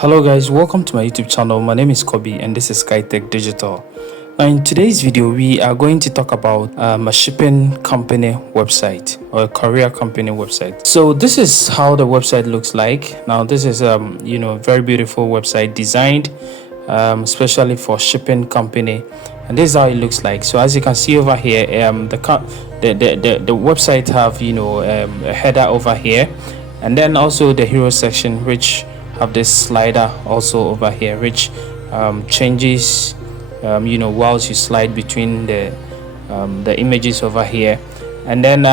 Hello guys, welcome to my YouTube channel. My name is Kobe and this is SkyTech Digital. Now in today's video, we are going to talk about a shipping company website or a courier company website. So this is how the website looks like. Now this is very beautiful website designed especially for shipping company, and this is how it looks like. So as you can see over here, the website have a header over here, and then also the hero section, which have this slider also over here, which changes whilst you slide between the images over here. And then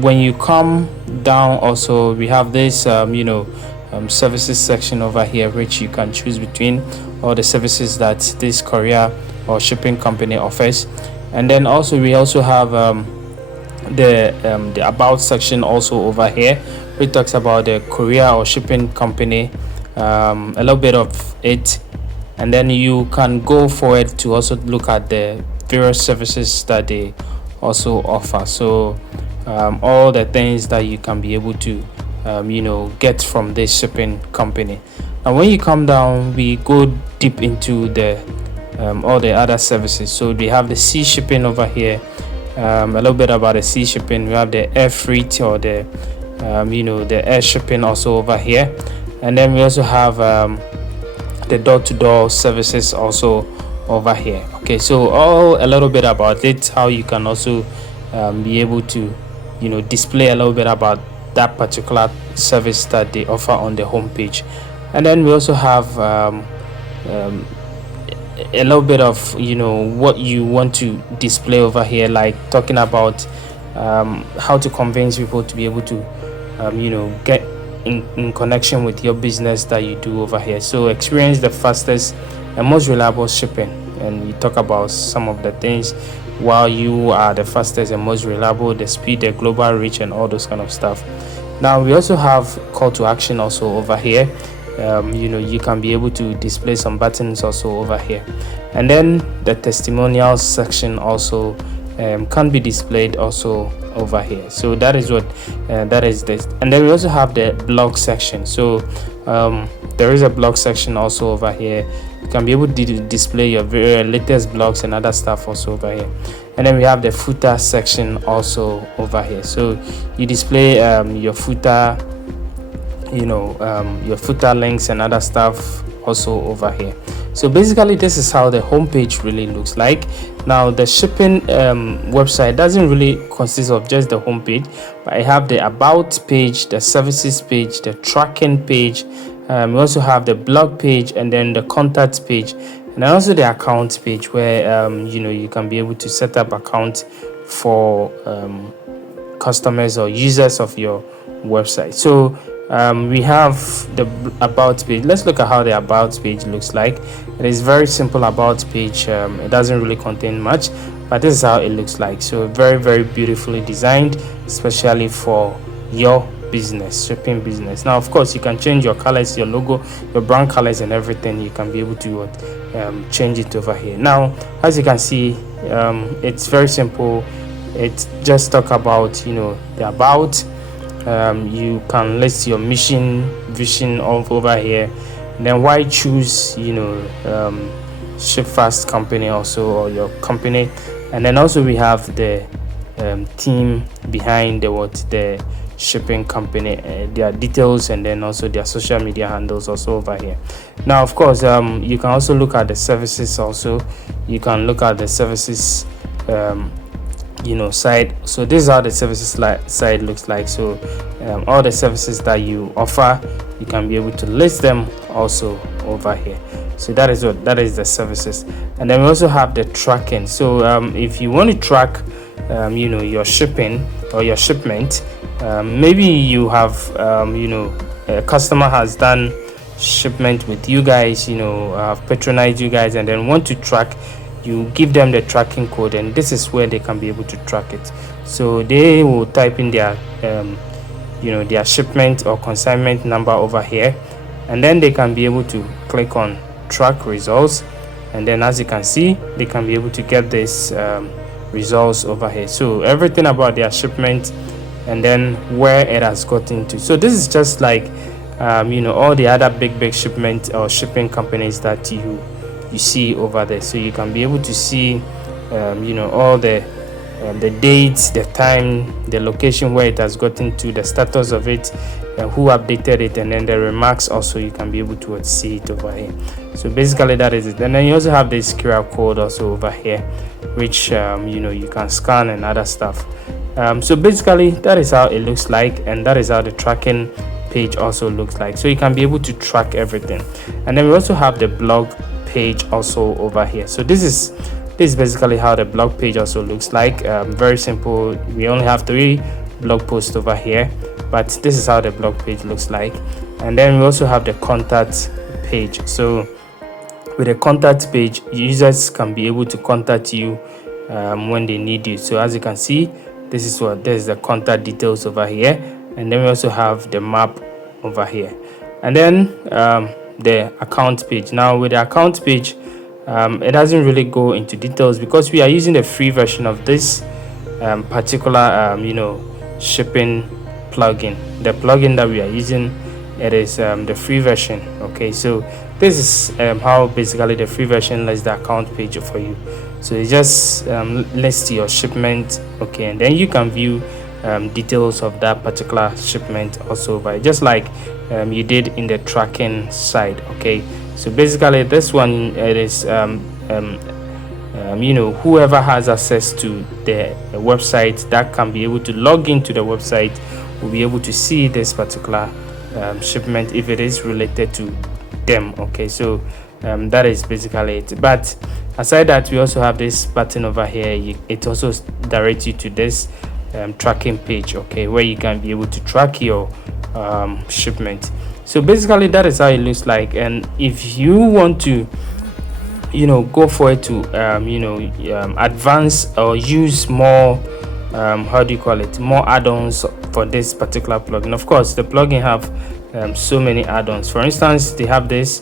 when you come down, also we have this services section over here, which you can choose between all the services that this courier or shipping company offers. And then also we also have the about section also over here, which talks about the courier or shipping company, a little bit of it. And then you can go forward to also look at the various services that they also offer. So all the things that you can be able to get from this shipping company. And when you come down, we go deep into the all the other services. So we have the sea shipping over here, a little bit about the sea shipping. We have the air freight or the the air shipping also over here. And then we also have the door-to-door services also over here. Okay, so a little bit about it, how you can also be able to display a little bit about that particular service that they offer on the home page. And then we also have a little bit of what you want to display over here, like talking about how to convince people to be able to get in connection with your business that you do over here. So experience the fastest and most reliable shipping, and you talk about some of the things while you are the fastest and most reliable, the speed, the global reach, and all those kind of stuff. Now we also have call to action also over here. You can be able to display some buttons also over here. And then the testimonials section also can be displayed also over here. So that is what that is this. And then we also have the blog section. So there is a blog section also over here. You can be able to display your very latest blogs and other stuff also over here. And then we have the footer section also over here. So you display your footer, your footer links and other stuff also over here. So basically this is how the homepage really looks like. Now the shipping website doesn't really consist of just the homepage, but I have the about page, the services page, the tracking page. We also have the blog page, and then the contacts page, and then also the account page, where you can be able to set up accounts for customers or users of your website. So we have the about page. Let's look at how the about page looks like. It is very simple about page. It doesn't really contain much, but this is how it looks like. So very beautifully designed, especially for your business, shipping business. Now of course you can change your colors, your logo, your brand colors, and everything. You can be able to change it over here. Now as you can see, it's very simple. It just talk about the about. You can list your mission, vision over here, and then why choose ship fast company also, or your company. And then also we have the team behind the shipping company, their details, and then also their social media handles also over here. Now of course you can also look at the services also. You can look at the services side. So this is how the services side looks like. So all the services that you offer, you can be able to list them also over here. So that is the services. And then we also have the tracking. So if you want to track your shipping or your shipment, maybe you have a customer has done shipment with you guys, have patronized you guys, and then want to track. You give them the tracking code, and this is where they can be able to track it. So they will type in their their shipment or consignment number over here, and then they can be able to click on track results, and then as you can see, they can be able to get this results over here. So everything about their shipment, and then where it has gotten to. So this is just like all the other big shipment or shipping companies that you see over there. So you can be able to see all the dates, the time, the location where it has gotten to, the status of it, who updated it, and then the remarks also. You can be able to see it over here. So basically that is it. And then you also have this QR code also over here, which you can scan and other stuff. So basically that is how it looks like, and that is how the tracking page also looks like. So you can be able to track everything. And then we also have the blog page also over here. So this is basically how the blog page also looks like. Very simple. We only have 3 blog posts over here, but this is how the blog page looks like. And then we also have the contact page. So with the contact page, users can be able to contact you when they need you. So as you can see, there's the contact details over here, and then we also have the map over here, and then the account page. Now with the account page, it doesn't really go into details because we are using the free version of this particular shipping plugin. The plugin that we are using, it is the free version. Okay, so this is how basically the free version lists the account page for you. So it just lists your shipment. Okay, and then you can view details of that particular shipment also by just like you did in the tracking side. Okay, so basically this one, it is whoever has access to the website that can be able to log into the website will be able to see this particular shipment if it is related to them. Okay, so that is basically it. But aside that, we also have this button over here. It also directs you to this tracking page, okay, where you can be able to track your shipment. So basically that is how it looks like. And if you want to go for it to advance or use more more add-ons for this particular plugin. Of course, the plugin have so many add-ons. For instance, they have this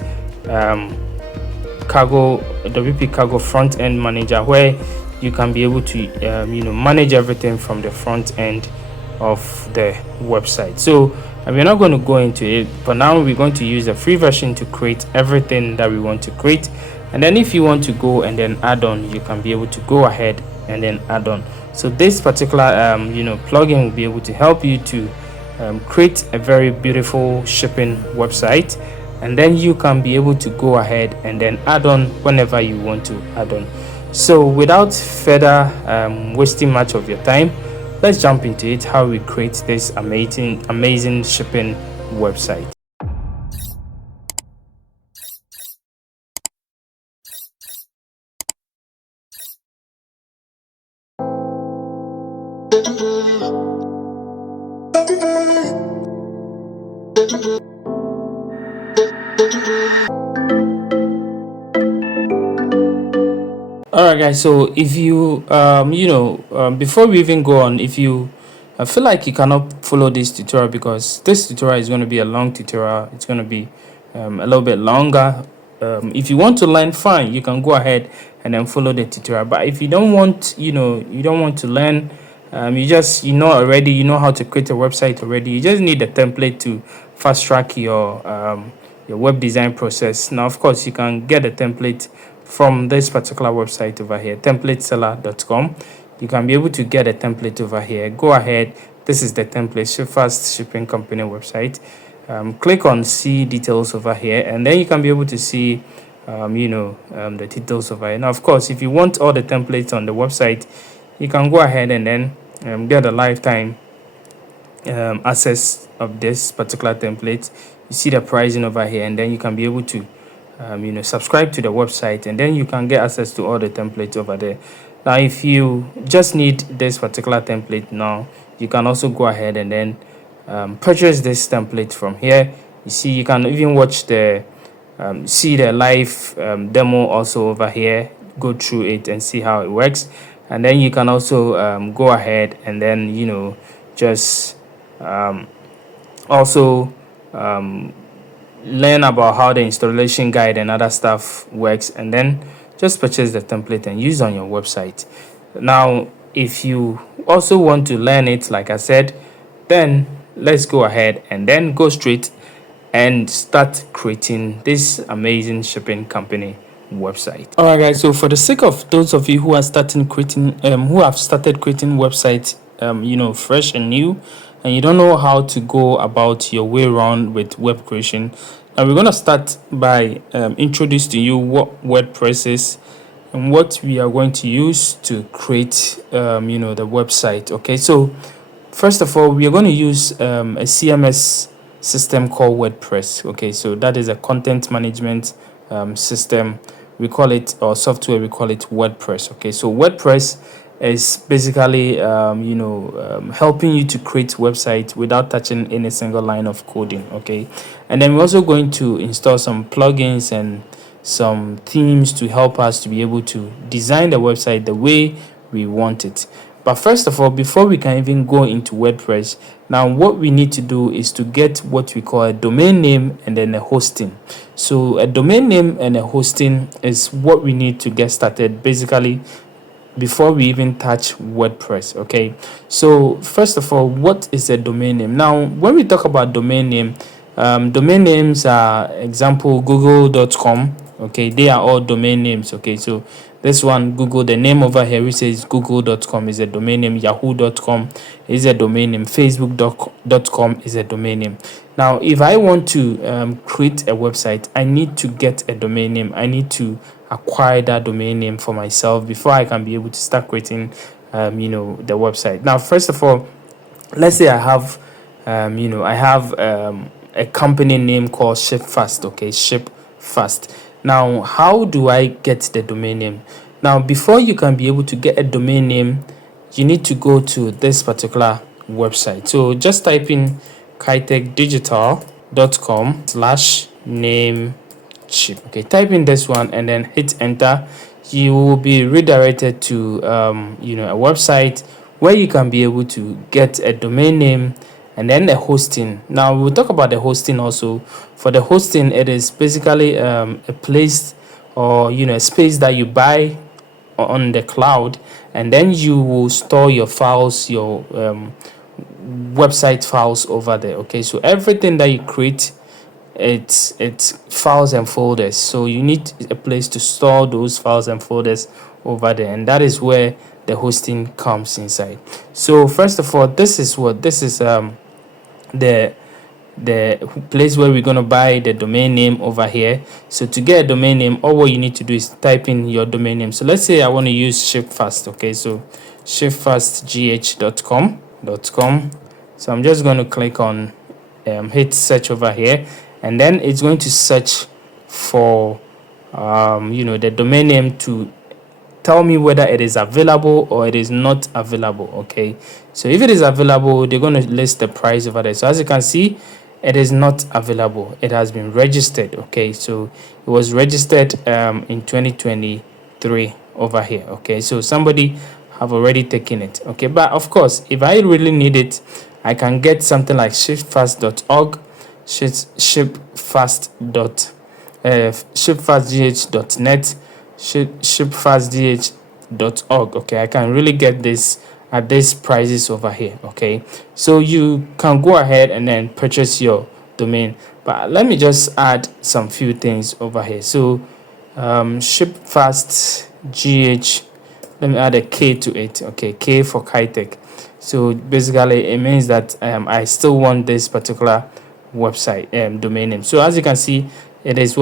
WP Cargo front end manager, where you can be able to manage everything from the front end of the website. So we're not going to go into it for now. We're going to use the free version to create everything that we want to create, and then if you want to go and then add on, you can be able to go ahead and then add on. So this particular plugin will be able to help you to create a very beautiful shipping website, and then you can be able to go ahead and then add on whenever you want to add on. So without further wasting much of your time, let's jump into it, how we create this amazing shipping website. All right, guys, so if you before we even go on, if you feel like you cannot follow this tutorial, because this tutorial is going to be a long tutorial, it's going to be a little bit longer. If you want to learn, fine, you can go ahead and then follow the tutorial. But if you don't want, you don't want to learn, you just already, you know how to create a website already. You just need a template to fast track your web design process. Now, of course, you can get a template from this particular website over here, templateseller.com. You can be able to get a template over here. Go ahead. This is the template, fast shipping company website. Click on see details over here, and then you can be able to see the details over here. Now, of course, if you want all the templates on the website, you can go ahead and then get a lifetime access of this particular template. You see the pricing over here, and then you can be able to subscribe to the website, and then you can get access to all the templates over there. Now, if you just need this particular template, now you can also go ahead and then purchase this template from here. You see, you can even watch the see the live demo also over here, go through it and see how it works. And then you can also go ahead and then just also learn about how the installation guide and other stuff works, and then just purchase the template and use on your website. Now, if you also want to learn it, like I said, then let's go ahead and then go straight and start creating this amazing shipping company website. All right, guys, so for the sake of those of you who are starting creating who have started creating websites fresh and new, and you don't know how to go about your way around with web creation, and we're going to start by introducing to you what WordPress is and what we are going to use to create the website. Okay, so first of all, we are going to use a CMS system called WordPress. Okay, so that is a content management system. We call it, or software, we call it WordPress. Okay, so WordPress is basically helping you to create websites without touching any single line of coding. Okay, and then we're also going to install some plugins and some themes to help us to be able to design the website the way we want it. But first of all, before we can even go into WordPress, now what we need to do is to get what we call a domain name and then a hosting. So a domain name and a hosting is what we need to get started basically before we even touch WordPress. Okay, so first of all, what is a domain name? Now when we talk about domain name, domain names are example google.com. okay, they are all domain names. Okay, so this one, Google, the name over here, which says google.com, is a domain name. Yahoo.com is a domain name. Facebook.com is a domain name. Now, if I want to create a website, I need to get a domain name. I need to acquire that domain name for myself before I can be able to start creating, the website. Now, first of all, let's say I have, a company name called ShipFast. Okay, ShipFast. Now, how do I get the domain name? Now, before you can be able to get a domain name, you need to go to this particular website. So just type in kitechdigital.com/name-ship. Okay, type in this one and then hit enter. You will be redirected to a website where you can be able to get a domain name and then the hosting. Now we'll talk about the hosting also. For the hosting, it is basically a place or a space that you buy on the cloud, and then you will store your files, your website files over there. Okay, so everything that you create, it's files and folders, so you need a place to store those files and folders over there, and that is where the hosting comes inside. So first of all, this is the place where we're going to buy the domain name over here. So to get a domain name, all what you need to do is type in your domain name. So let's say I want to use ShipFast. Okay, so shipfastgh.com. So I'm just going to click on hit search over here, and then it's going to search for the domain name to tell me whether it is available or it is not available. Okay, so if it is available, they're going to list the price over there. So as you can see, it is not available. It has been registered. Okay, so it was registered in 2023 over here. Okay, so somebody have already taken it. Okay, but of course, if I really need it, I can get something like shipfast.org, shipfastgh.net, shipfastgh.org. okay, I can really get this at these prices over here. Okay, so you can go ahead and then purchase your domain, but let me just add some few things over here. So shipfastgh, let me add a K to it. Okay, K for Kitech. So basically it means that I still want this particular website domain name. So as you can see, it is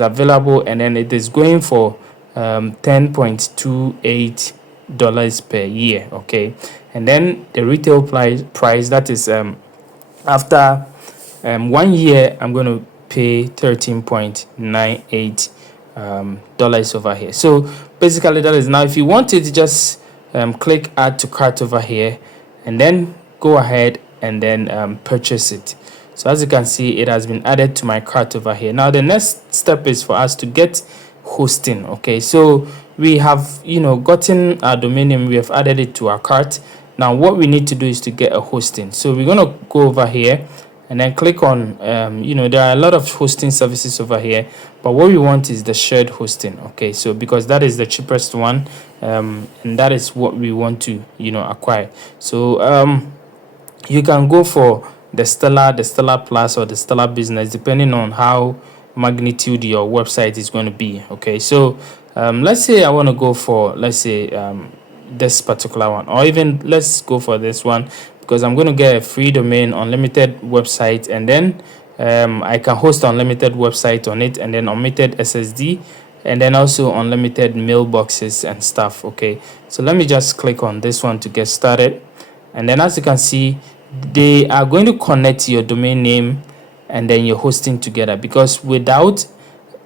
available, and then it is going for $10.28 per year. Okay, and then the retail price that is after 1 year, I'm going to pay $13.98 over here. So basically that is, now if you want it, just click add to cart over here, and then go ahead and then purchase it. So as you can see, it has been added to my cart over here. Now the next step is for us to get hosting. Okay, so we have gotten our domain name, we have added it to our cart. Now what we need to do is to get a hosting. So we're going to go over here and then click on there are a lot of hosting services over here, but what we want is the shared hosting. Okay, so because that is the cheapest one, and that is what we want to acquire. So you can go for the stellar plus, or the stellar business, depending on how magnitude your website is going to be. Okay, so let's say I want to go for, let's say, this particular one, or even let's go for this one, because I'm going to get a free domain, unlimited website, and then I can host unlimited website on it, and then unlimited SSD, and then also unlimited mailboxes and stuff. Okay, so let me just click on this one to get started. And then as you can see, they are going to connect your domain name and then your hosting together, because without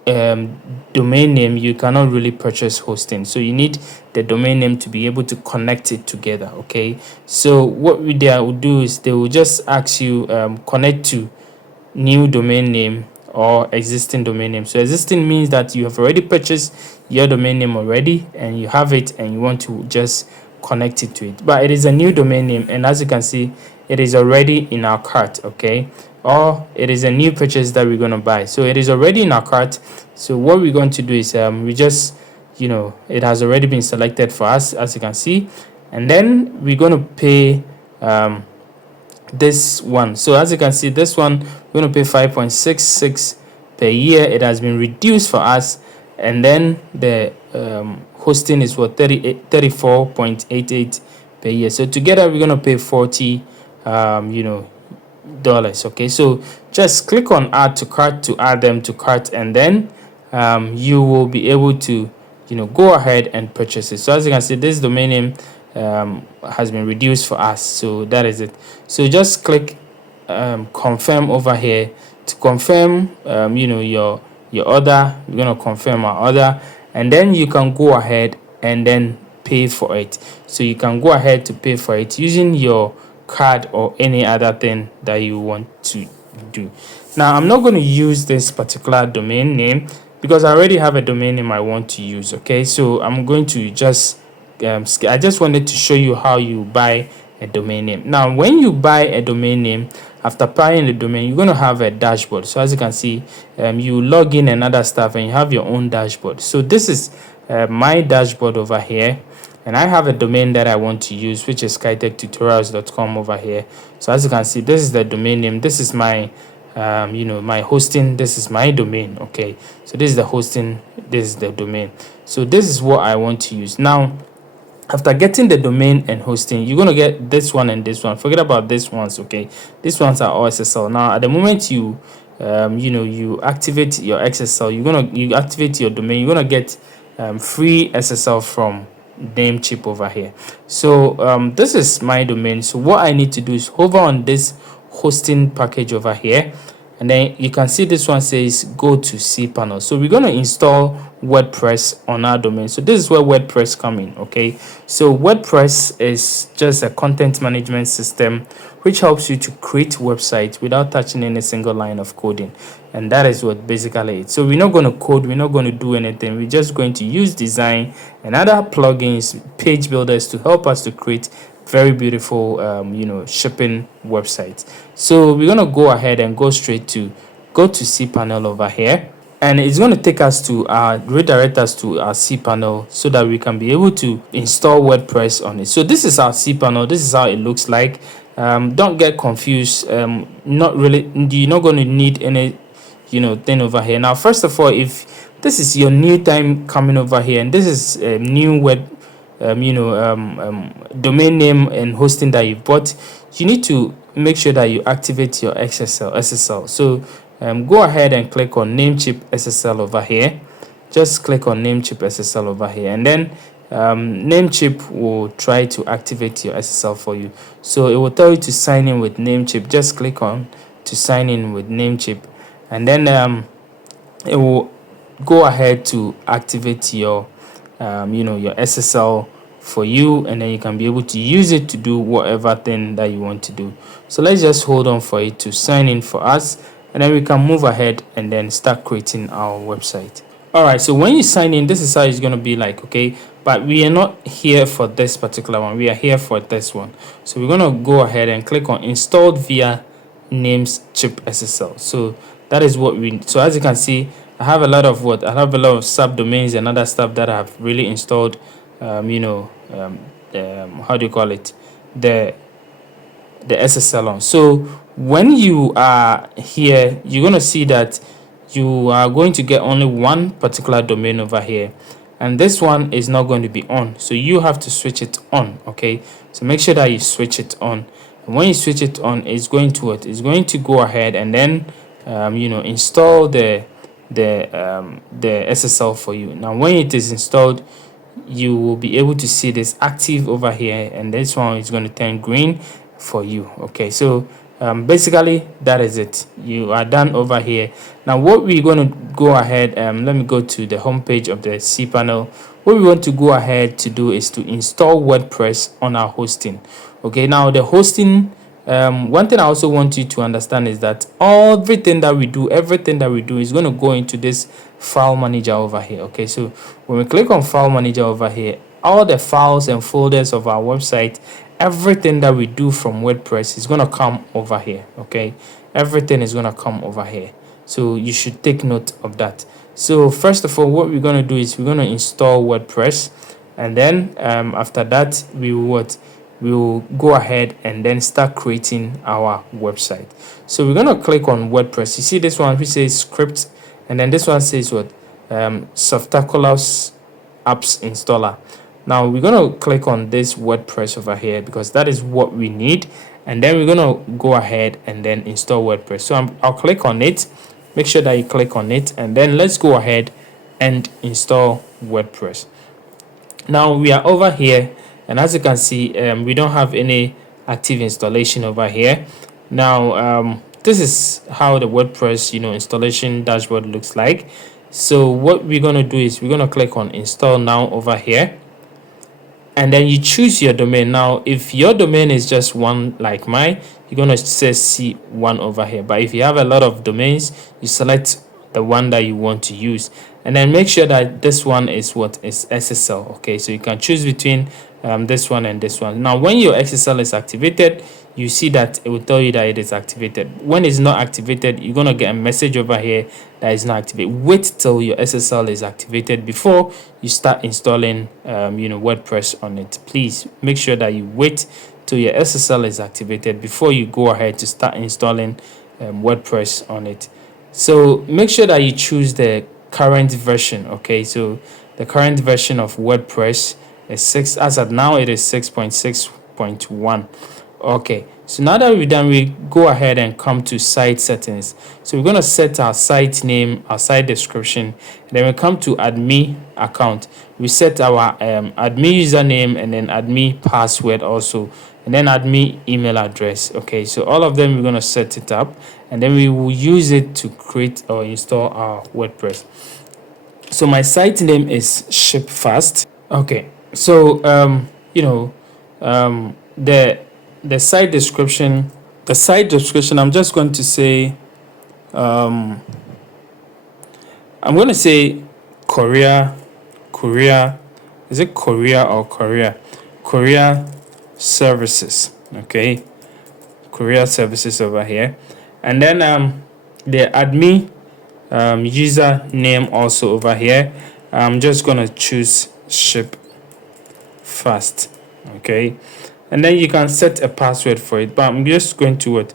domain name you cannot really purchase hosting. So you need the domain name to be able to connect it together. Okay, so what they will do is they will just ask you connect to new domain name or existing domain name. So existing means that you have already purchased your domain name already and you have it and you want to just connect it to it, but it is a new domain name, and as you can see, it is already in our cart. Okay, or it is a new purchase that we're going to buy, so it is already in our cart. So what we're going to do is we just, it has already been selected for us, as you can see, and then we're going to pay this one. So as you can see, this one we're going to pay 5.66 per year. It has been reduced for us, and then the hosting is what, 34.88 per year. So together we're going to pay 40 dollars. Okay, so just click on add to cart to add them to cart, and then you will be able to go ahead and purchase it. So as you can see, this domain name has been reduced for us, so that is it. So just click confirm over here to confirm your order. We're going to confirm our order, and then you can go ahead and then pay for it. So you can go ahead to pay for it using your card or any other thing that you want to do. Now I'm not going to use this particular domain name because I already have a domain name I want to use. Okay, so I'm going to just I just wanted to show you how you buy a domain name. Now when you buy a domain name, after buying the domain, you're going to have a dashboard. So as you can see, you log in and other stuff, and you have your own dashboard. So this is my dashboard over here, and I have a domain that I want to use, which is skytechtutorials.com over here. So as you can see, this is the domain name. This is my my hosting. This is my domain. Okay, so this is the hosting, this is the domain. So this is what I want to use. Now after getting the domain and hosting, you're going to get this one and this one. Forget about these ones. Okay, these ones are all SSL. Now at the moment you you activate your XSL, you activate your domain, you're going to get free SSL from Namecheap over here. So this is my domain. So what I need to do is hover on this hosting package over here, and then you can see this one says go to cPanel. So we're going to install WordPress on our domain. So this is where WordPress come in. Okay, so WordPress is just a content management system which helps you to create websites without touching any single line of coding, and that is what basically it. So we're not going to code, we're not going to do anything. We're just going to use design and other plugins, page builders, to help us to create very beautiful shipping websites. So we're going to go ahead and go straight to cPanel over here, and it's going to take us to redirect us to our cPanel so that we can be able to install WordPress on it. So this is our cPanel. This is how it looks like. Don't get confused. Not really, you're not going to need any thing over here. Now first of all, if this is your new time coming over here and this is a new web domain name and hosting that you bought, you need to make sure that you activate your SSL. So go ahead and click on Namecheap SSL over here. Just click on Namecheap SSL over here, and then Namecheap will try to activate your SSL for you. So it will tell you to sign in with Namecheap. Just click on to sign in with Namecheap, and then it will go ahead to activate your your SSL for you, and then you can be able to use it to do whatever thing that you want to do. So let's just hold on for it to sign in for us, and then we can move ahead and then start creating our website. All right, so when you sign in, this is how it's going to be like. Okay, but we are not here for this particular one, we are here for this one. So we're going to go ahead and click on installed via Namecheap SSL. So that is what we, so as you can see, I have a lot of subdomains and other stuff that I have really installed how do you call it, the SSL on. So when you are here, you're going to see that you are going to get only one particular domain over here, and this one is not going to be on, so you have to switch it on. Okay, so make sure that you switch it on, and when you switch it on, it's going to what? It's going to go ahead and then install the SSL for you. Now when it is installed, you will be able to see this active over here, and this one is going to turn green for you. Okay, so basically that is it. You are done over here. Now what we're going to go ahead, let me go to the home page of the cPanel. What we want to go ahead to do is to install WordPress on our hosting. Okay, now the hosting, one thing I also want you to understand is that everything that we do is going to go into this file manager over here. Okay, so when we click on file manager over here, all the files and folders of our website, everything that we do from WordPress is going to come over here. Okay, everything is going to come over here, so you should take note of that. So first of all, what we're going to do is we're going to install WordPress, and then after that we will go ahead and then start creating our website. So we're going to click on WordPress. You see this one which says script, and then this one says what? Softaculous apps installer. Now we're going to click on this WordPress over here because that is what we need, and then we're going to go ahead and then install WordPress. So I'll click on it. Make sure that you click on it, and then let's go ahead and install WordPress. Now we are over here, and as you can see, we don't have any active installation over here. Now this is how the WordPress installation dashboard looks like. So what we're going to do is we're going to click on install now over here, and then you choose your domain. Now if your domain is just one like mine, you're going to say C1 over here, but if you have a lot of domains, you select the one that you want to use, and then make sure that this one is SSL. Okay, so you can choose between this one and this one. Now when your SSL is activated, you see that it will tell you that it is activated. When it's not activated, you're gonna get a message over here that is not activated. Wait till your SSL is activated before you start installing WordPress on it. Please make sure that you wait till your SSL is activated before you go ahead to start installing WordPress on it. So make sure that you choose the current version. Okay, so the current version of WordPress is 6. As of now, it is 6.6.1. Okay, so now that we're done, we go ahead and come to site settings. So we're going to set our site name, our site description, and then we come to admin account. We set our admin username, and then admin password also, and then admin email address. Okay, so all of them we're going to set it up, and then we will use it to create or install our WordPress. So my site name is ShipFast. Okay, so the site description, I'm just going to say I'm going to say Korea, is it Korea or Korea services. Okay, Korea services over here, and then the admin user name also over here. I'm just gonna choose ship fast. Okay, and then you can set a password for it, but I'm just going to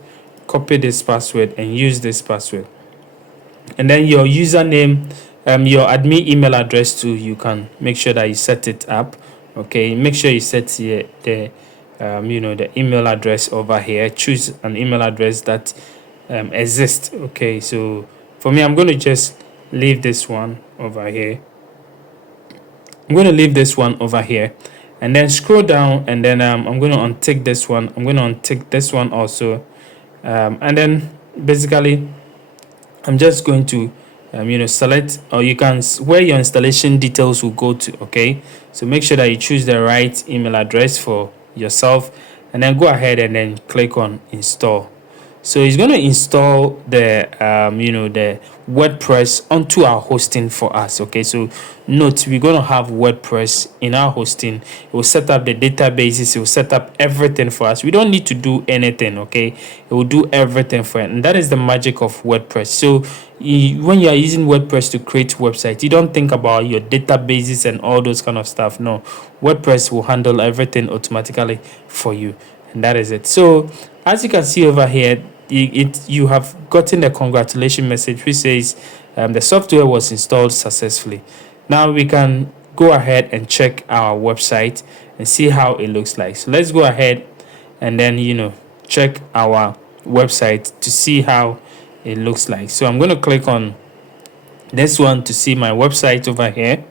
copy this password and use this password. And then your username, your admin email address too, you can make sure that you set it up. Okay, make sure you set the email address over here. Choose an email address that exists. Okay, so for me, I'm going to just leave this one over here. And then scroll down, and then I'm going to untick this one. I'm going to untick this one also, and then basically I'm just going to select, or you can where your installation details will go to. Okay, so make sure that you choose the right email address for yourself, and then go ahead and then click on install. So it's going to install the the WordPress onto our hosting for us. Okay, so note, we're going to have WordPress in our hosting. It will set up the databases, it will set up everything for us. We don't need to do anything. Okay, it will do everything for it, and that is the magic of WordPress. So when you are using WordPress to create websites, you don't think about your databases and all those kind of stuff. No, WordPress will handle everything automatically for you, and that is it. So as you can see over here, you have gotten a congratulation message which says the software was installed successfully. Now we can go ahead and check our website and see how it looks like. So let's go ahead and then check our website to see how it looks like. So I'm going to click on this one to see my website over here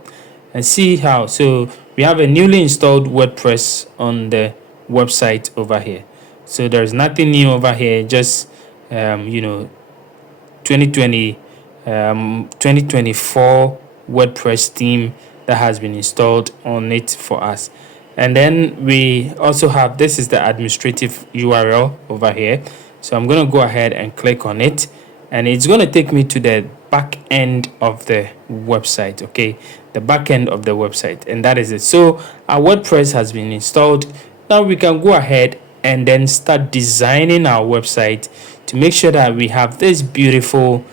and see how. So we have a newly installed WordPress on the website over here. So there's nothing new over here, just 2020 2024 WordPress theme that has been installed on it for us. And then we also have, this is the administrative URL over here. So I'm going to go ahead and click on it, and it's going to take me to the back end of the website. Okay, the back end of the website, and that is it. So our WordPress has been installed. Now we can go ahead and then start designing our website to make sure that we have this beautiful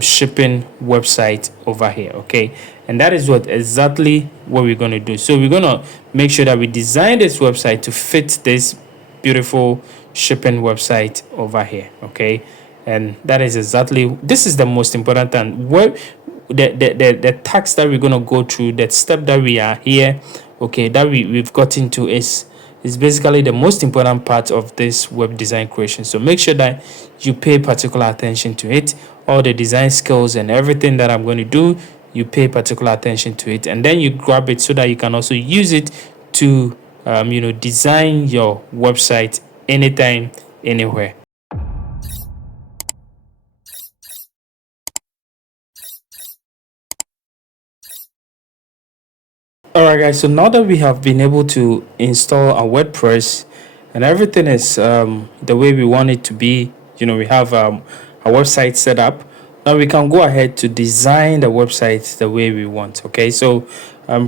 shipping website over here. Okay, and that is exactly what we're going to do. So we're going to make sure that we design this website to fit this beautiful shipping website over here. Okay, and that is exactly, this is the most important thing. Where the task that we're going to go through, that step that we are here, okay, that we've got into is basically the most important part of this web design creation. So make sure that you pay particular attention to it. All the design skills and everything that I'm going to do, you pay particular attention to it, and then you grab it so that you can also use it to design your website anytime, anywhere. Alright guys, so now that we have been able to install our WordPress and everything is the way we want it to be, we have our website set up. Now we can go ahead to design the website the way we want. Okay, so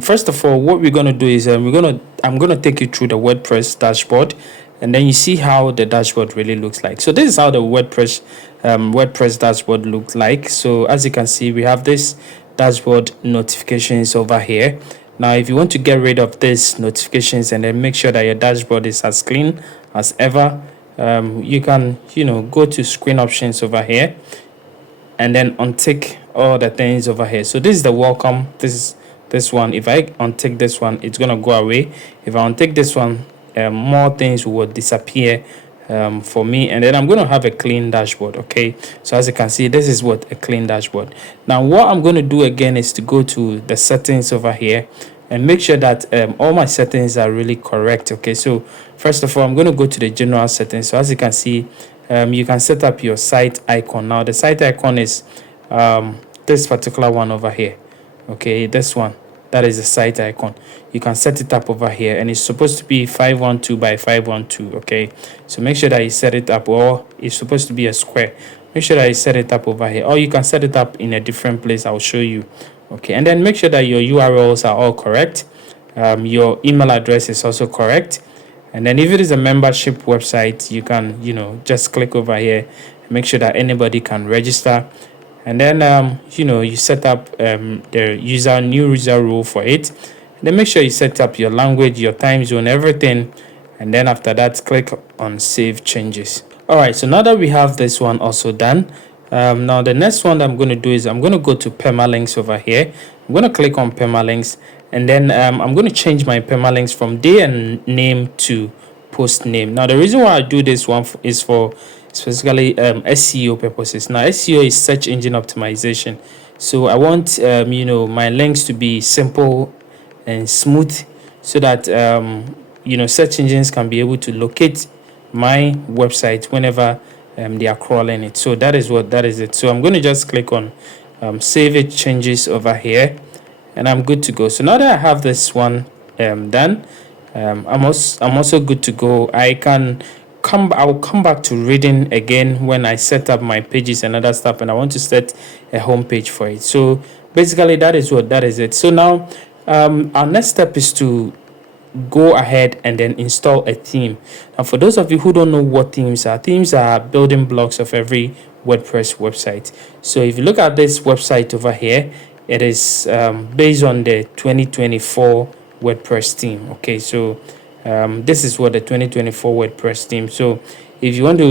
first of all, what we're going to do is I'm going to take you through the WordPress dashboard, and then you see how the dashboard really looks like. So this is how the WordPress dashboard looks like. So as you can see, we have this dashboard notifications over here. Now if you want to get rid of these notifications and then make sure that your dashboard is as clean as ever, you can go to screen options over here and then untick all the things over here. So this is the welcome, this one. If I untick this one, it's gonna go away. If I untick this one, more things will disappear for me, and then I'm going to have a clean dashboard. Okay, so as you can see, this is what a clean dashboard. Now what I'm going to do again is to go to the settings over here and make sure that all my settings are really correct. Okay, so first of all, I'm going to go to the general settings. So as you can see, you can set up your site icon. Now the site icon is this particular one over here. Okay, this one, that is the site icon. You can set it up over here, and it's supposed to be 512 by 512. Okay, so make sure that you set it up, or it's supposed to be a square. Make sure that you set it up over here, or you can set it up in a different place. I'll show you. Okay, and then make sure that your URLs are all correct. Your email address is also correct. And then if it is a membership website, you can just click over here and make sure that anybody can register. And then you set up the new user role for it. And then make sure you set up your language, your time zone, everything. And then after that, click on save changes. All right, so now that we have this one also done, now the next one that I'm going to do is I'm going to go to permalinks over here. I'm going to click on permalinks, and then I'm going to change my permalinks from day and name to post name. Now the reason why I do this one is for specifically SEO purposes. Now SEO is search engine optimization, so I want my links to be simple and smooth, so that search engines can be able to locate my website whenever they are crawling it. So that is it. So I'm going to just click on save it changes over here, and I'm good to go. So now that I have this one done, I'm also good to go. I'll come back to reading again when I set up my pages and other stuff, and I want to set a home page for it. So basically that is it. So now our next step is to go ahead and then install a theme. Now for those of you who don't know what themes are building blocks of every WordPress website. So if you look at this website over here, it is based on the 2024 WordPress theme. Okay, so this is what the 2024 WordPress theme. So if you want to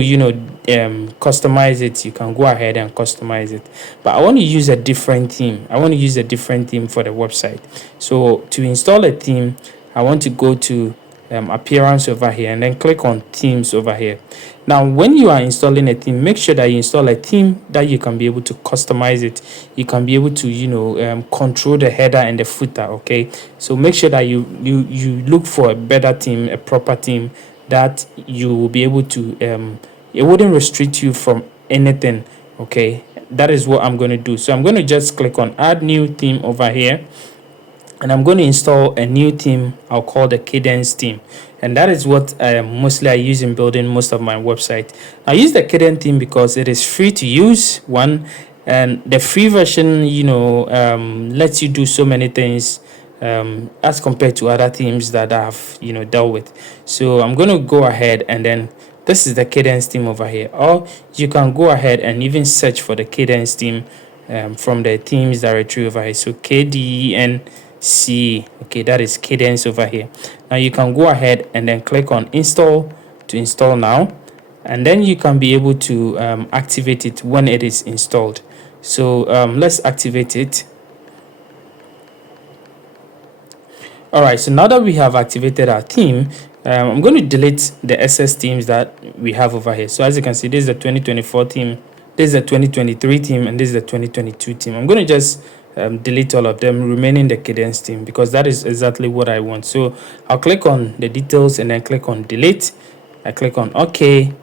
customize it, you can go ahead and customize it. But I want to use a different theme. I want to use a different theme for the website. So to install a theme, I want to go to appearance over here and then click on themes over here. Now when you are installing a theme, make sure that you install a theme that you can be able to customize it. You can be able to control the header and the footer. Okay, so make sure that you look for a better theme, a proper theme that you will be able to it wouldn't restrict you from anything. Okay, that is what I'm going to do. So I'm going to just click on add new theme over here, and I'm going to install a new theme I'll call the Cadence theme, and that is what mostly I use in building most of my website. I use the Cadence theme because it is free to use, one, and the free version lets you do so many things as compared to other themes that I've dealt with. So I'm going to go ahead, and then this is the Cadence theme over here, or you can go ahead and even search for the Cadence theme from the themes directory over here. So KDENC, okay, that is Cadence over here. Now you can go ahead and then click on install to install now, and then you can be able to activate it when it is installed. So let's activate it. All right, so now that we have activated our theme, I'm going to delete the excess themes that we have over here. So as you can see, this is the 2024 theme, this is the 2023 theme, and this is the 2022 theme. I'm going to just delete all of them, remaining the Cadence theme, because that is exactly what I want. So I'll click on the details and then click on delete. I click on OK,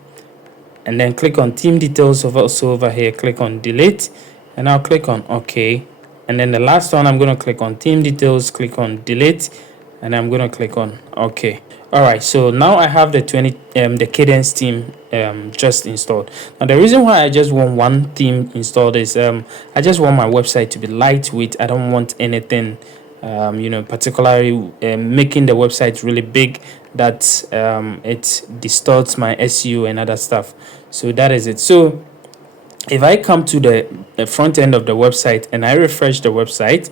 and then click on theme details also over here, click on delete, and I'll click on OK. And then the last one, I'm going to click on theme details, click on delete, and I'm going to click on OK. All right, so now I have the Cadence theme just installed. Now the reason why I just want one theme installed is I just want my website to be lightweight. I don't want anything particularly making the website really big that it distorts my SEO and other stuff. So that is it. So if I come to the front end of the website and I refresh the website,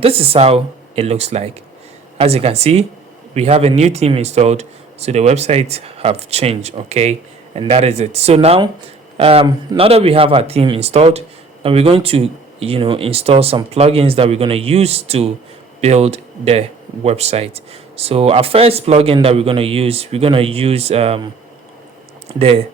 this is how it looks like. As you can see, we have a new theme installed, so the website have changed. Okay, and that is it. So now that we have our theme installed, now we're going to install some plugins that we're going to use to build the website. So our first plugin that we're going to use the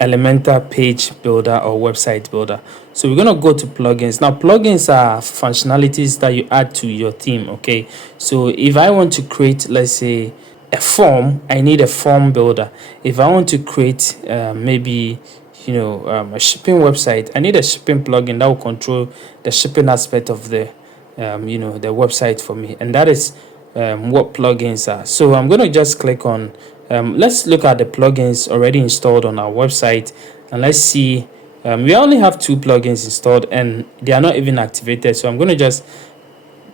Elementor Page Builder or Website Builder. So we're going to go to plugins. Now plugins are functionalities that you add to your theme. Okay, so if I want to create, let's say, a form, I need a form builder. If I want to create maybe a shipping website, I need a shipping plugin that will control the shipping aspect of the the website for me, and that is what plugins are. So I'm going to just click on let's look at the plugins already installed on our website, and let's see. We only have 2 plugins installed and they are not even activated, so I'm going to just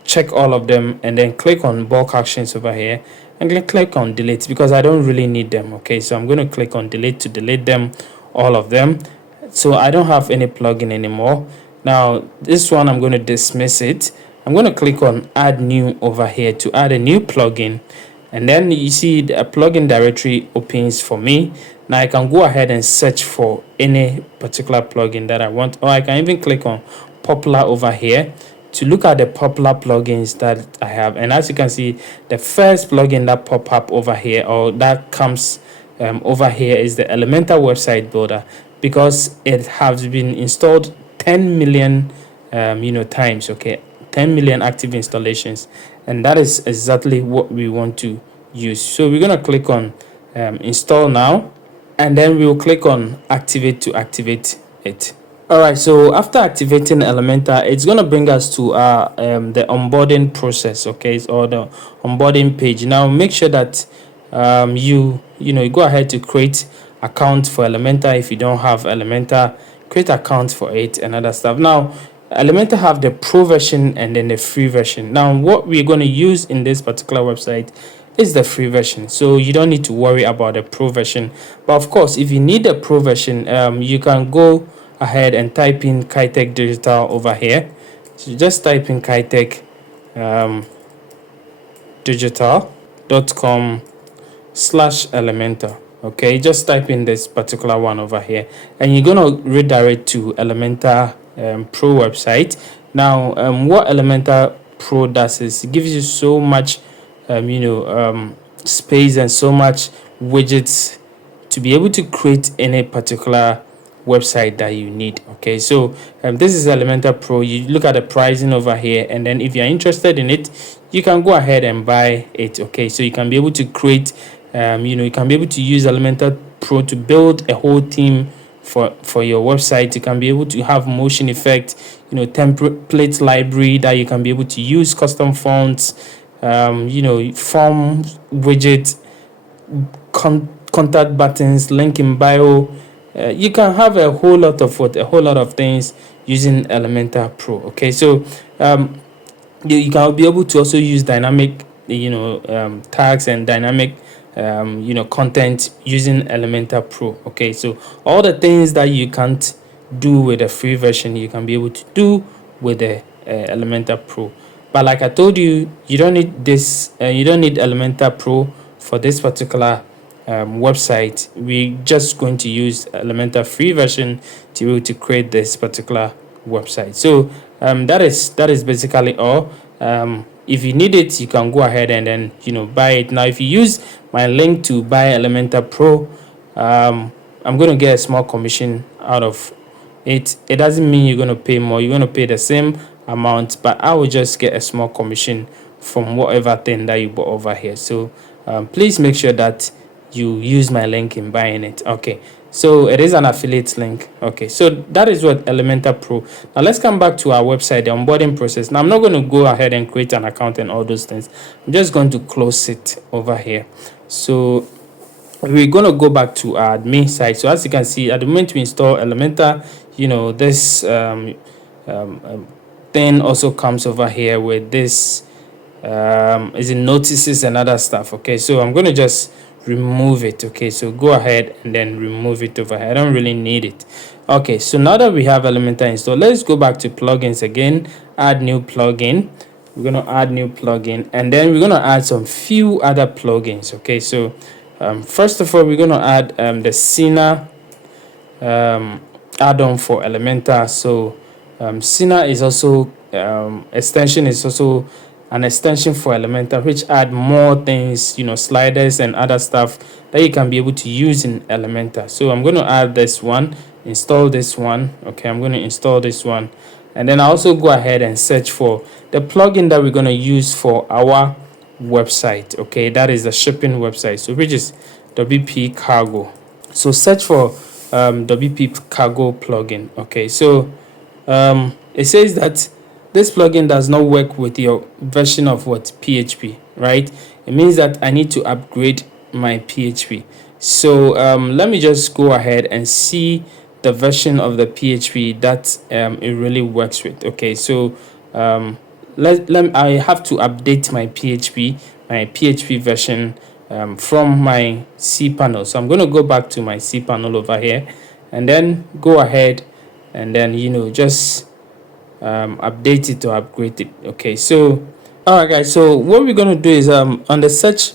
check all of them and then click on bulk actions over here and click on delete because I don't really need them. Okay, so I'm going to click on delete to delete them, all of them, so I don't have any plugin anymore. Now this one, I'm going to dismiss it. I'm going to click on add new over here to add a new plugin, and then you see a plugin directory opens for me. Now I can go ahead and search for any particular plugin that I want, or I can even click on popular over here to look at the popular plugins that I have. And as you can see, the first plugin that pop up over here, or that comes over here, is the Elementor Website Builder, because it has been installed 10 million times. Okay, 10 million active installations, and that is exactly what we want to use. So we're going to click on install now, and then we'll click on activate to activate it. All right, so after activating Elementor, it's going to bring us to our the onboarding process, okay, or the onboarding page. Now make sure that you go ahead to create account for Elementor. If you don't have Elementor, create account for it and other stuff. Now Elementor have the pro version and then the free version. Now what we're going to use in this particular website is the free version, so you don't need to worry about the pro version. But of course, if you need the pro version, you can go ahead and type in Kitech Digital over here. So just type in Kitech digital.com/Elementor. Okay, just type in this particular one over here, and you're gonna redirect to Elementor Pro website. Now, what Elementor Pro does is it gives you so much, space and so much widgets to be able to create any particular website that you need. Okay, so this is Elementor Pro. You look at the pricing over here, and then if you're interested in it, you can go ahead and buy it. Okay, so you can be able to create you can be able to use Elementor Pro to build a whole theme for your website. You can be able to have motion effect, template library that you can be able to use, custom fonts, form widget, contact buttons, link in bio. You can have a whole lot of things using Elementor Pro. Okay, so you can be able to also use dynamic tags and dynamic content using Elementor Pro. Okay, so all the things that you can't do with the free version, you can be able to do with the Elementor Pro. But like I told you, you don't need this. You don't need Elementor Pro for this particular website. We're just going to use Elementor free version to be able to create this particular website. So that is basically all. If you need it, you can go ahead and then buy it. Now, if you use my link to buy Elementor Pro, I'm going to get a small commission out of it. It doesn't mean you're going to pay more. You're going to pay the same amount, but I will just get a small commission from whatever thing that you bought over here. So please make sure that you use my link in buying it. Okay, so it is an affiliate link. Okay, so that is what Elementor Pro. Now let's come back to our website, the onboarding process. Now I'm not going to go ahead and create an account and all those things. I'm just going to close it over here. So we're going to go back to our admin side. So as you can see, at the moment we install Elementor, this thing also comes over here with this is in notices and other stuff. Okay, so I'm going to just remove it. Okay, so go ahead and then remove it over here. I don't really need it. Okay, so now that we have Elementor installed, let's go back to plugins again, add new plugin. We're going to add new plugin, and then we're going to add some few other plugins. Okay, so first of all, we're going to add the Sina add-on for Elementor. So Sina is also extension is also an extension for Elementor, which add more things, sliders and other stuff that you can be able to use in Elementor. So I'm going to add this one, install this one. Okay, I'm going to install this one, and then I also go ahead and search for the plugin that we're going to use for our website. Okay, that is the shipping website, so which is WPCargo. So search for WPCargo plugin. Okay, so it says that this plugin does not work with your version of PHP, right? It means that I need to upgrade my PHP. So let me just go ahead and see the version of the PHP that it really works with. Okay, so I have to update my PHP version from my cPanel. So I'm going to go back to my cPanel over here, and then go ahead and then just update it or upgrade it. Okay, so all right guys, so what we're going to do is on the search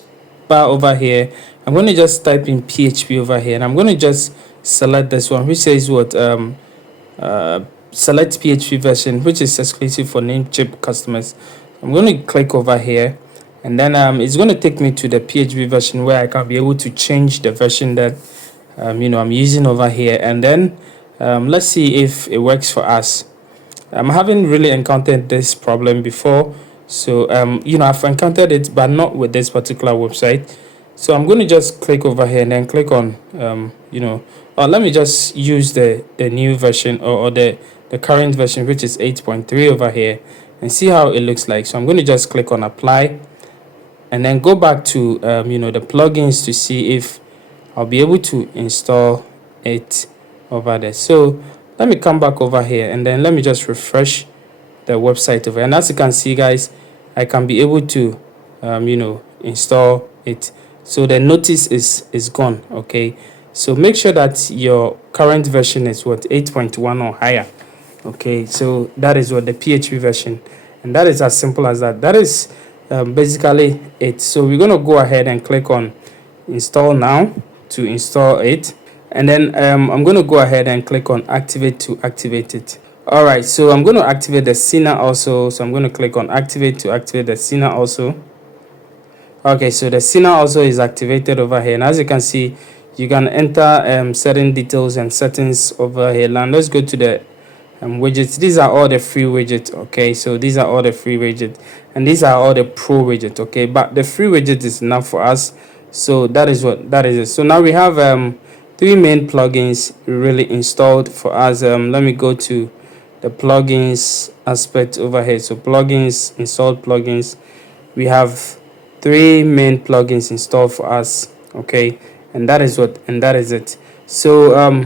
bar over here, I'm going to just type in PHP over here, and I'm going to just select this one which says select PHP version, which is exclusive for Namecheap customers. I'm going to click over here, and then it's going to take me to the PHP version where I can be able to change the version that I'm using over here, and then let's see if it works for us. I haven't really encountered this problem before, so I've encountered it, but not with this particular website. So I'm going to just click over here and then click on let me just use the new version or the current version, which is 8.3 over here, and see how it looks like. So I'm going to just click on apply, and then go back to the plugins to see if I'll be able to install it over there. So let me come back over here, and then let me just refresh the website over here. And as you can see guys, I can be able to install it. So the notice is gone. Okay, so make sure that your current version is 8.1 or higher. Okay, so that is what the PHP version, and that is as simple as that. That is basically it. So we're going to go ahead and click on install now, to install it. And then I'm going to go ahead and click on activate to activate it. All right, so I'm going to activate the scener also. So I'm going to click on activate to activate the scener also. Okay, so the scener also is activated over here, and as you can see, you can enter certain details and settings over here. Now let's go to the widgets. These are all the free widgets. Okay, so these are all the free widgets, and these are all the pro widgets. Okay, but the free widget is enough for us, so that is what that is. So now we have 3 main plugins really installed for us. Let me go to the plugins aspect over here. So plugins, installed plugins, we have 3 main plugins installed for us. Okay, and that is it. So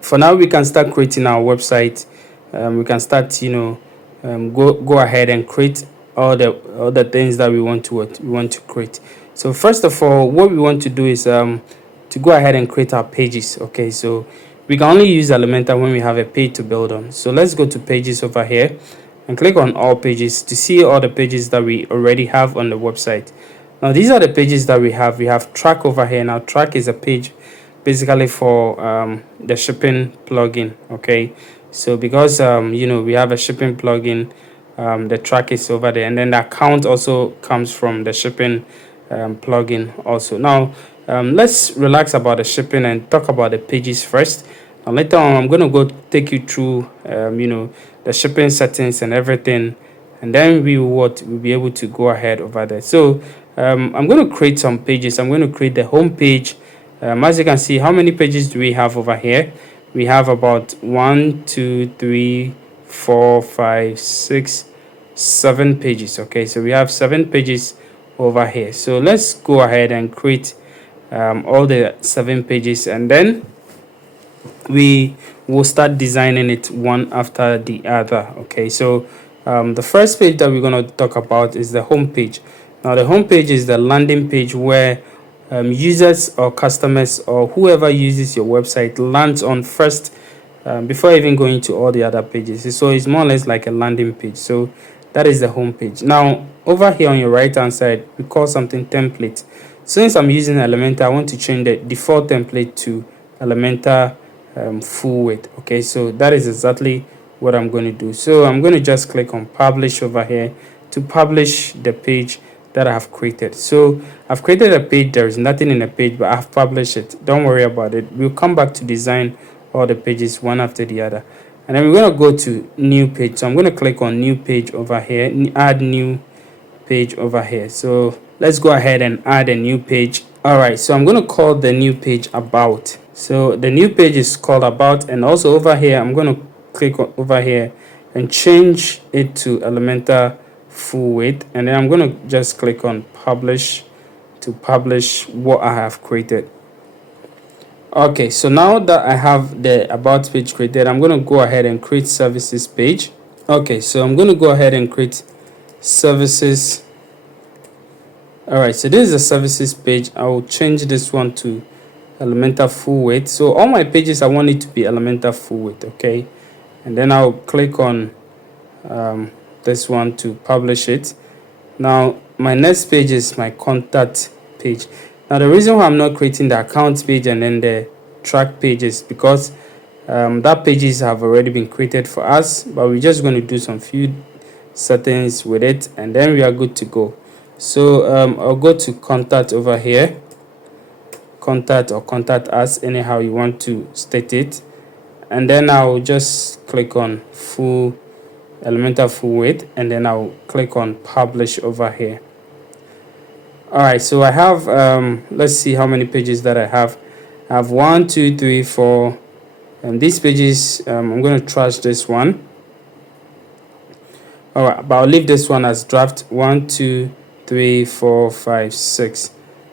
for now, we can start creating our website. We can start, go ahead and create all the things that we want to create. So first of all, what we want to do is to go ahead and create our pages. Okay, so we can only use Elementor when we have a page to build on. So let's go to pages over here and click on all pages to see all the pages that we already have on the website. Now these are the pages that we have. We have track over here. Now track is a page basically for the shipping plugin. Okay, so because we have a shipping plugin, the track is over there, and then the account also comes from the shipping plugin also. Now let's relax about the shipping and talk about the pages first. Now later on, I'm going to go take you through the shipping settings and everything, and then we'll be able to go ahead over there. So I'm going to create some pages. I'm going to create the home page. As you can see, how many pages do we have over here? We have about 1, 2, 3, 4, 5, 6, 7 pages. Okay, so we have 7 pages over here. So let's go ahead and create all the 7 pages, and then we will start designing it one after the other. Okay, so the first page that we're going to talk about is the home page. Now the home page is the landing page where users or customers or whoever uses your website lands on first before even going to all the other pages. So it's more or less like a landing page. So that is the home page. Now over here on your right hand side, we call something template. Since I'm using Elementor, I want to change the default template to Elementor full width. Okay, so that is exactly what I'm going to do. So I'm going to just click on publish over here to publish the page that I have created. So I've created a page. There is nothing in the page, but I've published it. Don't worry about it. We'll come back to design all the pages one after the other, and then we're going to go to new page. So I'm going to click on new page over here, add new page over here. So let's go ahead and add a new page. All right, so I'm going to call the new page about. So the new page is called about, and also over here I'm going to click over here and change it to Elementor full width, and then I'm going to just click on publish to publish what I have created. Okay, so now that I have the about page created, I'm going to go ahead and create services page. Okay, so I'm going to go ahead and create services. All right, so this is a services page. I will change this one to Elementor full width. So all my pages, I want it to be Elementor full width. Okay, and then I'll click on this one to publish it. Now my next page is my contact page. Now the reason why I'm not creating the account page and then the track page is because that pages have already been created for us, but we're just going to do some few settings with it, and then we are good to go. So I'll go to contact over here, contact or contact us, anyhow you want to state it, and then I'll just click on full Elementor full width, and then I'll click on publish over here. All right, so I have let's see how many pages that I have. 1, 2, 3, 4, and these pages I'm going to trash this one. All right, but I'll leave this one as draft. 1, 2, 3, 4, 5, 6.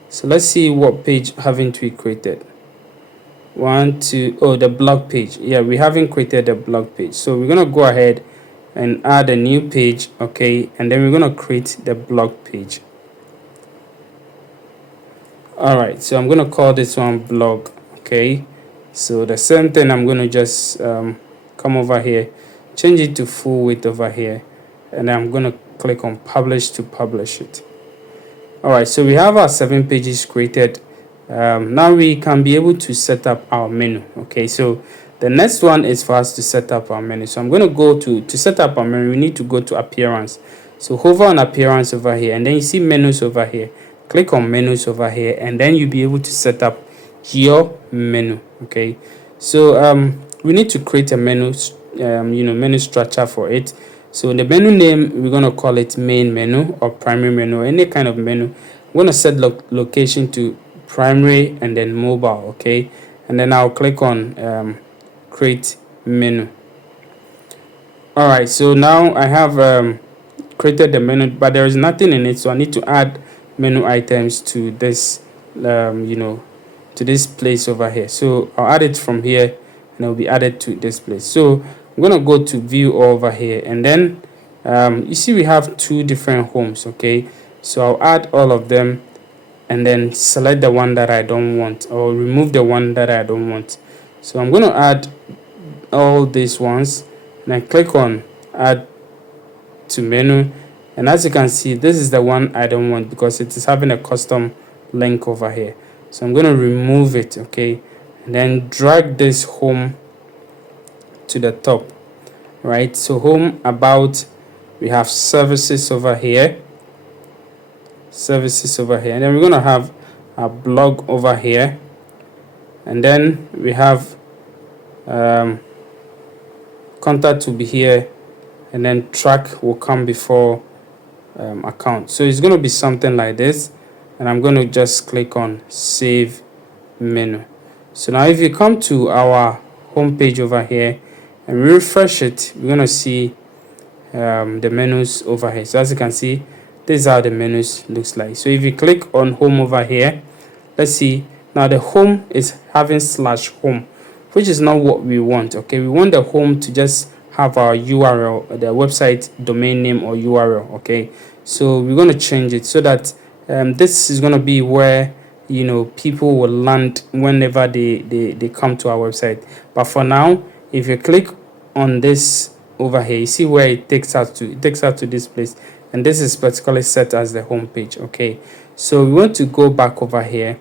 So let's see what page haven't we created. 1, 2, oh, the blog page. Yeah, we haven't created the blog page, so we're going to go ahead and add a new page. Okay, and then we're going to create the blog page. All right, so I'm going to call this one blog. Okay, so the same thing, I'm going to just come over here, change it to full width over here, and I'm going to click on publish to publish it. All right, so we have our 7 pages created now we can be able to set up our menu. Okay, so the next one is for us to set up our menu. So I'm going to go to set up our menu. We need to go to appearance. So hover on appearance over here, and then you see menus over here. Click on menus over here, and then you'll be able to set up your menu. Okay, so we need to create a menu, menu structure for it. So the menu name, we're going to call it main menu or primary menu, any kind of menu. I'm going to set location to primary and then mobile. Okay, and then I'll click on create menu. All right, so now I have created the menu, but there is nothing in it, so I need to add menu items to this to this place over here. So I'll add it from here, and it'll be added to this place. So I'm going to go to view over here, and then you see we have two different homes. Okay, so I'll add all of them and then select the one that I don't want, or remove the one that I don't want. So I'm going to add all these ones, and I click on add to menu, and as you can see, this is the one I don't want because it is having a custom link over here. So I'm going to remove it. Okay, and then drag this home to the top. Right, so home, about, we have services over here, and then we're going to have a blog over here, and then we have contact will be here, and then track will come before account. So it's going to be something like this, and I'm going to just click on save menu. So now if you come to our home page over here and refresh it, we're going to see the menus over here. So as you can see, this is how the menus looks like. So if you click on home over here, let's see, now the home is having /home, which is not what we want. Okay, we want the home to just have our URL, the website domain name or URL. Okay, so we're going to change it so that this is going to be where people will land whenever they come to our website. But for now, if you click on this over here, you see where it takes us to this place, and this is particularly set as the home page. Okay, so we want to go back over here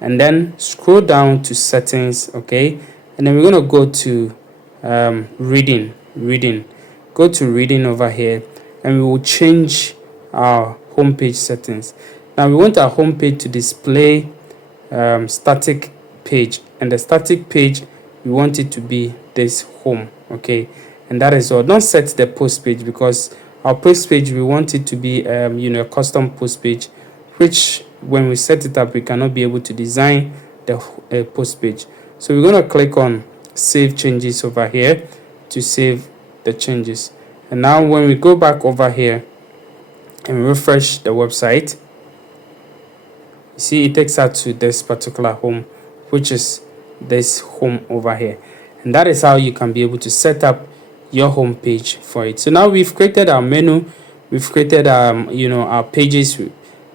and then scroll down to settings. Okay, and then we're going to go to reading. Go to reading over here, and we will change our home page settings. Now we want our home page to display static page, and the static page, we want it to be this home. Okay, and that is all. Don't set the post page, because our post page, we want it to be a custom post page, which when we set it up, we cannot be able to design the post page. So we're going to click on save changes over here to save the changes. And now when we go back over here and refresh the website, you see it takes us to this particular home, which is this home over here. And that is how you can be able to set up your home page for it. So now we've created our menu, we've created our pages.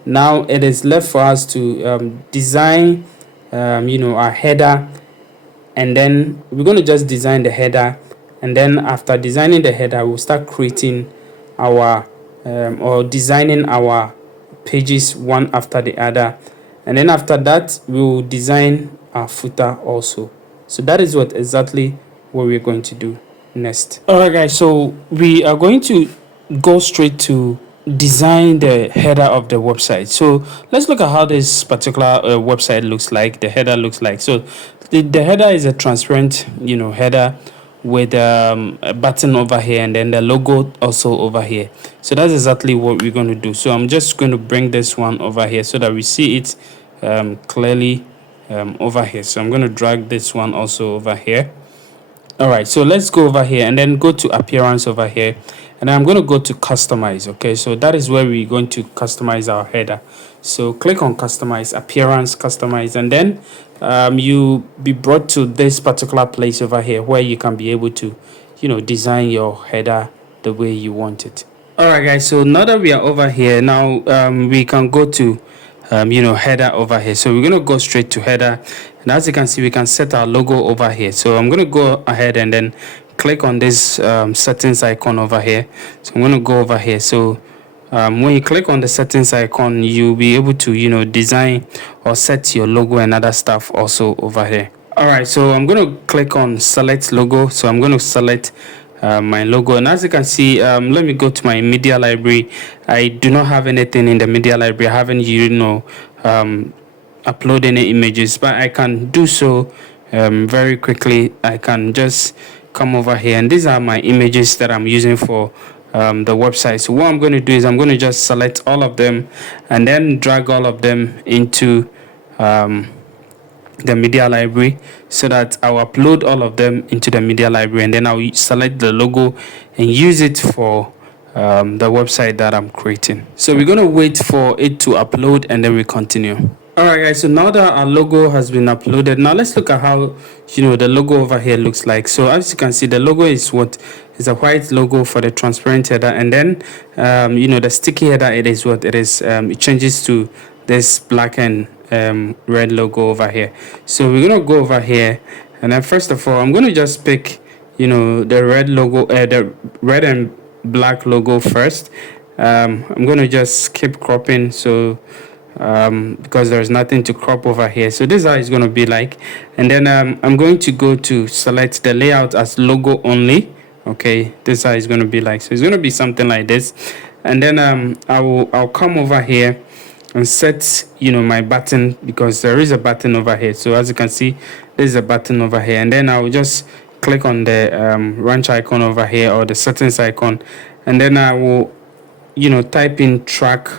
Now it is left for us to design our header, and then we're going to just design the header, and then after designing the header, we'll start creating our or designing our pages one after the other, and then after that we will design our footer also. So that is what we're going to do next. All right guys, so we are going to go straight to design the header of the website. So let's look at how this particular website looks like, the header looks like. So the header is a transparent header with a button over here, and then the logo also over here. So that's exactly what we're going to do. So I'm just going to bring this one over here so that we see it clearly over here. So I'm going to drag this one also over here. All right, so let's go over here and then go to appearance over here, and I'm going to go to customize. Okay, so that is where we're going to customize our header. So click on customize, appearance, customize, and then you be brought to this particular place over here where you can be able to design your header the way you want it. All right guys, so now that we are over here, now we can go to header over here. So we're going to go straight to header, and as you can see, we can set our logo over here. So I'm going to go ahead and then click on this settings icon over here. So I'm going to go over here. So when you click on the settings icon, you'll be able to, you know, design or set your logo and other stuff also over here. All right, so I'm going to click on select logo. So I'm going to select my logo, and as you can see, let me go to my media library. I do not have anything in the media library. I haven't, you know, upload any images, but I can do so very quickly. I can just come over here, and these are my images that I'm using for the website. So what I'm going to do is I'm going to just select all of them and then drag all of them into the media library, so that I'll upload all of them into the media library, and then I'll select the logo and use it for the website that I'm creating. So we're going to wait for it to upload, and then we continue. All right, guys, so now that our logo has been uploaded, now let's look at how, you know, the logo over here looks like. So as you can see, the logo is what is a white logo for the transparent header, and then you know, the sticky header, it is what it is. It changes to this black and red logo over here. So we're gonna go over here, and then first of all, I'm gonna just pick, you know, the red logo, the red and black logo first. I'm gonna just keep cropping, so because there's nothing to crop over here. So this is how it's going to be like, and then I'm going to go to select the layout as logo only. Okay, this is how it's going to be like. So it's going to be something like this, and then I'll come over here and set, you know, my button, because there is a button over here. So as you can see, there's a button over here, and then I'll just click on the ranch icon over here, or the settings icon, and then I will, you know, type in track.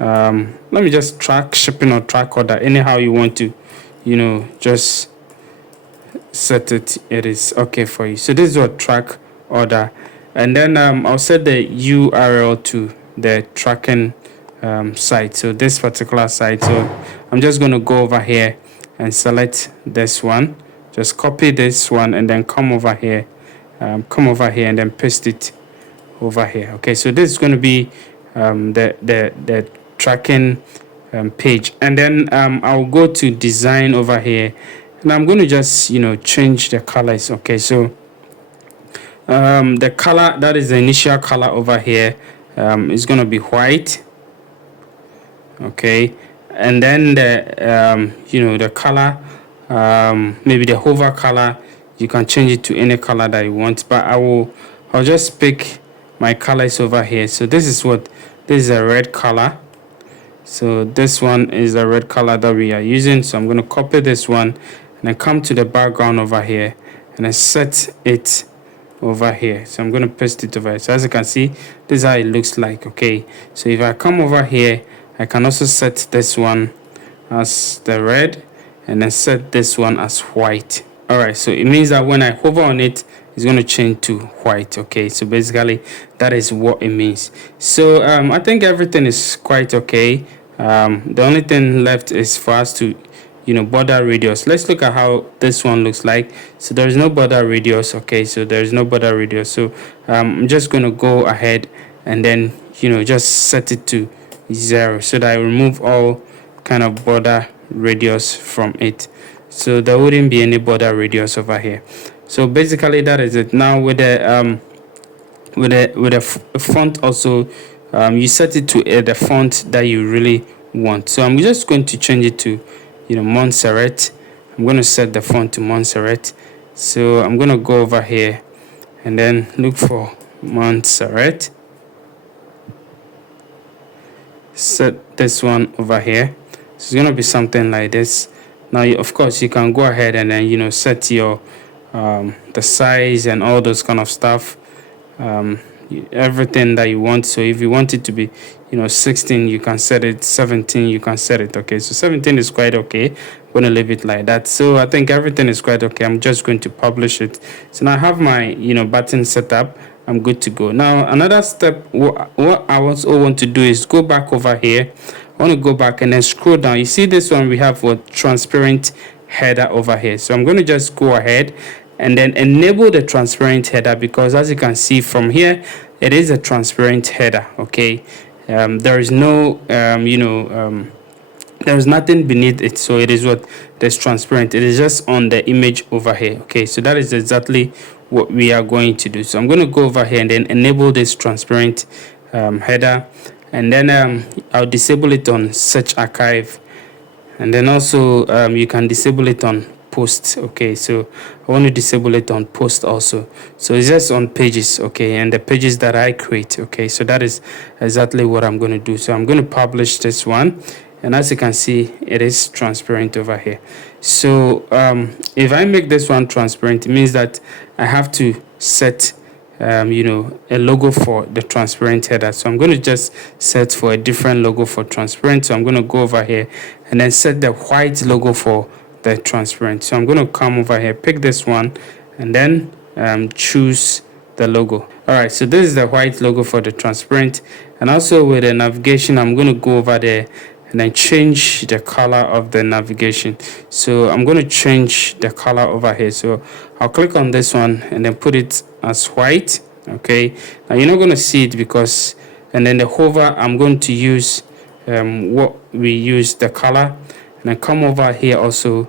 Let me just track shipping or track order, anyhow you want to, you know, just set it. It is okay for you. So this is what track order, and then I'll set the URL to the tracking site, so this particular site. So I'm just going to go over here and select this one, just copy this one, and then come over here and then paste it over here. Okay, so this is going to be the tracking page, and then I'll go to design over here, and I'm going to just, you know, change the colors. Okay, so the color, that is the initial color over here, is going to be white. Okay, and then the you know, the color, maybe the hover color, you can change it to any color that you want, but I'll just pick my colors over here. So this is a red color. So this one is a red color that we are using. So I'm going to copy this one and then come to the background over here and then set it over here. So I'm going to paste it over here. So as you can see, this is how it looks like. Okay, so if I come over here, I can also set this one as the red and then set this one as white. All right, so it means that when I hover on it, it's going to change to white. Okay, so basically that is what it means. So I think everything is quite okay. The only thing left is for us to, you know, border radius. Let's look at how this one looks like. So there is no border radius. Okay, so there is no border radius. So I'm just going to go ahead and then, you know, just set it to 0, so that I remove all kind of border radius from it, so there wouldn't be any border radius over here. So basically that is it. Now with the font also, you set it to the font that you really want. So I'm just going to change it to, you know, Montserrat. I'm going to set the font to Montserrat. So I'm going to go over here and then look for Montserrat. Set this one over here. So it's going to be something like this. Now of course you can go ahead and then, you know, set your the size and all those kind of stuff, everything that you want. So if you want it to be, you know, 16, you can set it. 17, you can set it. Okay, so 17 is quite okay. I'm going to leave it like that. So I think everything is quite okay. I'm just going to publish it. So now I have my, you know, button set up. I'm good to go. Now another step, what I also want to do is go back over here. I want to go back and then scroll down. You see this one, we have what transparent header over here. So I'm going to just go ahead and then enable the transparent header, because as you can see from here, it is a transparent header. Okay, there is no there's nothing beneath it, so it is what that's transparent. It is just on the image over here. Okay, so that is exactly what we are going to do. So I'm going to go over here and then enable this transparent header, and then I'll disable it on search archive, and then also you can disable it on post. Okay, so I want to disable it on post also, so it's just on pages. Okay, and the pages that I create. Okay, so that is exactly what I'm going to do. So I'm going to publish this one, and as you can see, it is transparent over here. So if I make this one transparent, it means that I have to set a logo for the transparent header. So I'm going to just set for a different logo for transparent. So I'm going to go over here and then set the white logo for the transparent. So I'm going to come over here, pick this one, and then choose the logo. All right, so this is the white logo for the transparent. And also with the navigation, I'm going to go over there and then change the color of the navigation. So I'm going to change the color over here. So I'll click on this one and then put it as white. Okay, now you're not going to see it because, and then the hover, I'm going to use what we use, the color, and then come over here also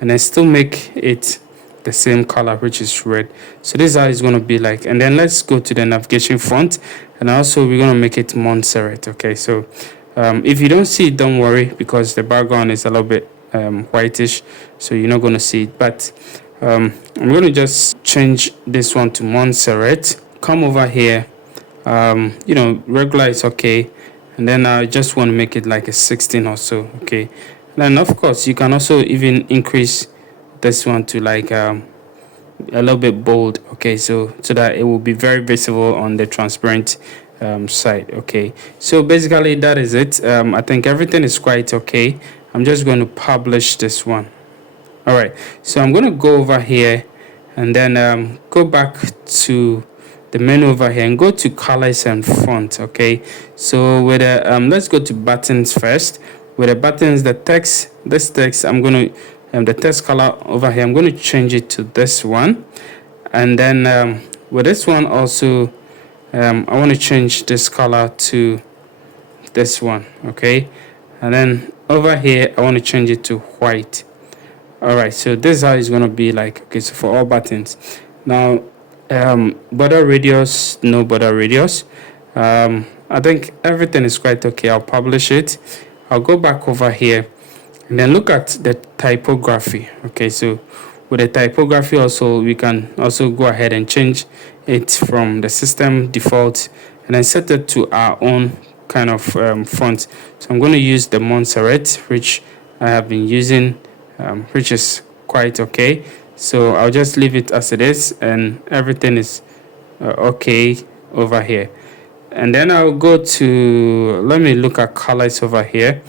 and then still make it the same color, which is red. So this is how it's going to be like. And then let's go to the navigation font, and also we're going to make it Montserrat. Okay, so if you don't see it, don't worry, because the background is a little bit whitish, so you're not going to see it. But I'm going to just change this one to Montserrat. Come over here, regular is okay, and then I just want to make it like a 16 or so. Okay, then of course you can also even increase this one to like a little bit bold. Okay, so that it will be very visible on the transparent side. Okay, so basically that is it. I think everything is quite okay. I'm just going to publish this one. All right, so I'm going to go over here and then go back to the menu over here and go to colors and font. Okay, so with let's go to buttons first. With the buttons, the text, this text, I'm going to the text color over here, I'm going to change it to this one. And then with this one also, I want to change this color to this one. Okay, and then over here I want to change it to white. All right, so this is how it's going to be like. Okay, so for all buttons now, border radius, no border radius. I think everything is quite okay. I'll publish it. I'll go back over here and then look at the typography. Okay, so with the typography also, we can also go ahead and change it from the system default and then set it to our own kind of font. So I'm going to use the Montserrat, which I have been using, which is quite okay. So I'll just leave it as it is, and everything is okay over here. And then I'll go to, let me look at colors over here.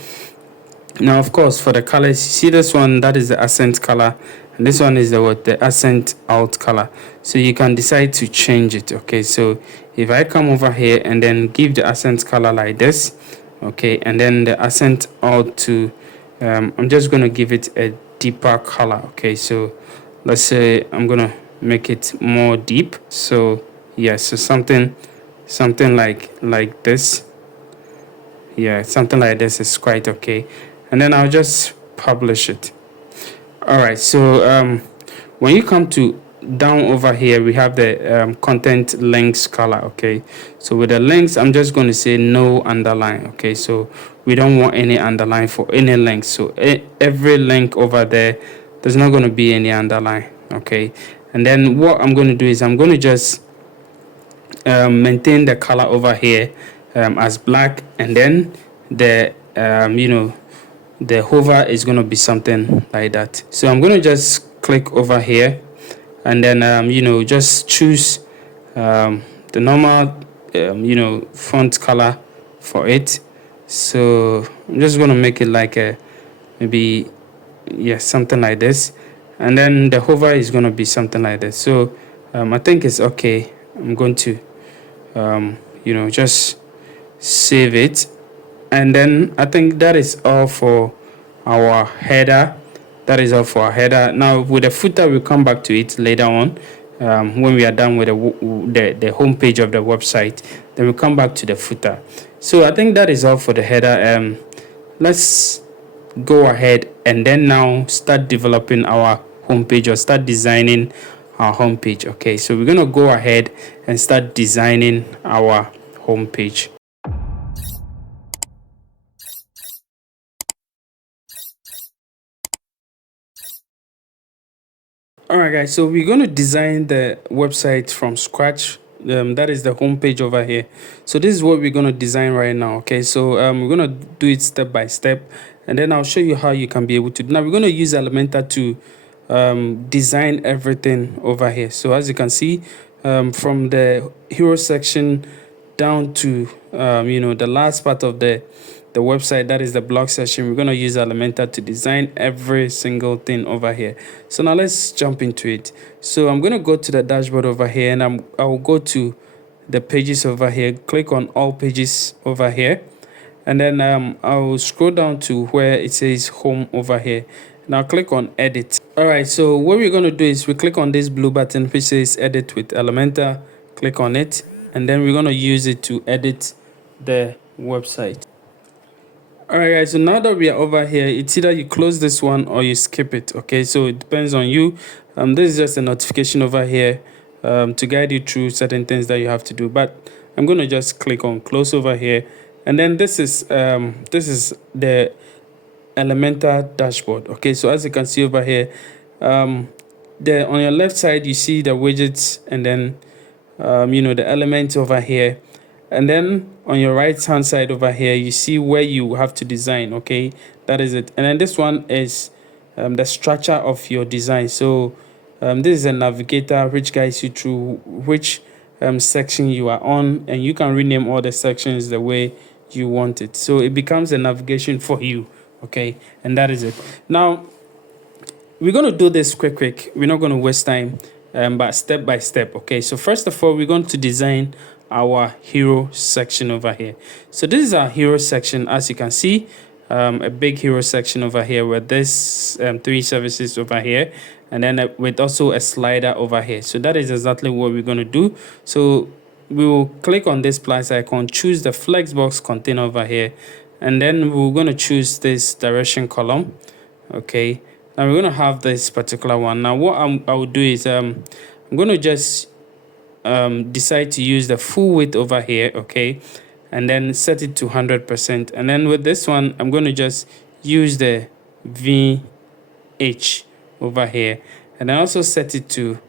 Now, of course, for the colors, you see this one, that is the accent color, and this one is the accent out color. So you can decide to change it. Okay, so if I come over here and then give the accent color like this, okay, and then the accent out to, I'm just going to give it a deeper color. Okay, so let's say I'm going to make it more deep. So yeah, so something like this. Yeah, something like this is quite okay. And then I'll just publish it. All right, so when you come to down over here, we have the content links color. Okay, so with the links, I'm just going to say no underline. Okay, so we don't want any underline for any link. So every link over there, there's not going to be any underline. Okay, and then what I'm going to do is I'm going to just maintain the color over here as black, and then the the hover is going to be something like that. So I'm going to just click over here and then just choose the normal font color for it. So I'm just going to make it like a maybe something like this, and then the hover is going to be something like this. So I think it's okay. I'm going to just save it, and then I think that is all for our header. Now with the footer, we'll come back to it later on when we are done with the home page of the website. Then we'll come back to the footer. So I think that is all for the header. Let's go ahead and then now start developing our homepage, or start designing our homepage. Okay, so we're going to go ahead and start designing our homepage. All right, guys, so we're going to design the website from scratch. That is the home page over here. So this is what we're going to design right now. Okay, so we're going to do it step by step, and then I'll show you how you can be able to. Now we're going to use Elementor to design everything over here. So as you can see, from the hero section down to the last part of the website, that is the blog section, we're going to use Elementor to design every single thing over here. So now let's jump into it. So I'm going to go to the dashboard over here, and I'll go to the pages over here, click on all pages over here, and then I'll scroll down to where it says home over here. Now click on edit. All right, so what we're going to do is we click on this blue button which says edit with Elementor, click on it, and then we're going to use it to edit the website. All right, guys, so now that we are over here, it's either you close this one or you skip it. Okay, so it depends on you. This is just a notification over here to guide you through certain things that you have to do, but I'm going to just click on close over here, and then this is the Elementor dashboard. Okay, so as you can see over here, on your left side you see the widgets, and then the elements over here, and then on your right hand side over here you see where you have to design. Okay, that is it. And then this one is the structure of your design. So this is a navigator which guides you through which section you are on, and you can rename all the sections the way you want it, so it becomes a navigation for you. Okay, and that is it. Now we're going to do this quick. We're not going to waste time, but step by step. Okay, so first of all, we're going to design our hero section over here. So this is our hero section. As you can see, a big hero section over here with this 3 services over here, and then with also a slider over here. So that is exactly what we're going to do. So we will click on this plus icon, choose the flexbox container over here, and then we're going to choose this direction column. Okay, now we're going to have this particular one. Now what I will do is I'm going to just decide to use the full width over here. Okay, and then set it to 100%, and then with this one I'm going to just use the VH over here, and then also set it to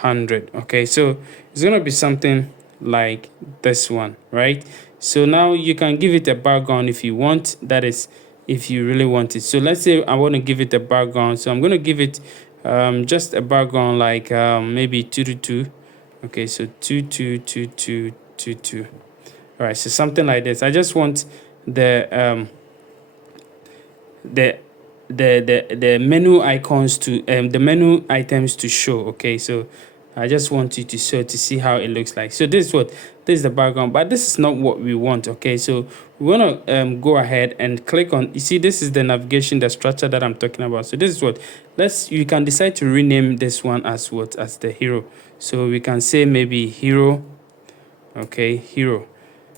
100. Okay, so it's going to be something like this one, right? So now you can give it a background if you want, that is if you really want it. So let's say I want to give it a background, so I'm going to give it just a background like maybe 222. Okay, so 222222. All right, so something like this. I just want the menu icons to the menu items to show. Okay, so I just want you to show to see how it looks like. So this is the background, but this is not what we want. Okay, so we want to go ahead and click on, you see, this is the navigation, the structure that I'm talking about. So this is what, you can decide to rename this one as what, as the hero. So we can say maybe hero. Okay, hero.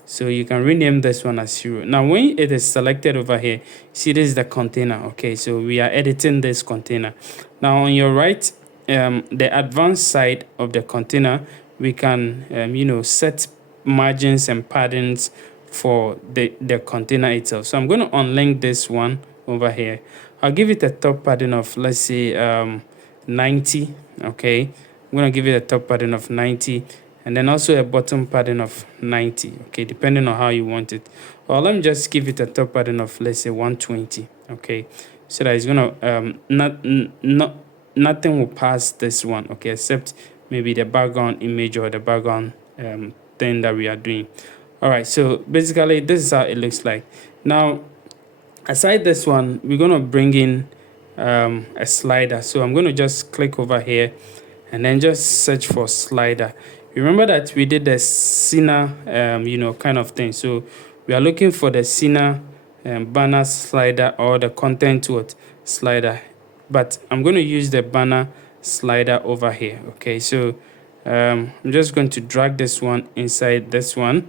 So you can rename this one as hero. Now when it is selected over here, see, this is the container. Okay, so we are editing this container. Now on your right, the advanced side of the container, we can set margins and paddings for the container itself. So I'm going to unlink this one over here. I'll give it a top padding of, let's say 90. Okay, I'm going to give it a top padding of 90, and then also a bottom padding of 90. Okay, depending on how you want it. Or let me just give it a top padding of, let's say 120. Okay, so that it's going to nothing will pass this one. Okay, except maybe the background image or the background thing that we are doing. All right, so basically this is how it looks like. Now aside this one, we're going to bring in a slider. So I'm going to just click over here and then just search for slider. Remember that we did the Sina kind of thing. So we are looking for the Sina banner slider, or the content slider, but I'm going to use the banner slider over here. Okay, so I'm just going to drag this one inside this one,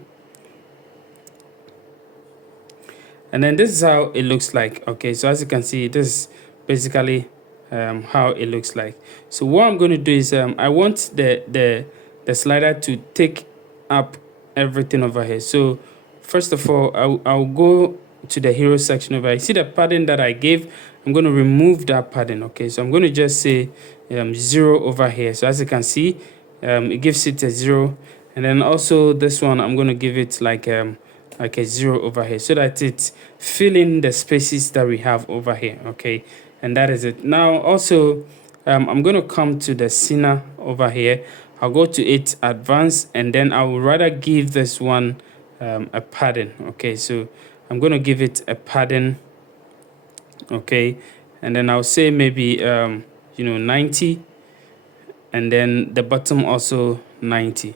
and then this is how it looks like. Okay, so as you can see, this is basically how it looks like. So what I'm going to do is I want the slider to take up everything over here. So first of all, I'll go to the hero section over here. See the padding that I gave? I'm going to remove that padding. Okay, so I'm going to just say 0 over here. So as you can see, it gives it a 0, and then also this one I'm going to give it like a 0 over here, so that it fill in the spaces that we have over here. Okay, and that is it. Now also I'm going to come to the Sina over here. I'll go to it advanced, and then I would rather give this one a padding. Okay, so I'm going to give it a padding. Okay, and then I'll say maybe 90, and then the bottom also 90.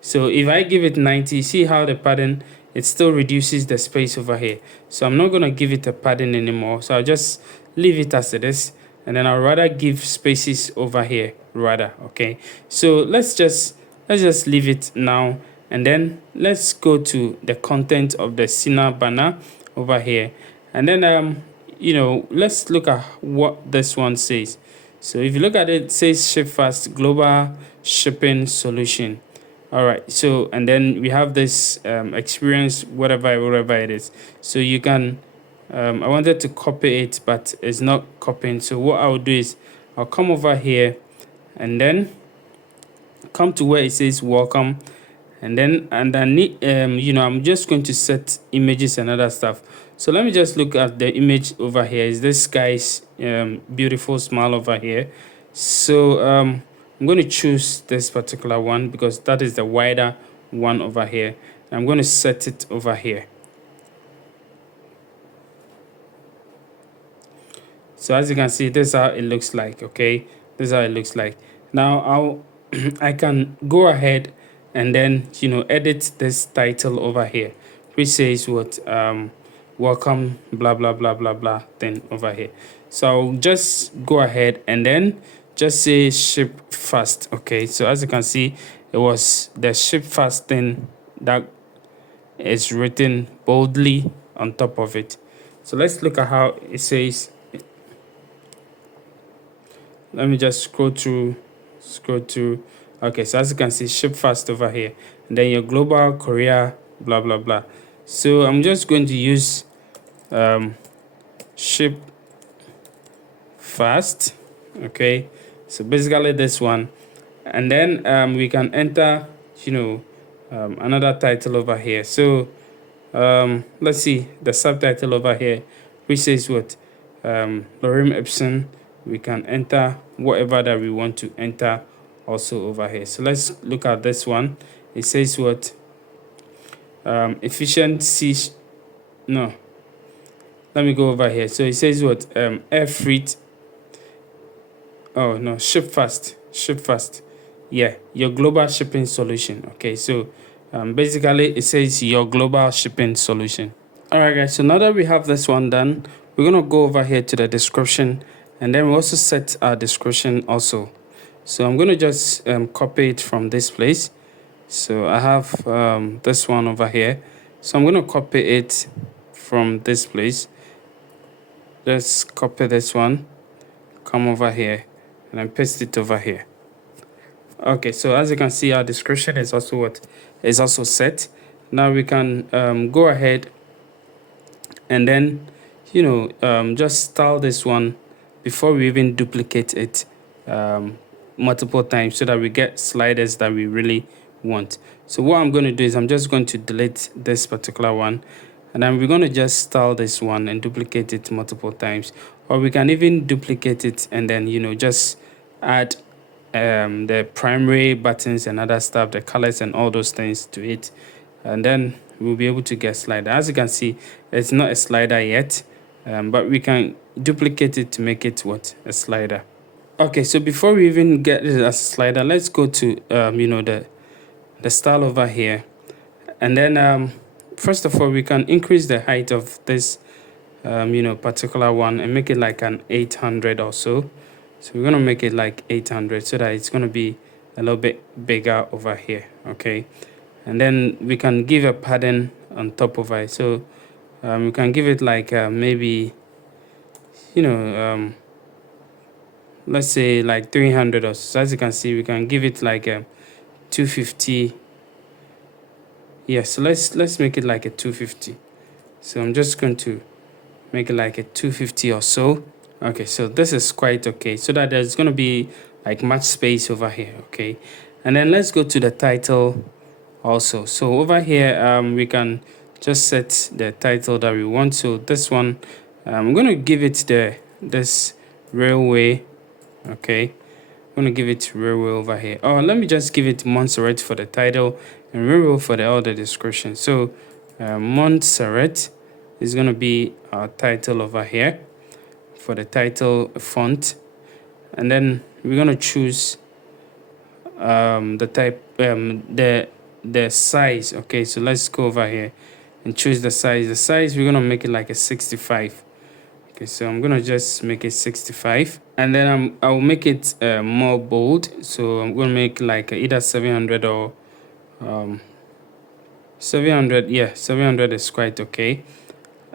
So if I give it 90, see how the padding, it still reduces the space over here. So I'm not going to give it a padding anymore, so I'll just leave it as it is, and then I'll rather give spaces over here rather. Okay, so let's just leave it now, and then let's go to the content of the Sina banner over here, and then let's look at what this one says. So if you look at it, it says ship fast global shipping solution. All right, so and then we have this experience, whatever it is. So you can I wanted to copy it, but it's not copying. So what I'll do is I'll come over here and then come to where it says welcome, and then underneath I'm just going to set images and other stuff. So let me just look at the image over here. Is this guy's beautiful smile over here? So I'm going to choose this particular one because that is the wider one over here. I'm going to set it over here. So as you can see, this is how it looks like. Okay, this is how it looks like. Now I can go ahead and then edit this title over here, which says what welcome blah blah blah blah blah thing over here. So I'll just go ahead and then just say ship fast. Okay, so as you can see, it was the ship fast thing that is written boldly on top of it. So let's look at how it says. Let me just scroll through. Okay, so as you can see, ship fast over here, and then your global Korea blah blah blah. So I'm just going to use ship fast. Okay, so basically this one, and then we can enter another title over here. So let's see the subtitle over here, which says what Lorem Ipsum. We can enter whatever that we want to enter also over here. So let's look at this one. It says what efficiency. No, let me go over here. So it says what air freight. Oh no, ship fast. Yeah, your global shipping solution. Okay, so basically it says your global shipping solution. All right guys, so now that we have this one done, we're gonna go over here to the description, and then we also set our description also. So I'm going to just copy it from this place. So I have this one over here. So I'm going to copy it from this place. Just copy this one, come over here, and then paste it over here. Okay, so as you can see, our description is also set. Now we can go ahead and then just style this one before we even duplicate it multiple times, so that we get sliders that we really want. So what I'm going to do is I'm just going to delete this particular one, and then we're going to just style this one and duplicate it multiple times, or we can even duplicate it and then just add the primary buttons and other stuff, the colors and all those things to it, and then we'll be able to get slider. As you can see, it's not a slider yet, but we can duplicate it to make it a slider. Okay, so before we even get it as a slider, let's go to the style over here, and then first of all we can increase the height of this particular one and make it like an 800 or so. So we're gonna make it like 800 so that it's gonna be a little bit bigger over here. Okay, and then we can give a padding on top of it. So we can give it like maybe let's say like 300 or so. As you can see, we can give it like 250. Yeah, so let's make it like a 250. So I'm just going to make it like a 250 or so. Okay, so this is quite okay, so that there's going to be like much space over here. Okay, and then let's go to the title also. So over here we can just set the title that we want. So this one, I'm going to give it this railway. Okay, I'm going to give it railway over here. Oh, let me just give it Montserrat for the title and railway for the other description. So Montserrat is going to be our title over here for the title font, and then we're going to choose the type, the size. Okay, so let's go over here and choose the size. The size, we're going to make it like a 65. Okay, so I'm gonna just make it 65, and then I'll make it more bold. So I'm gonna make like either 700 or 700. Yeah, 700 is quite okay.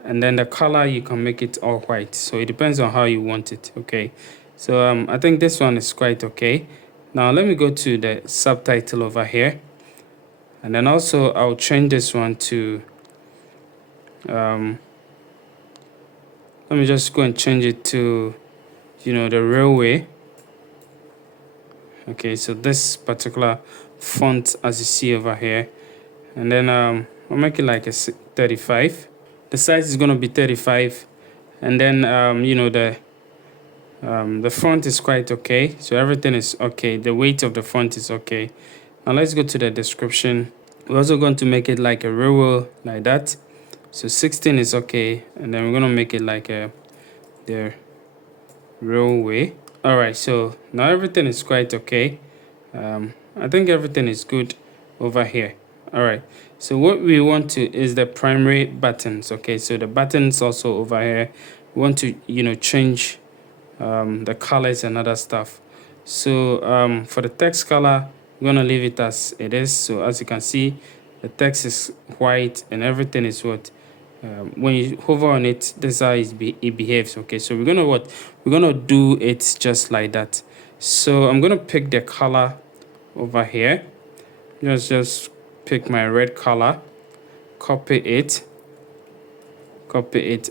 And then the color, you can make it all white. So it depends on how you want it. Okay, so I think this one is quite okay. Now let me go to the subtitle over here, and then also I'll change this one to let me just go and change it to, the railway. Okay, so this particular font, as you see over here, and then I'll make it like a 35. The size is going to be 35, and then the font is quite okay, so everything is okay. The weight of the font is okay. Now let's go to the description. We're also going to make it like a railway, like that. So 16 is okay, and then we're going to make it like the railway. All right, so now everything is quite okay. I think everything is good over here. All right, so what we want to is the primary buttons. Okay, so the buttons also over here, we want to change the colors and other stuff. So for the text color, we're gonna leave it as it is. So as you can see, the text is white and everything is what, when you hover on it, this is how it behaves. Okay, so we're gonna do it just like that. So I'm gonna pick the color over here. Just pick my red color, copy it,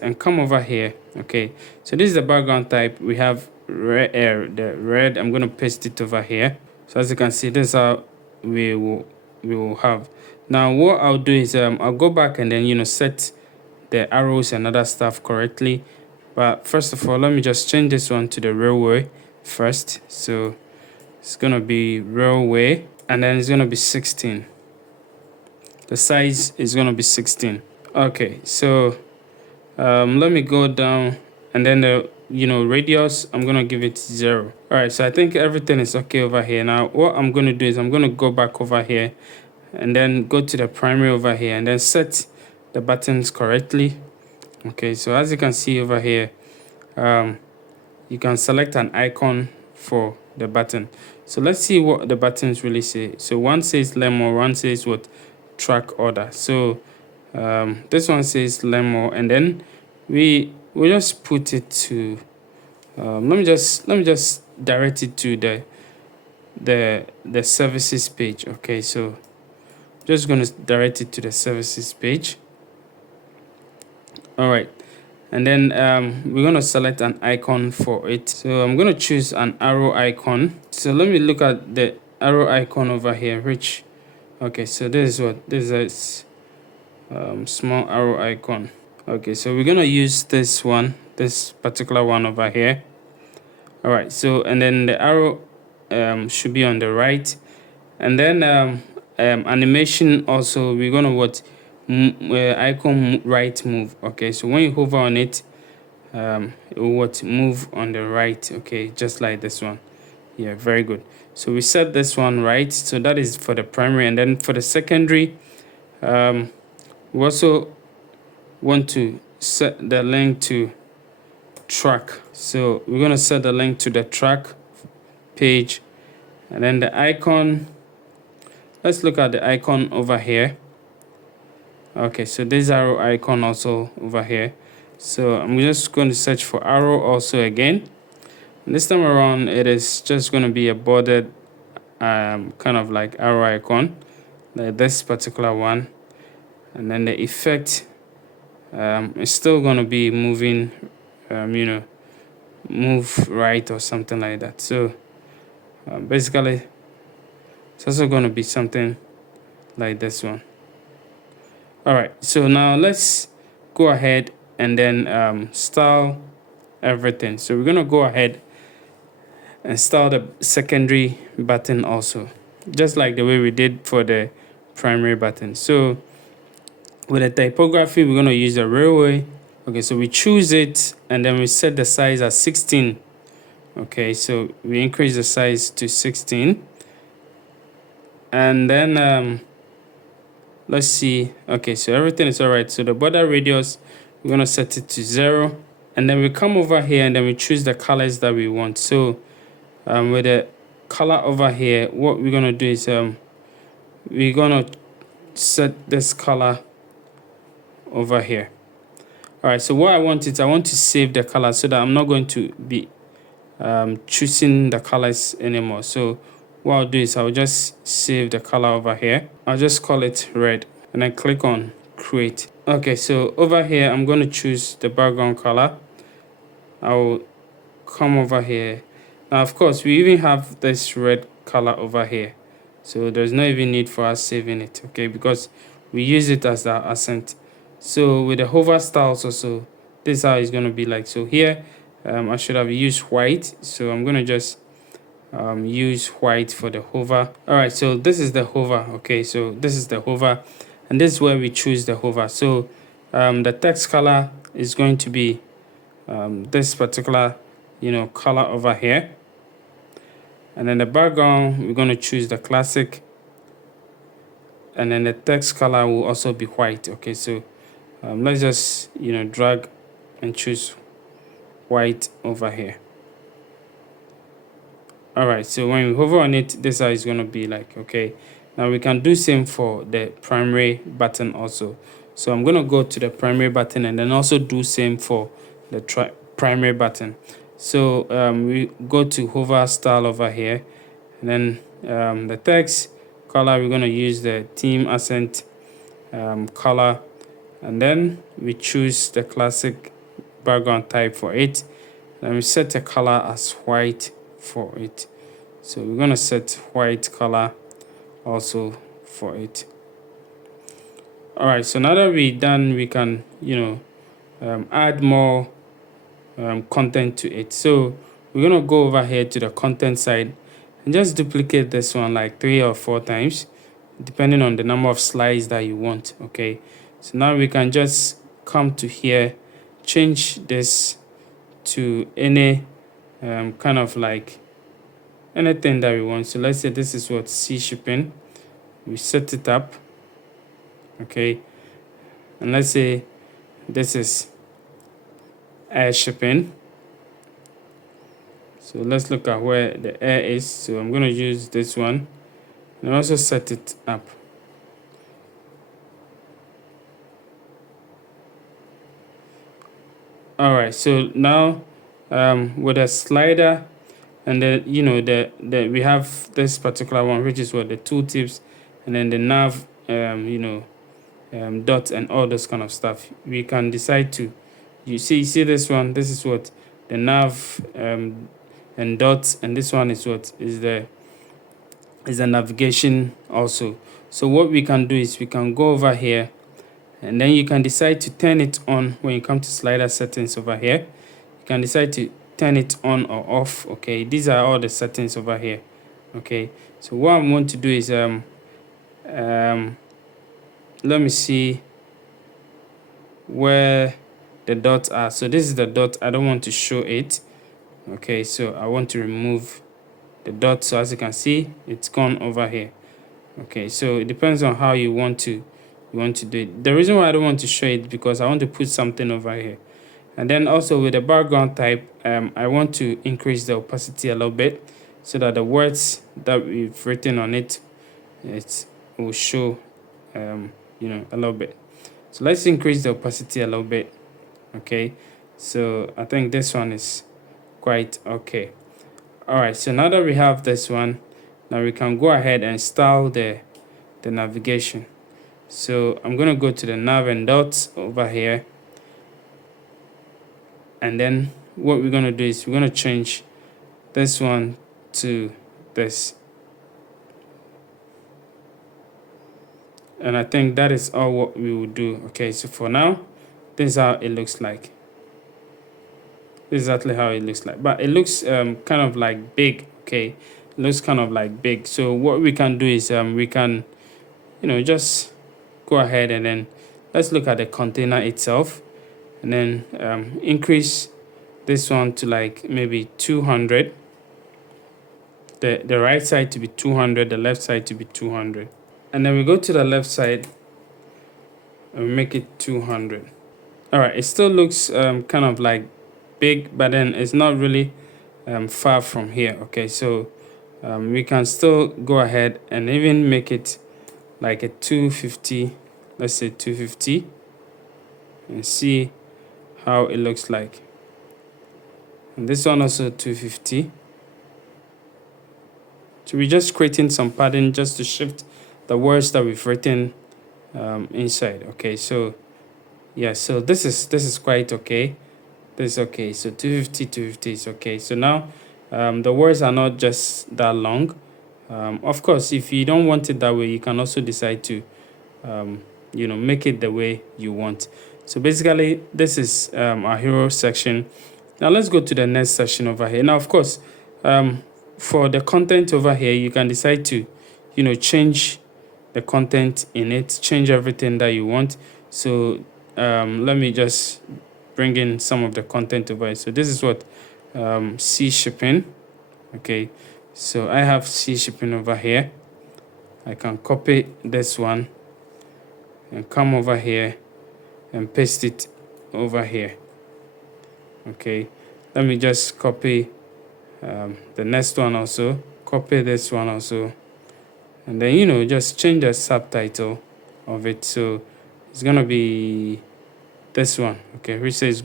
and come over here. Okay, so this is the background type. We have red, the red. I'm gonna paste it over here. So as you can see, this is how we will have. Now what I'll do is I'll go back and then set the arrows and other stuff correctly. But first of all, let me just change this one to the railway first. So it's gonna be railway, and then it's gonna be 16. The size is gonna be 16. Okay, so let me go down, and then the radius, I'm gonna give it 0. All right, so I think everything is okay over here. Now what I'm gonna do is I'm gonna go back over here and then go to the primary over here and then set the buttons correctly. Okay, so as you can see over here, you can select an icon for the button. So let's see what the buttons really say. So one says learn more, one says what, track order. So this one says learn more, and then we just put it to let me just direct it to the services page. Okay, so just going to direct it to the services page. All right, and then we're going to select an icon for it. So I'm going to choose an arrow icon. So let me look at the arrow icon over here, which, okay, so this is small arrow icon. Okay, so we're gonna use this particular one over here. All right, so and then the arrow should be on the right, and then animation also, we're gonna icon right move. Okay, so when you hover on it, it will move on the right. Okay, just like this one. Yeah, very good. So we set this one right, so that is for the primary, and then for the secondary, we also want to set the link to track. So we're going to set the link to the track page, and then the icon, let's look at the icon over here. Okay, so this arrow icon also over here. So I'm just going to search for arrow also again, and this time around it is just going to be a bordered kind of like arrow icon, like this particular one. And then the effect is still going to be moving move right or something like that. So basically it's also going to be something like this one. All right, so now let's go ahead and then style everything. So we're going to go ahead and style the secondary button also, just like the way we did for the primary button. So with the typography, we're going to use the railway. Okay, so we choose it and then we set the size as 16. Okay, so we increase the size to 16. And then let's see. Okay, so everything is all right. So the border radius, we're going to set it to 0. And then we come over here and then we choose the colors that we want. So with the color over here, what we're going to do is we're going to set this color over here. All right, so what I want is I want to save the color so that I'm not going to be choosing the colors anymore. So what I'll do is I'll just save the color over here. I'll just call it red and then click on create. Okay, so over here I'm going to choose the background color. I'll come over here. Now of course we even have this red color over here, so there's no even need for us saving it, okay, because we use it as the accent. So with the hover styles also, this is how it's going to be like. So here I should have used white, so I'm going to just use white for the hover. All right, so this is the hover. Okay, so this is the hover and this is where we choose the hover. So the text color is going to be this particular color over here, and then the background we're going to choose the classic, and then the text color will also be white. Okay, so let's just drag and choose white over here. All right, so when we hover on it, this is how it's going to be like. Okay, now we can do same for the primary button also. So I'm going to go to the primary button and then also do same for the primary button. So we go to hover style over here, and then the text color, we're going to use the theme accent color, and then we choose the classic background type for it, and we set the color as white for it. So we're going to set white color also for it. All right, so now that we're done, we can add more content to it. So we're going to go over here to the content side and just duplicate this one like 3 or 4 times depending on the number of slides that you want. Okay, so now we can just come to here, change this to any kind of like anything that we want. So let's say this is what sea shipping, we set it up. Okay, and let's say this is air shipping. So let's look at where the air is. So I'm going to use this one and also set it up. All right, so now with a slider and we have this particular one, which is what the tooltips, and then the nav dot and all this kind of stuff. We can decide to you see this one, this is what the nav and dots, and this one is what is the navigation also. So what we can do is we can go over here and then you can decide to turn it on. When you come to slider settings over here, you can decide to turn it on or off. Okay, these are all the settings over here. Okay, so what I'm going to do is let me see where the dots are. So this is the dot, I don't want to show it. Okay, so I want to remove the dot. So as you can see, it's gone over here. Okay, so it depends on how you want to do it. The reason why I don't want to show it because I want to put something over here. And then also with the background type, I want to increase the opacity a little bit so that the words that we've written on it will show a little bit. So let's increase the opacity a little bit. Okay, so I think this one is quite okay. All right, so now that we have this one, now we can go ahead and style the navigation. So I'm going to go to the nav and dots over here, and then what we're going to do is we're going to change this one to this, and I think that is all what we will do. Okay, so for now, this is how it looks like. This is exactly how it looks like, but it looks kind of like big. Okay, it looks kind of like big. So what we can do is we can, just go ahead and then let's look at the container itself, and then increase this one to like maybe 200. The right side to be 200, the left side to be 200, and then we go to the left side and we make it 200. All right, it still looks kind of like big, but then it's not really far from here. Okay, so we can still go ahead and even make it like a 250. Let's say 250, and see how it looks like. And this one also 250. So we're just creating some padding just to shift the words that we've written inside. Okay, so yeah, so this is quite okay. This is okay. So 250 is okay. So now the words are not just that long. Of course, if you don't want it that way, you can also decide to make it the way you want. So basically, this is our hero section. Now let's go to the next section over here. Now, of course, for the content over here, you can decide to change the content in it, change everything that you want. So let me just bring in some of the content over here. So this is what C shipping. Okay, so I have C shipping over here. I can copy this one and come over here and paste it over here. Okay, let me just copy the next one also, copy this one also, and then just change the subtitle of it. So it's gonna be this one, okay, which says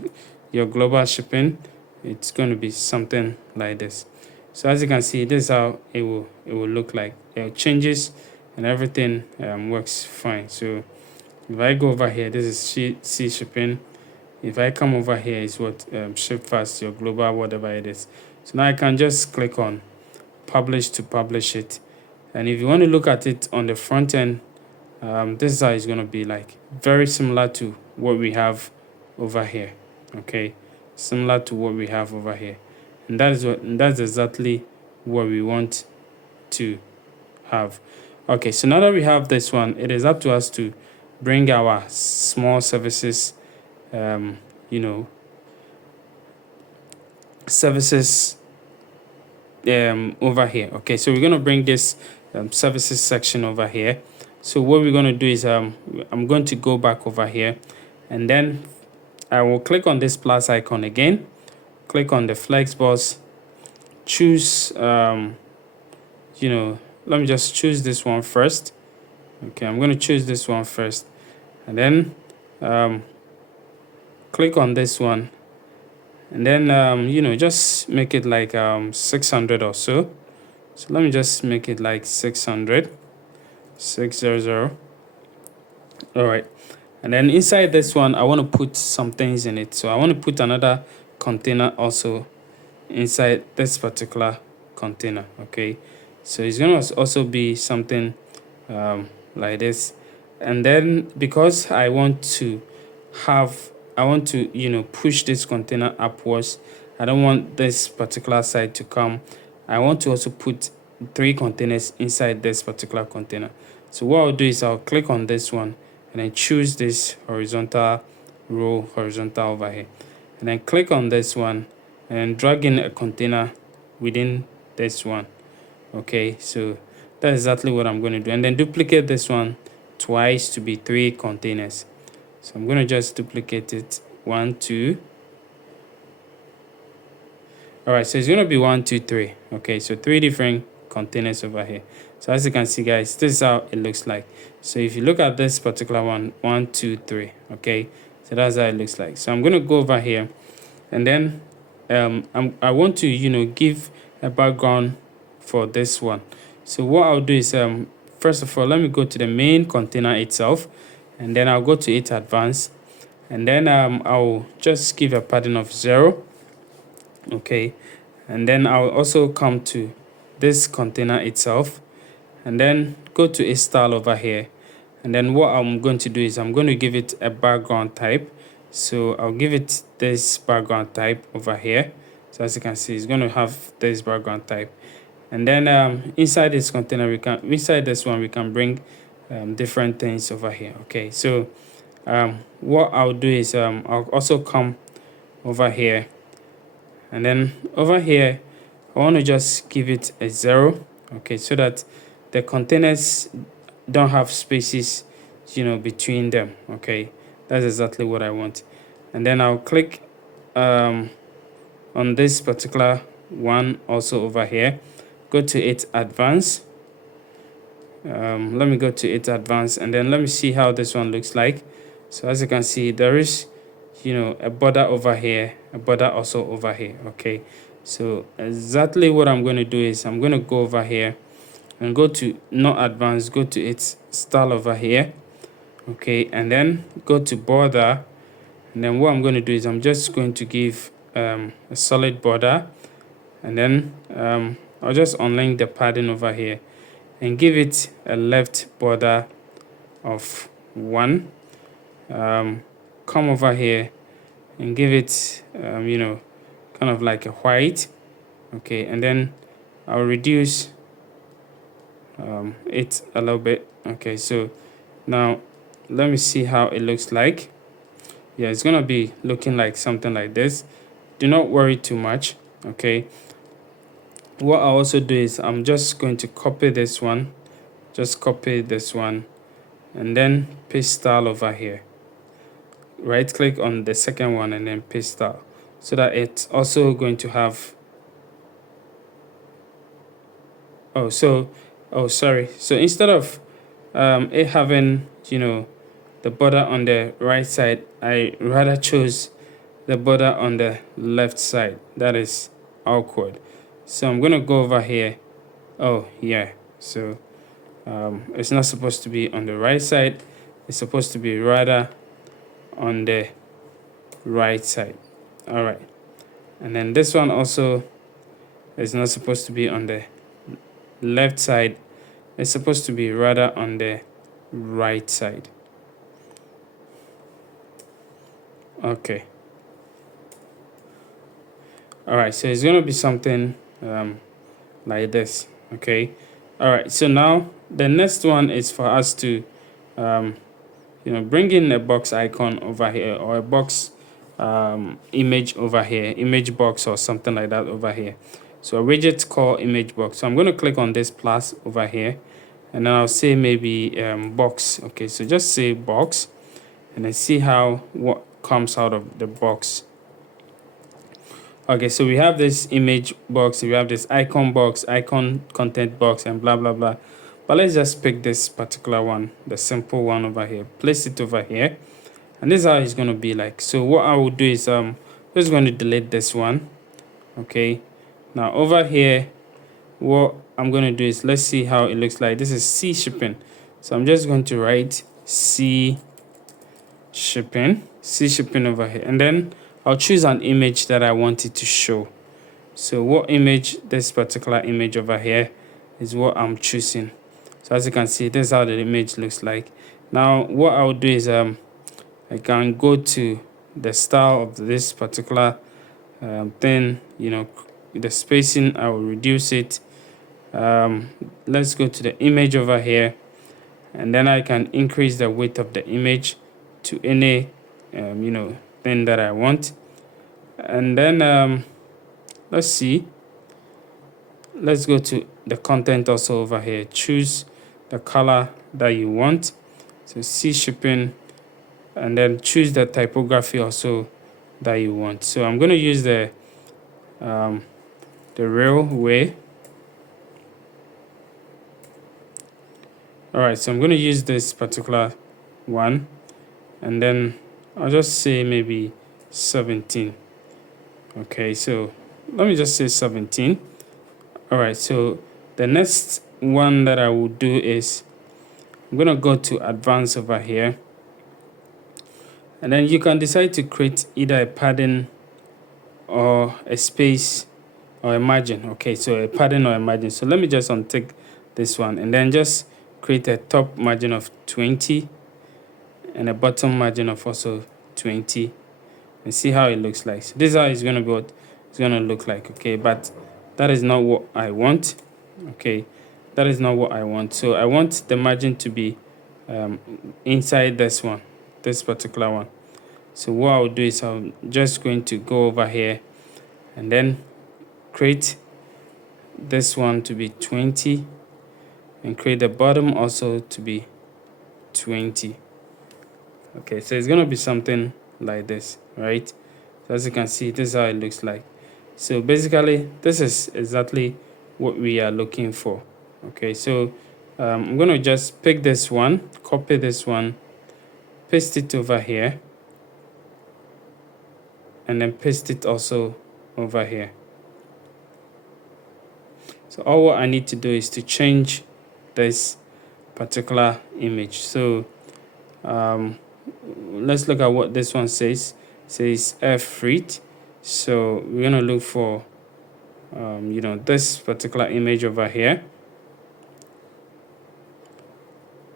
your global shipping. It's going to be something like this. So as you can see, this is how it will look like. It changes and everything works fine. So if I go over here, this is C shipping. If I come over here, it's what ship fast, your global, whatever it is. So now I can just click on publish to publish it. And if you want to look at it on the front end, this is how it's going to be like, very similar to what we have over here. Okay, similar to what we have over here, and that's exactly what we want to have. Okay, so now that we have this one, it is up to us to bring our small services services over here. Okay, so we're going to bring this services section over here. So what we're going to do is I'm going to go back over here, and then I will click on this plus icon again, click on the Flexbox, choose let me just choose this one first. Okay, I'm going to choose this one first, and then click on this one, and then just make it like 600 or so. So let me just make it like 600. All right, and then inside this one I want to put some things in it. So I want to put another container also inside this particular container. Okay, so it's going to also be something like this. And then because I want to push this container upwards, I don't want this particular side to come. I want to also put 3 containers inside this particular container. So what I'll do is I'll click on this one and then choose this horizontal row, horizontal over here, and then click on this one and drag in a container within this one. Okay, so that's exactly what I'm going to do, and then duplicate this one twice to be 3 containers. So I'm going to just duplicate it 1, 2. All right, so it's going to be 1, 2, 3. Okay, so 3 different containers over here. So as you can see, guys, this is how it looks like. So if you look at this particular one, 1, 2, 3. Okay, so that's how it looks like. So I'm going to go over here, and then I want to give a background for this one. So what I'll do is first of all, let me go to the main container itself, and then I'll go to it advanced, and then I'll just give a padding of 0. Okay, and then I'll also come to this container itself and then go to a style over here. And then what I'm going to do is I'm going to give it a background type. So I'll give it this background type over here. So as you can see, it's going to have this background type. And then inside this container, inside this one, we can bring different things over here. Okay, so what I'll do is I'll also come over here. And then over here, I want to just give it a 0. Okay, so that the containers don't have spaces, between them. Okay, that's exactly what I want. And then I'll click on this particular one also over here. Go to it advanced. Let me go to it advanced, and then let me see how this one looks like. So as you can see, there is a border over here, a border also over here. Okay, so exactly what I'm going to do is I'm going to go over here and go to not advanced, go to its style over here. Okay, and then go to border, and then what I'm going to do is I'm just going to give a solid border, and then I'll just unlink the padding over here and give it a left border of 1. Come over here and give it kind of like a white. Okay, and then I'll reduce it a little bit. Okay, so now let me see how it looks like. Yeah, it's gonna be looking like something like this. Do not worry too much. Okay, what I also do is I'm just going to copy this one, just copy this one, and then paste style over here. Right click on the second one and then paste style, so that it's also going to have sorry, so instead of it having the border on the right side, I rather chose the border on the left side. That is awkward. So I'm gonna go over here. Oh yeah, so it's not supposed to be on the right side, it's supposed to be rather on the right side. All right, and then this one also is not supposed to be on the left side, it's supposed to be rather on the right side. Okay, all right, so it's going to be something like this. Okay, all right, so now the next one is for us to bring in a box icon over here, or a box image over here, image box or something like that over here. So a widget called image box. So I'm going to click on this plus over here, and then I'll say maybe box. Okay, so just say box, and then see how what comes out of the box. Okay, so we have this image box, we have this icon box, icon content box, and blah blah blah. But let's just pick this particular one, the simple one over here, place it over here, and this is how it's going to be like. So what I will do is just going to delete this one. Okay, now over here, what I'm going to do is, let's see how it looks like. This is C shipping, so I'm just going to write C shipping over here, and then I'll choose an image that I want it to show. So what image? This particular image over here is what I'm choosing. So as you can see, this is how the image looks like. Now what I'll do is I can go to the style of this particular thing, the spacing, I will reduce it. Let's go to the image over here, and then I can increase the width of the image to any thing that I want. And then let's see, let's go to the content also over here, choose the color that you want, so C shipping, and then choose the typography also that you want. So I'm going to use the railway. All right, so I'm going to use this particular one, and then I'll just say maybe 17. Okay, so let me just say 17. All right, so the next one that I will do is I'm going to go to advanced over here, and then you can decide to create either a padding or a space or a margin. Okay, so a padding or a margin. So let me just untick this one and then just create a top margin of 20 and a bottom margin of also 20 and see how it looks like. So this is how it's going to be, what it's going to look like. Okay, but that is not what I want. Okay, that is not what I want. So I want the margin to be inside this one, this particular one. So what I'll do is I'm just going to go over here and then create this one to be 20 and create the bottom also to be 20. Okay, so it's going to be something like this, right? So as you can see, this is how it looks like. So basically, this is exactly what we are looking for. Okay, so I'm going to just pick this one, copy this one, paste it over here, and then paste it also over here. So all what I need to do is to change this particular image. So let's look at what this one says. It says F-Freight. So we're gonna look for this particular image over here,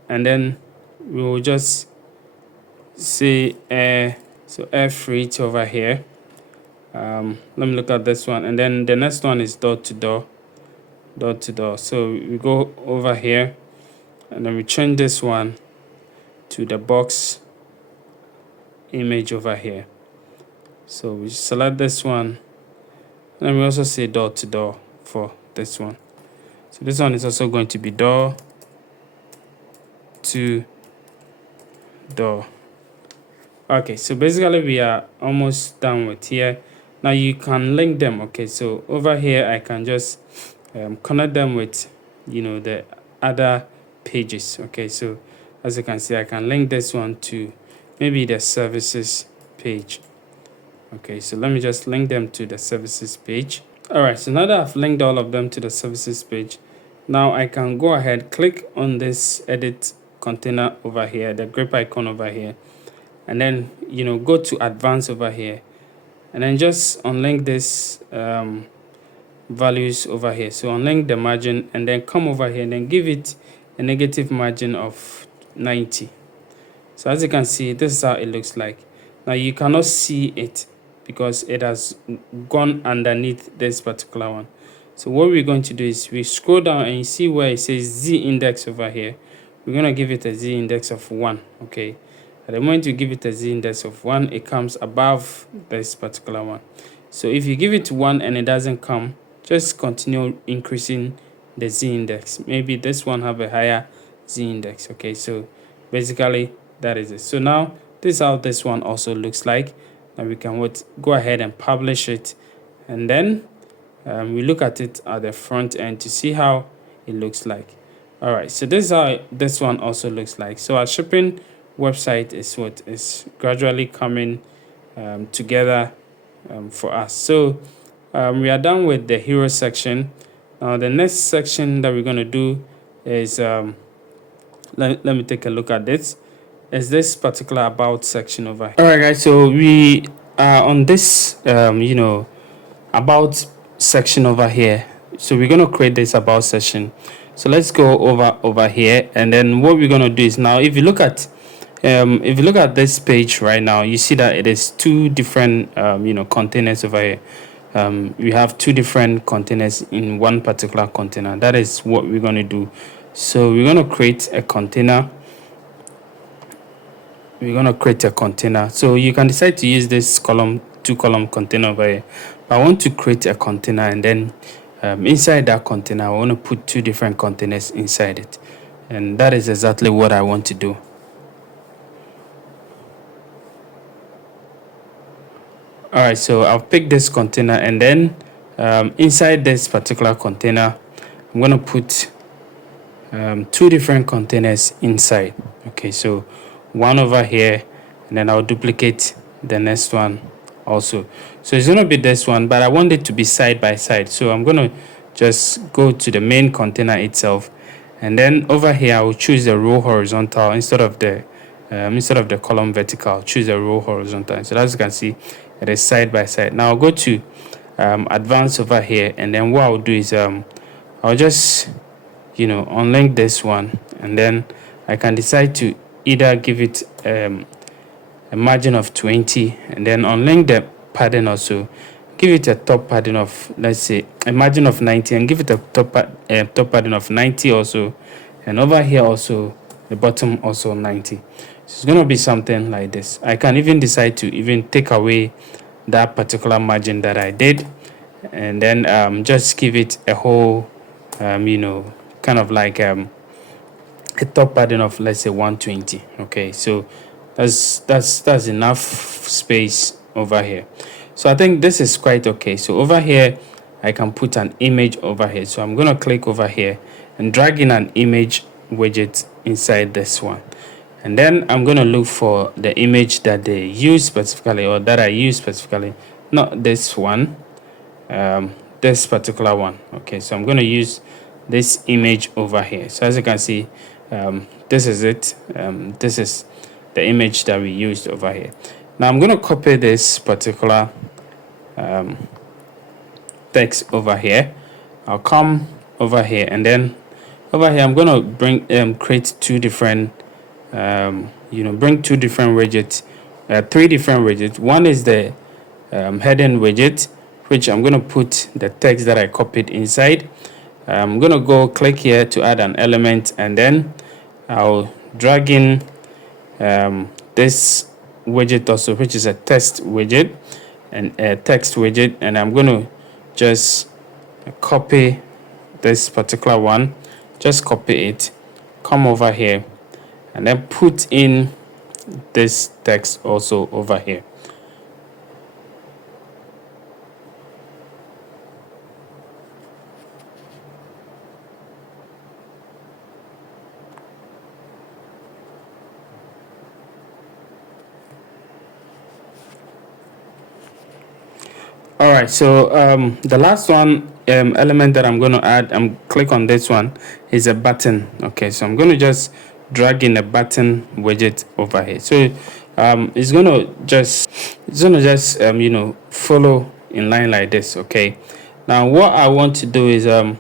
and then we will just say so F-Freight over here. Let me look at this one, and then the next one is door to door. So we go over here and then we change this one to the box image over here. So we select this one and then we also say door to door for this one. So this one is also going to be door to door. Okay, so basically we are almost done with here. Now you can link them. Okay, so over here I can just connect them with the other pages. Okay, so as you can see, I can link this one to maybe the services page. Okay, so let me just link them to the services page. All right, so now that I've linked all of them to the services page, now I can go ahead, click on this edit container over here, the grip icon over here, and then go to advanced over here, and then just unlink this values over here. So unlink the margin and then come over here and then give it a negative margin of 90. So as you can see, this is how it looks like. Now you cannot see it because it has gone underneath this particular one. So what we're going to do is we scroll down and you see where it says Z index over here. We're going to give it a Z index of 1. Okay, at the moment you give it a Z index of 1, it comes above this particular one. So if you give it 1 and it doesn't come, just continue increasing the Z index. Maybe this one have a higher Z index. Okay, so basically that is it. So now this is how this one also looks like. Now we can go ahead and publish it, and then we look at it at the front end to see how it looks like. All right, so this is how this one also looks like. So our shipping website is what is gradually coming together for us. So we are done with the hero section. Now the next section that we're going to do is let me take a look at this. Is this particular about section over here. All right guys, so we are on this about section over here. So we're going to create this about section. So let's go over here, and then what we're going to do is, now if you look at this page right now, you see that it is two different containers over here. We have two different containers in one particular container. That is what we're going to do. So we're going to create a container. So you can decide to use this two column container over here. But I want to create a container, and then inside that container I want to put two different containers inside it, and that is exactly what I want to do. All right, so I'll pick this container, and then inside this particular container I'm going to put two different containers inside. Okay, so one over here, and then I'll duplicate the next one also. So it's going to be this one, but I want it to be side by side. So I'm going to just go to the main container itself, and then over here I will choose the row horizontal instead of the instead of the column vertical, choose a row horizontal. So as you can see, it is side by side. Now I'll go to advanced over here, and then what I'll do is I'll just unlink this one, and then I can decide to either give it a margin of 20, and then unlink the padding also, give it a top padding of, let's say, a margin of 90, and give it a top padding of 90 also, and over here also the bottom also 90. So it's going to be something like this. I can even decide to even take away that particular margin that I did, and then just give it a whole kind of like a top padding of, let's say, 120. Okay, so that's enough space over here. So I think this is quite okay. So over here I can put an image over here. So I'm going to click over here and drag in an image widget inside this one, and then I'm going to look for the image that they use specifically, or that I use specifically, not this one, this particular one. Okay, so I'm going to use this image over here. So as you can see, this is it. This is the image that we used over here. Now I'm going to copy this particular text over here. I'll come over here, and then over here I'm going to bring create two different bring two different widgets, three different widgets. One is the heading widget, which I'm going to put the text that I copied inside. I'm going to go click here to add an element, and then I'll drag in this widget also, which is a text widget, and a text widget, and I'm going to just copy this particular one, just copy it, come over here, and then put in this text also over here. All right, so the last one element that I'm going to add, click on this one, is a button. Okay, so I'm going to just drag in a button widget over here. So it's going to just follow in line like this. Okay, now what I want to do is I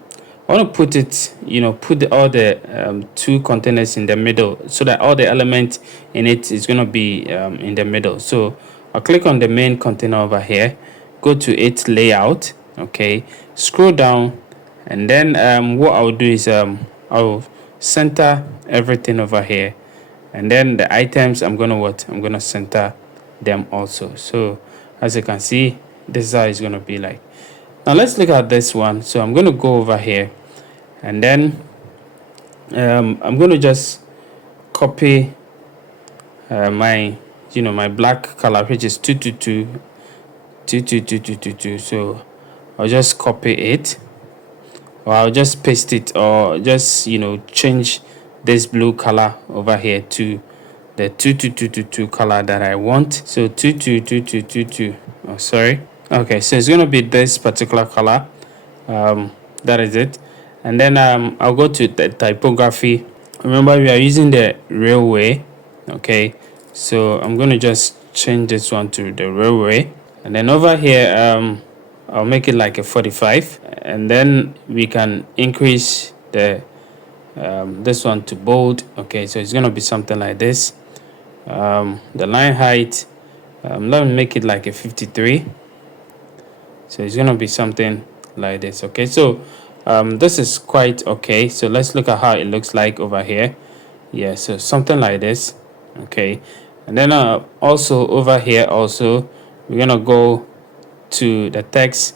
want to put it, put all the two containers in the middle, so that all the elements in it is going to be in the middle. So I'll click on the main container over here, go to its layout. Okay, scroll down, and then what I'll do is I'll center everything over here, and then the items I'm gonna center them also. So as you can see, this is how it's gonna be like. Now let's look at this one. So I'm gonna go over here, and then I'm gonna just copy my my black color, which is 222. So I'll just copy it, or I'll just paste it, or just change this blue color over here to the 2222 color that I want. So 2222. Oh, sorry. Okay, so it's going to be this particular color. That is it. And then I'll go to the typography. Remember, we are using the railway. Okay, so I'm going to just change this one to the railway, and then over here I'll make it like a 45, and then we can increase the this one to bold. Okay, so it's going to be something like this. The line height, let me make it like a 53. So it's going to be something like this. Okay, so this is quite okay. So let's look at how it looks like over here. Yeah, so something like this. Okay, and then also over here also we're going to go to the text.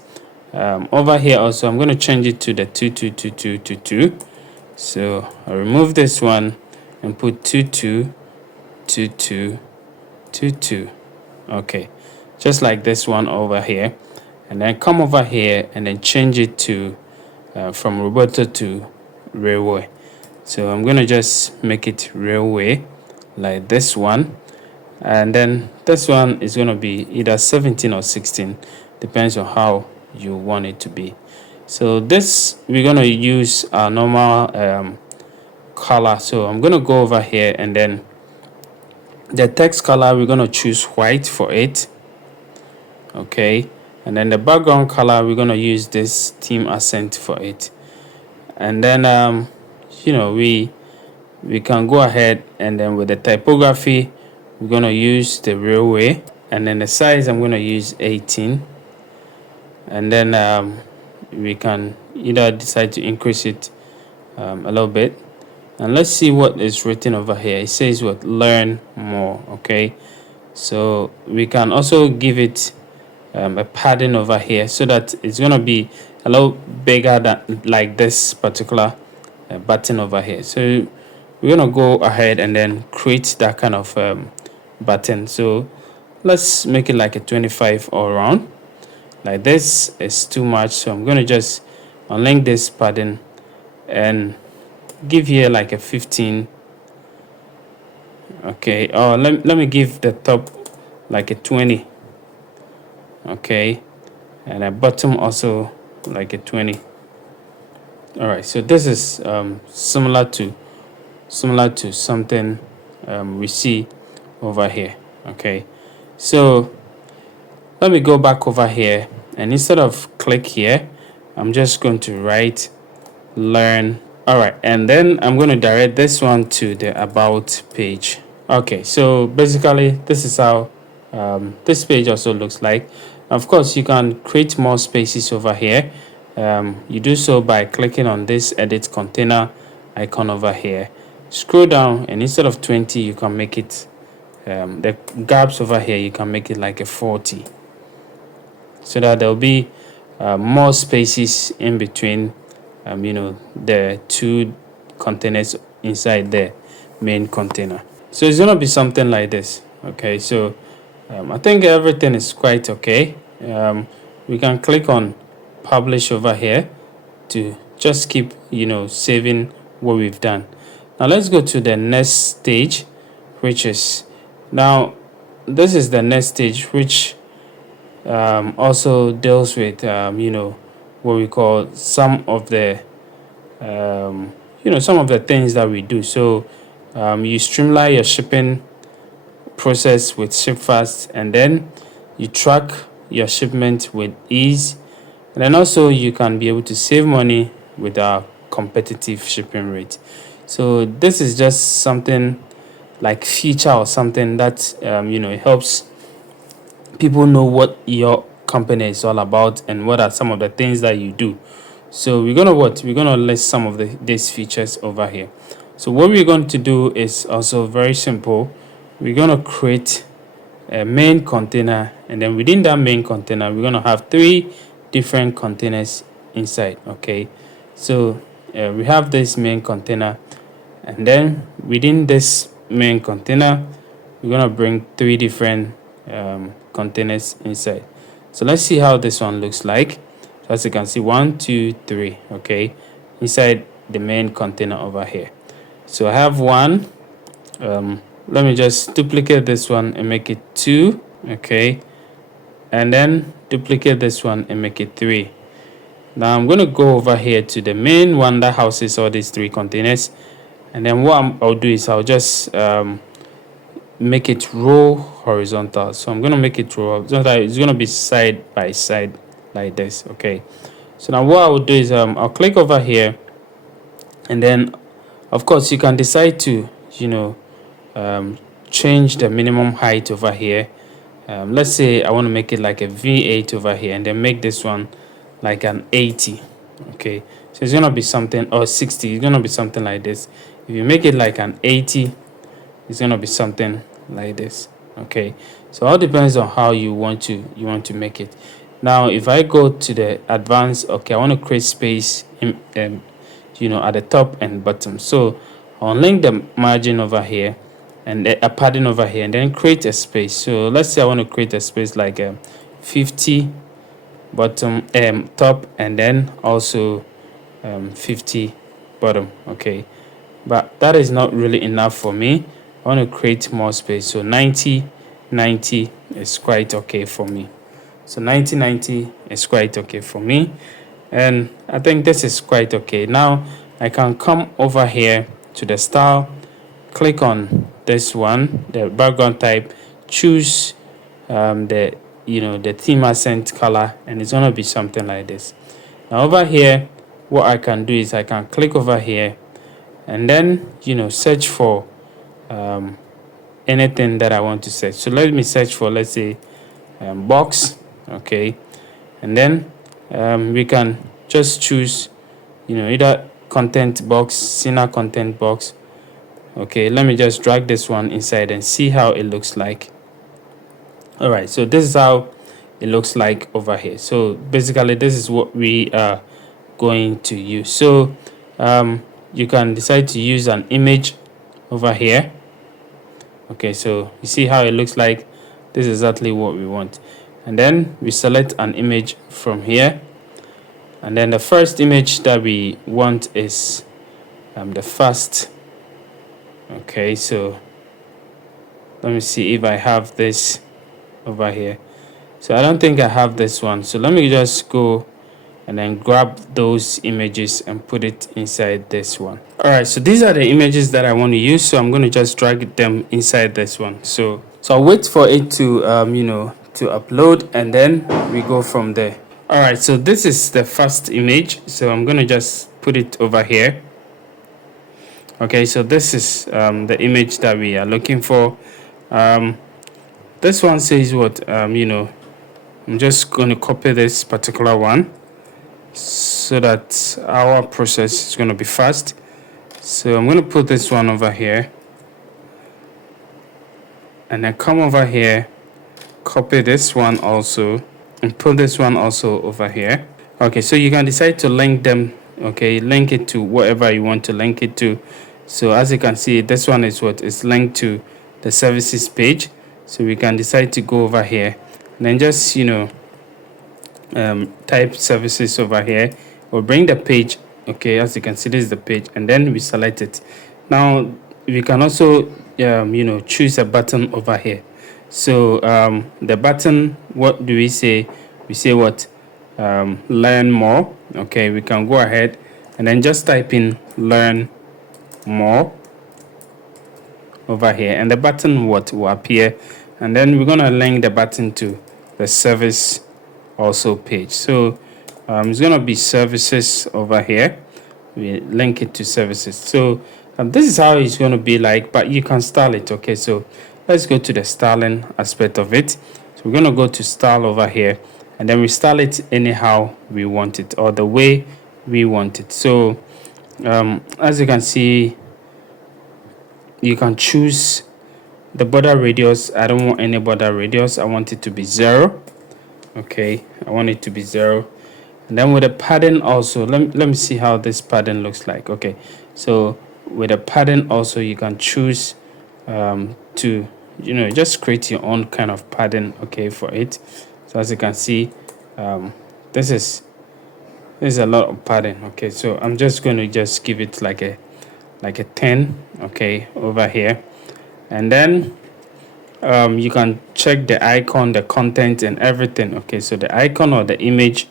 Over here also I'm going to change it to the 222222. So I'll remove this one and put 222222. Okay, just like this one over here, and then come over here and then change it to from roboto to railway. So I'm going to just make it railway like this one, and then this one is going to be either 17 or 16, depends on how you want it to be. So this, we're going to use our normal color. So I'm going to go over here, and then The text color, we're going to choose white for it. Okay, and then the background color, we're going to use this theme accent for it. And then we can go ahead, and then with the typography, we're going to use the railway. And then the size, I'm going to use 18. And then we can either decide to increase it a little bit. And let's see what is written over here. It says what? Learn more. Okay, so we can also give it a padding over here so that it's going to be a little bigger than like this particular button over here. So we're going to go ahead and then create that kind of button. So let's make it like a 25 all around. Like this is too much, so I'm going to just unlink this padding and give here like a 15. Okay, oh, let me give the top like a 20. Okay, and a bottom also like a 20. All right, so this is similar to something we see over here. Okay, so let me go back over here, and instead of click here, I'm just going to write learn. All right, and then I'm going to direct this one to the about page. Okay, so basically this is how this page also looks like. Of course, you can create more spaces over here. You do so by clicking on this edit container icon over here. Scroll down, and instead of 20, you can make it the gaps over here, you can make it like a 40, so that there'll be more spaces in between the two containers inside the main container. So it's gonna be something like this. Okay, so I think everything is quite okay. We can click on publish over here to just keep saving what we've done. Now let's go to the next stage, which is now this is the next stage, which also deals with what we call some of the some of the things that we do. So you streamline your shipping process with ShipFast, and then you track your shipment with ease, and then also you can be able to save money with our competitive shipping rate. So this is just something like feature or something that it helps people know what your company is all about and what are some of the things that you do. So we're gonna list some of these features over here. So what we're going to do is also very simple. We're gonna create a main container, and then within that main container we're gonna have 3 different containers inside. Okay, so we have this main container, and then within this main container we're gonna bring 3 different containers inside. So let's see how this one looks like. So as you can see, 1 2 3, okay, inside the main container over here. So I have one. Let me just duplicate this one and make it 2. Okay, and then duplicate this one and make it 3. Now I'm going to go over here to the main one that houses all these 3 containers, and then what I'll do is I'll just make it row horizontal. So I'm going to make it row so that it's going to be side by side like this. Okay, so now what I will do is I'll click over here, and then of course you can decide to change the minimum height over here. Let's say I want to make it like a V8 over here, and then make this one like an 80. Okay, so it's gonna be something, or 60, it's gonna be something like this. If you make it like an 80, it's gonna be something like this. Okay, so all depends on how you want to make it. Now if I go to the advanced, okay, I want to create space in at the top and bottom. So I'll link the margin over here and a padding over here, and then create a space. So let's say I want to create a space like 50 bottom top, and then also 50 bottom. Okay, but that is not really enough for me. I want to create more space, so 90 is quite okay for me. So 90 is quite okay for me, and I think this is quite okay. Now I can come over here to the style, click on this one, the background type, choose the the theme accent color, and it's gonna be something like this. Now over here, what I can do is I can click over here and then search for anything that I want to search. So let me search for, let's say, box. Okay, and then we can just choose either content box, senior content box. Okay, let me just drag this one inside and see how it looks like. All right, so this is how it looks like over here. So basically this is what we are going to use. So you can decide to use an image over here. Okay, so you see how it looks like. This is exactly what we want. And then we select an image from here, and then the first image that we want is the first. Okay, so let me see if I have this over here. So I don't think I have this one, so let me just go and then grab those images and put it inside this one. All right, so these are the images that I want to use, so I'm going to just drag them inside this one. So I'll wait for it to to upload, and then we go from there. All right, so this is the first image, so I'm going to just put it over here. Okay, so this is the image that we are looking for. This one says what, I'm just going to copy this particular one so that our process is going to be fast. So I'm going to put this one over here, and then come over here, copy this one also, and put this one also over here. Okay, so you can decide to link them. Okay, link it to whatever you want to link it to. So as you can see, this one is what is linked to the services page. So we can decide to go over here and then just type services over here, or bring the page. Okay, as you can see, this is the page, and then we select it. Now we can also choose a button over here. So the button, what do we say? We say what, learn more. Okay, we can go ahead and then just type in learn more over here, and the button will appear, and then we're going to link the button to the service also page. So it's going to be services over here. We link it to services. So this is how it's going to be like, but you can style it. Okay, so let's go to the styling aspect of it. So we're going to go to style over here, and then we style it anyhow we want it, or the way we want it. So as you can see, you can choose the border radius. I don't want any border radius. I want it to be 0. Okay, I want it to be 0. And then with the padding also, let me see how this padding looks like. Okay, so with the padding also, you can choose to just create your own kind of padding, okay, for it. So as you can see, this is a lot of padding. Okay, so I'm just going to just give it like a 10, okay, over here. And then you can check the icon, the content, and everything. Okay, so the icon or the image,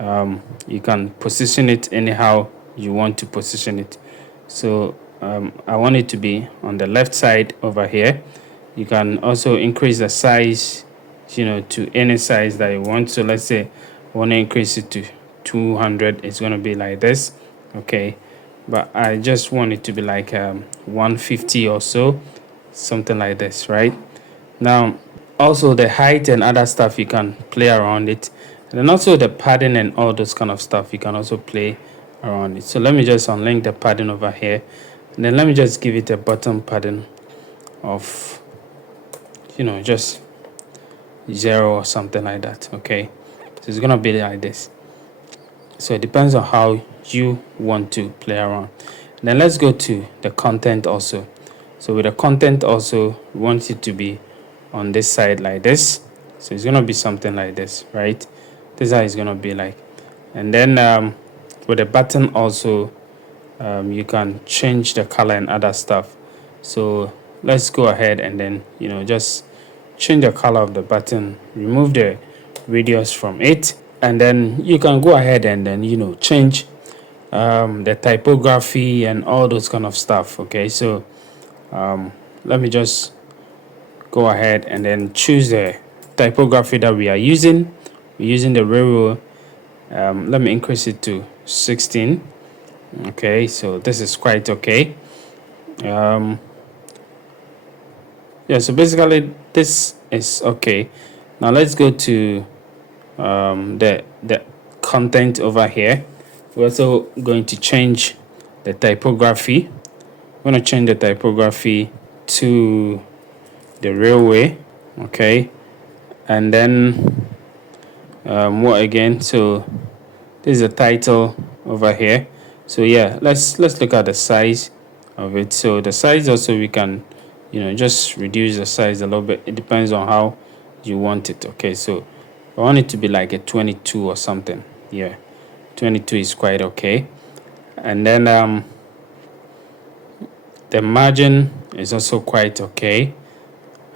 you can position it anyhow you want to position it. So I want it to be on the left side over here. You can also increase the size to any size that you want. So let's say I want to increase it to 200. It's going to be like this. Okay, but I just want it to be like 150 or so, something like this, right? Now also the height and other stuff, you can play around it, and then also the padding and all those kind of stuff, you can also play around it. So let me just unlink the padding over here, and then let me just give it a bottom padding of just 0 or something like that. Okay, so it's gonna be like this. So it depends on how you want to play around. And then let's go to the content also. So with the content also, we want it to be on this side like this. So it's gonna be something like this, right? This is how it's gonna be like. And then with the button also, you can change the color and other stuff. So let's go ahead and then just change the color of the button, remove the radius from it, and then you can go ahead and then change the typography and all those kind of stuff. Okay, so let me just go ahead and then choose the typography that we are using. We're using the railroad. Let me increase it to 16. Okay, so this is quite okay. Yeah, so basically this is okay. Now let's go to the content over here. We're also going to change the typography. I'm going to change the typography to the railway. Okay, and then what again? So this is the title over here. So yeah, let's look at the size of it. So the size also, we can just reduce the size a little bit. It depends on how you want it. Okay, so I want it to be like a 22 or something. Yeah, 22 is quite okay. And then the margin is also quite okay.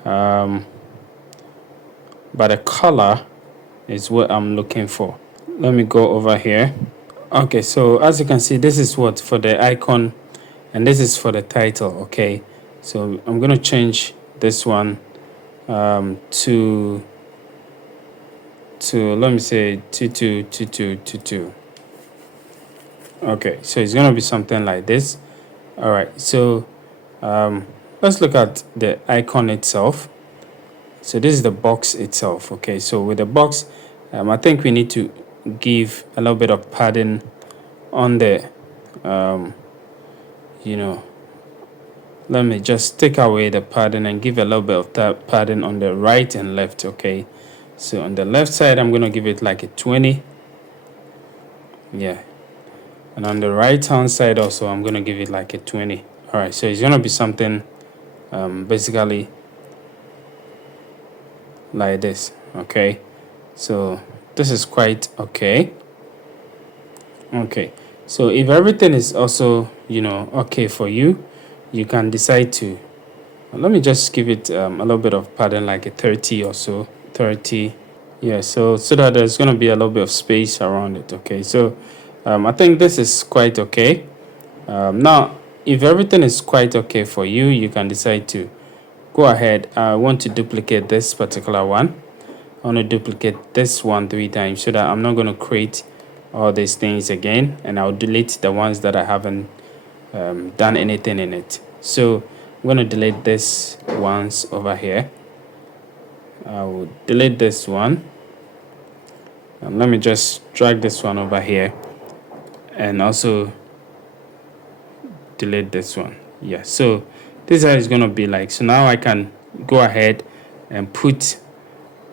But the color is what I'm looking for. Let me go over here. Okay, so as you can see, this is what for the icon, and this is for the title. Okay, so I'm going to change this one to let me say 222222. Okay, so it's going to be something like this. All right, so let's look at the icon itself. So this is the box itself. Okay, so with the box, I think we need to give a little bit of padding on the let me just take away the padding and give a little bit of that padding on the right and left. Okay, so on the left side, I'm going to give it like a 20. Yeah, and on the right hand side also, I'm going to give it like a 20. All right, so it's going to be something basically like this. Okay, so this is quite okay. Okay, so if everything is also okay for you, you can decide to let me just give it a little bit of padding, like a 30 or so. 30. Yeah, so that there's going to be a little bit of space around it. Okay, so I think this is quite okay. Now if everything is quite okay for you, you can decide to go ahead. I want to duplicate this particular one. I want to duplicate this one 3 times so that I'm not going to create all these things again, and I'll delete the ones that I haven't done anything in it. So I'm going to delete this once over here. I will delete this one, and let me just drag this one over here and also delete this one. Yeah, so this is how it's going to be like. So now I can go ahead and put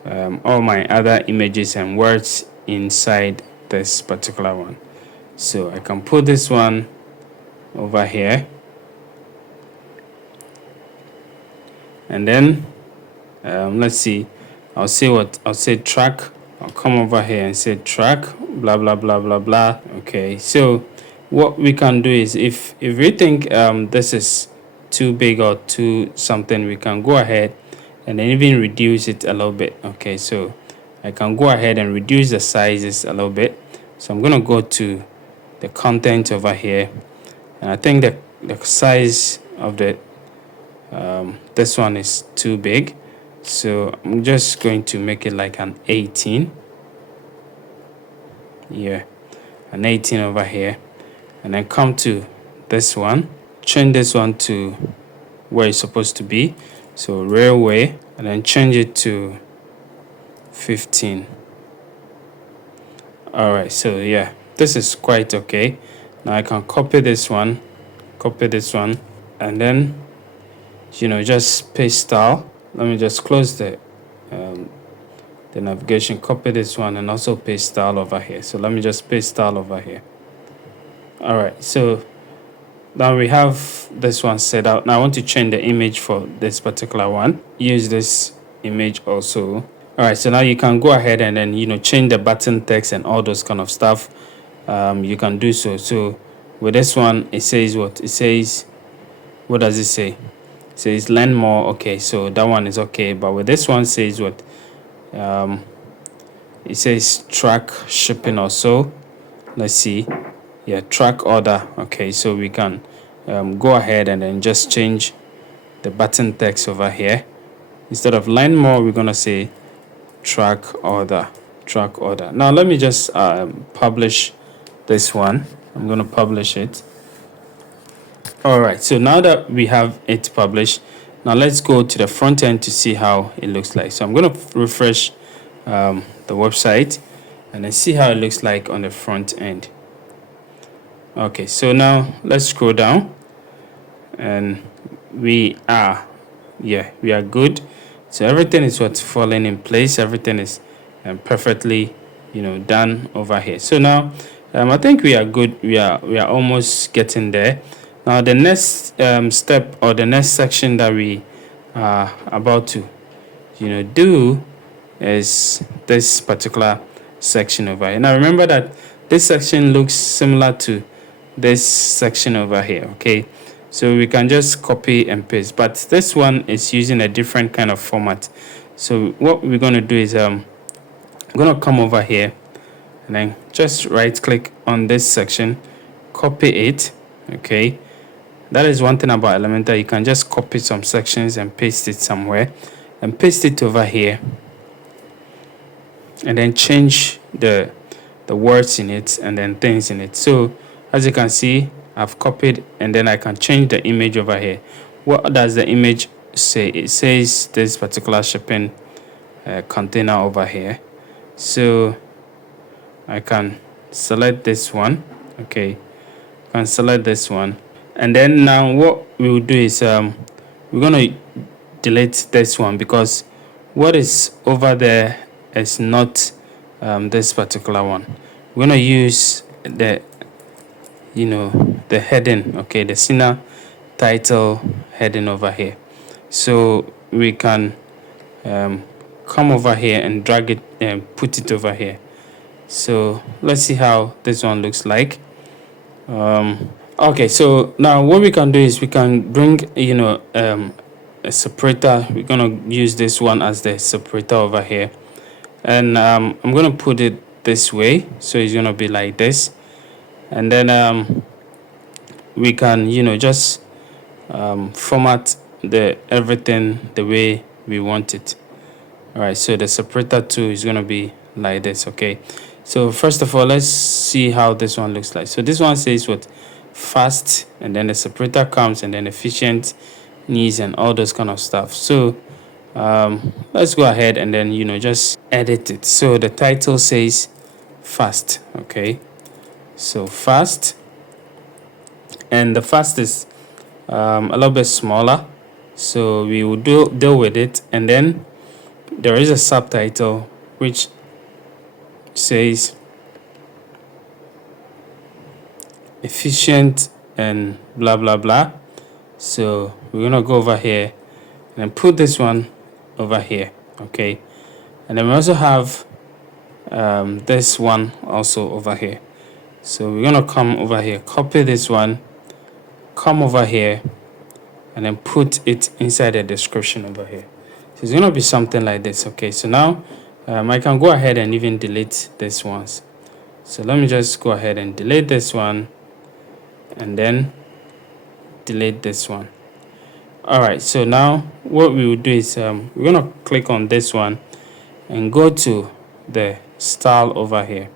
all my other images and words inside this particular one. So I can put this one over here, and then let's see, I'll say track. I'll come over here and say track, blah blah blah blah blah. Okay, so what we can do is, if we think this is too big or too something, we can go ahead and then even reduce it a little bit. Okay, so I can go ahead and reduce the sizes a little bit. So I'm going to go to the content over here, and I think the size of the this one is too big, so I'm just going to make it like an 18. Yeah, an 18 over here, and then come to this one, change this one to where it's supposed to be, so railway, and then change it to 15. All right, so yeah, this is quite okay. Now I can copy this one, and then just paste style. Let me just close the navigation, copy this one, and also paste style over here. So let me just paste style over here. All right, so now we have this one set out. Now I want to change the image for this particular one. Use this image also. All right, so now you can go ahead and then change the button text and all those kind of stuff. You can do so. So with this one, it says what? It says, what does it say? It says learn more. Okay, so that one is okay. But with this one, says what? It says track shipping also. Let's see. Yeah, track order. Okay, so we can go ahead and then just change the button text over here. Instead of line more, we're going to say track order. Now let me just publish this one. I'm going to publish it. All right, so now that we have it published, now let's go to the front end to see how it looks like. So I'm going to refresh the website and then see how it looks like on the front end. Okay, so now let's scroll down and we are good. So everything is what's falling in place. Everything is perfectly done over here. So now I think we are good. We are almost getting there. Now the next step, or the next section that we are about to do is this particular section over here. Now remember that this section looks similar to this section over here. Okay, so we can just copy and paste, but this one is using a different kind of format. So what we're going to do is I'm going to come over here and then just right click on this section, copy it. Okay, that is one thing about Elementor. You can just copy some sections and paste it somewhere, and paste it over here, and then change the words in it and then things in it. So as you can see, I've copied, and then I can change the image over here. What does the image say? It says this particular shipping container over here. So I can select this one. Okay, I can select this one, and then now what we will do is we're going to delete this one, because what is over there is not this particular one. We're going to use the the heading, okay, the senior title heading over here. So we can come over here and drag it and put it over here. So let's see how this one looks like. Okay, so now what we can do is we can bring a separator. We're gonna use this one as the separator over here, and I'm gonna put it this way, so it's gonna be like this. And then we can just format the everything the way we want it. All right, so the separator too is going to be like this. Okay, so first of all, let's see how this one looks like. So this one says what? Fast, and then the separator comes, and then efficient, needs, and all those kind of stuff. So let's go ahead and then just edit it. So the title says fast. Okay, so fast, and the fast is a little bit smaller, so we will deal with it. And then there is a subtitle which says efficient and blah blah blah. So we're gonna go over here and put this one over here. Okay, and then we also have this one also over here. So we're gonna come over here, copy this one, come over here, and then put it inside the description over here. So it's gonna be something like this. Okay, so now I can go ahead and even delete this ones. So let me just go ahead and delete this one, and then delete this one. All right, so now what we will do is we're gonna click on this one and go to the style over here.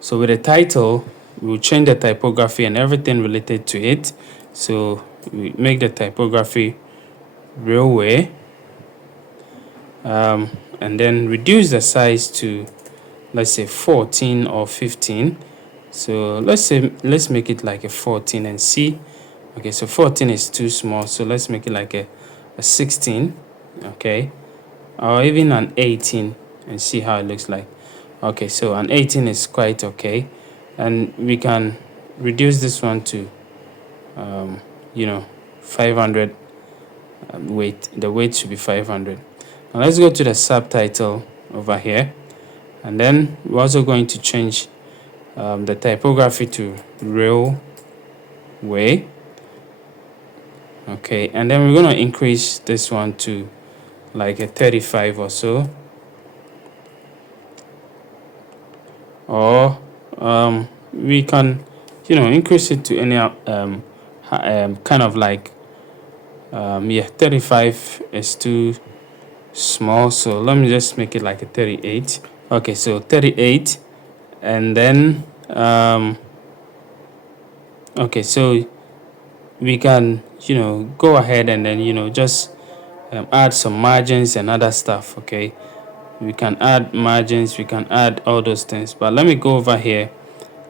So with the title, we will change the typography and everything related to it. So we make the typography railway, and then reduce the size to, let's say, 14 or 15. So let's make it like a 14 and see. Okay, so 14 is too small, so let's make it like a 16. Okay, or even an 18 and see how it looks like. Okay, so an 18 is quite okay, and we can reduce this one to 500 weight. The weight should be 500. Now let's go to the subtitle over here, and then we're also going to change the typography to railway. Okay, and then we're going to increase this one to like a 35 or so, or we can increase it to any kind of like Yeah, 35 is too small, so let me just make it like a 38. Okay, so 38, and then okay, so we can go ahead and then just add some margins and other stuff. Okay, we can add margins, we can add all those things, but let me go over here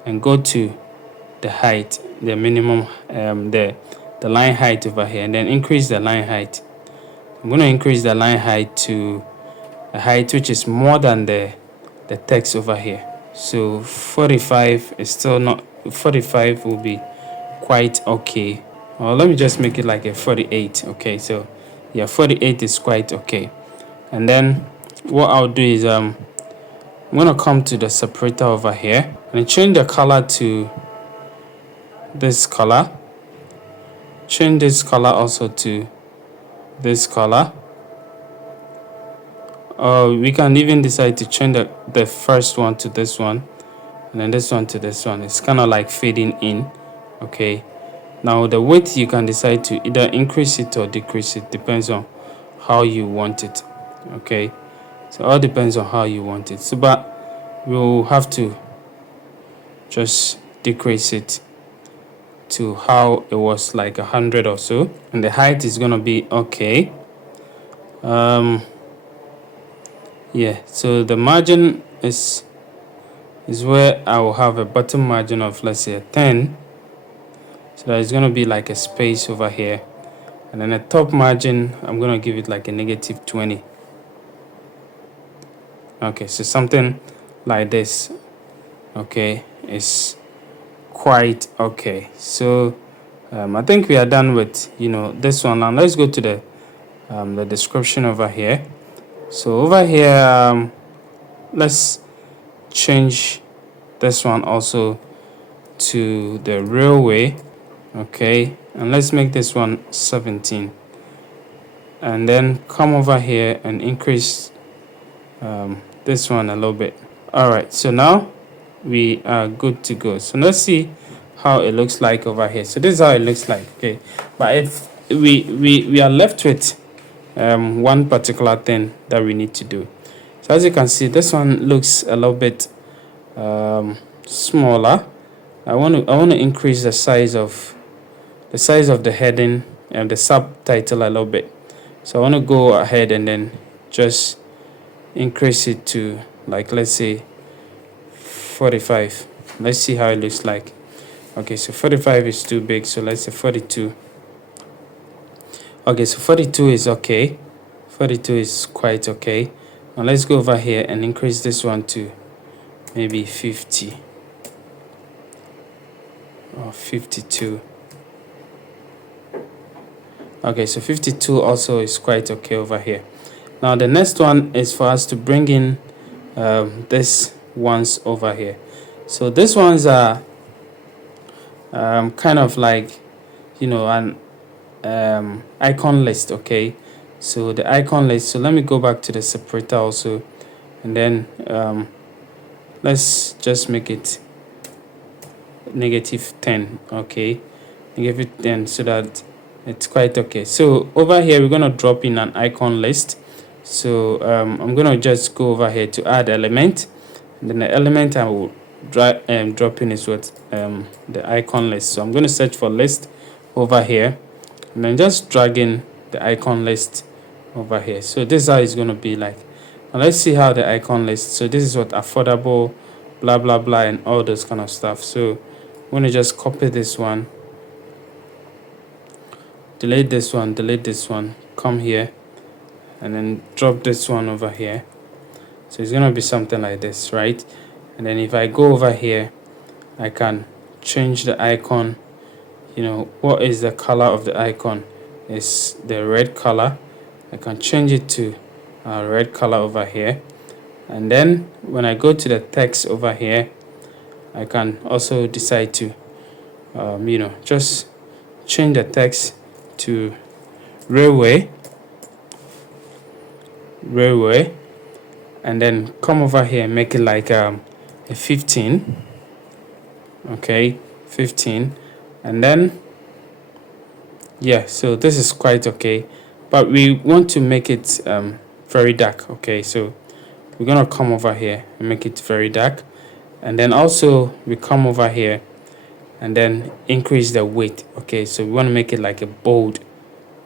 and go to the height, the minimum, the line height over here, and then increase the line height. I'm going to increase the line height to a height which is more than the text over here. So 45 is still not, 45 will be quite okay. Well, let me just make it like a 48. Okay, so yeah, 48 is quite okay. And then what I'll do is I'm gonna come to the separator over here and change the color to this color. Change this color also to this color. We can even decide to change the first one to this one, and then this one to this one. It's kind of like fading in. Okay, now the width you can decide to either increase it or decrease it, depends on how you want it. Okay, so all depends on how you want it. So but we'll have to just decrease it to how it was, like 100 or so, and the height is gonna be okay. Yeah, so the margin is where I will have a bottom margin of, let's say, a 10. So there's going to be like a space over here, and then a top margin I'm going to give it like a negative 20. Okay, so something like this, okay, is quite okay. So I think we are done with this one. Now let's go to the description over here. So over here, let's change this one also to the railway. Okay, and let's make this one 17, and then come over here and increase this one a little bit. All right, so now we are good to go. So let's see how it looks like over here. So this is how it looks like. Okay, but if we are left with one particular thing that we need to do. So as you can see, this one looks a little bit smaller. I want to increase the size of the heading and the subtitle a little bit. So I want to go ahead and then just increase it to, like, let's say 45. Let's see how it looks like. Okay, so 45 is too big, so let's say 42. Okay, so 42 is okay. 42 is quite okay. Now let's go over here and increase this one to maybe 50 or 52. Okay, so 52 also is quite okay over here. Now the next one is for us to bring in this ones over here. So these ones are kind of like an icon list. Okay, so the icon list, so let me go back to the separator also, and then let's just make it negative 10. Okay, negative 10, so that it's quite okay. So over here we're going to drop in an icon list. So I'm going to just go over here to add element, and then the element I will drop in is what the icon list. So I'm going to search for list over here, and then just drag in the icon list over here. So this is how it's going to be like. Now let's see how the icon list. So this is what affordable, blah blah blah, and all those kind of stuff. So I'm going to just copy this one, delete this one, come here, and then drop this one over here. So it's gonna be something like this, right? And then if I go over here, I can change the icon. What is the color of the icon? It's the red color. I can change it to red color over here. And then when I go to the text over here, I can also decide to just change the text to railway, and then come over here and make it like a 15. Okay, 15, and then Yeah, so this is quite okay, but we want to make it very dark. Okay, so we're gonna come over here and make it very dark, and then also we come over here and then increase the weight. Okay, so we want to make it like a bold.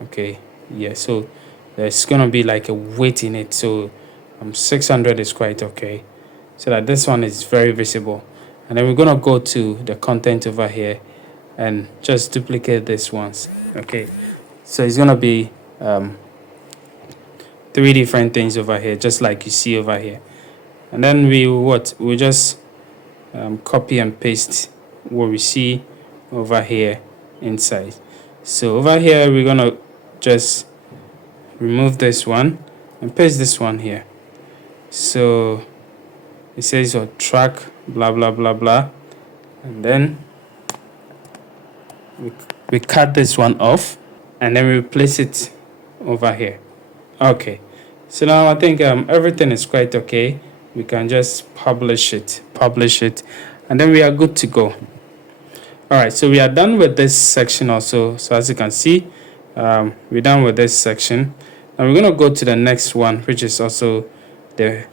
Okay, yeah, so there's gonna be like a weight in it, so 600 is quite okay, so that this one is very visible. And then we're gonna go to the content over here and just duplicate this once. Okay, so it's gonna be three different things over here, just like you see over here. And then we just copy and paste what we see over here inside. So over here we're gonna just remove this one and paste this one here. So it says your track blah blah blah blah, and then we cut this one off and then we replace it over here. Okay, so now I think everything is quite okay. We can just publish it, and then we are good to go. All right, so we are done with this section also. So as you can see, we're done with this section, and we're gonna go to the next one, which is also the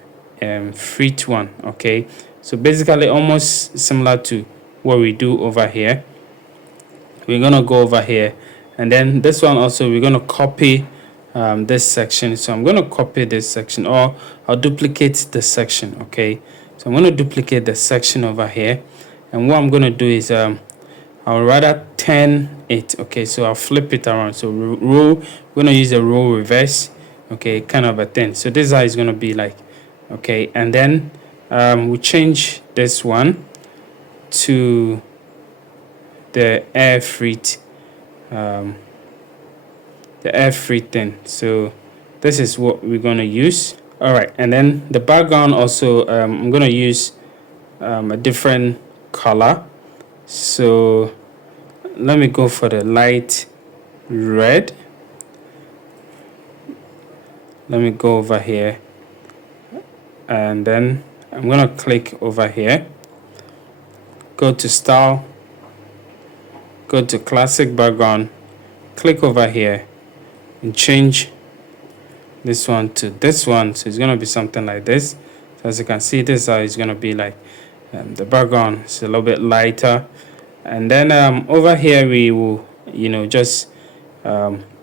freight one. Okay, so basically almost similar to what we do over here. We're gonna go over here, and then this one also we're gonna copy this section. So I'm gonna copy this section, or I'll duplicate the section. Okay, so I'm gonna duplicate the section over here, and what I'm gonna do is I'll rather turn it. Okay, so I'll flip it around. So row, we're gonna use a row reverse. Okay, kind of a thing. So this is how it's gonna be like. Okay, and then we change this one to the air freight, the air freight thing. So this is what we're gonna use. All right, and then the background also I'm gonna use a different color. So let me go for the light red. Let me go over here, and then I'm gonna click over here, go to style, go to classic background, click over here and change this one to this one. So it's gonna be something like this. So as you can see, this is how it's gonna be like. The background is a little bit lighter, and then over here we will just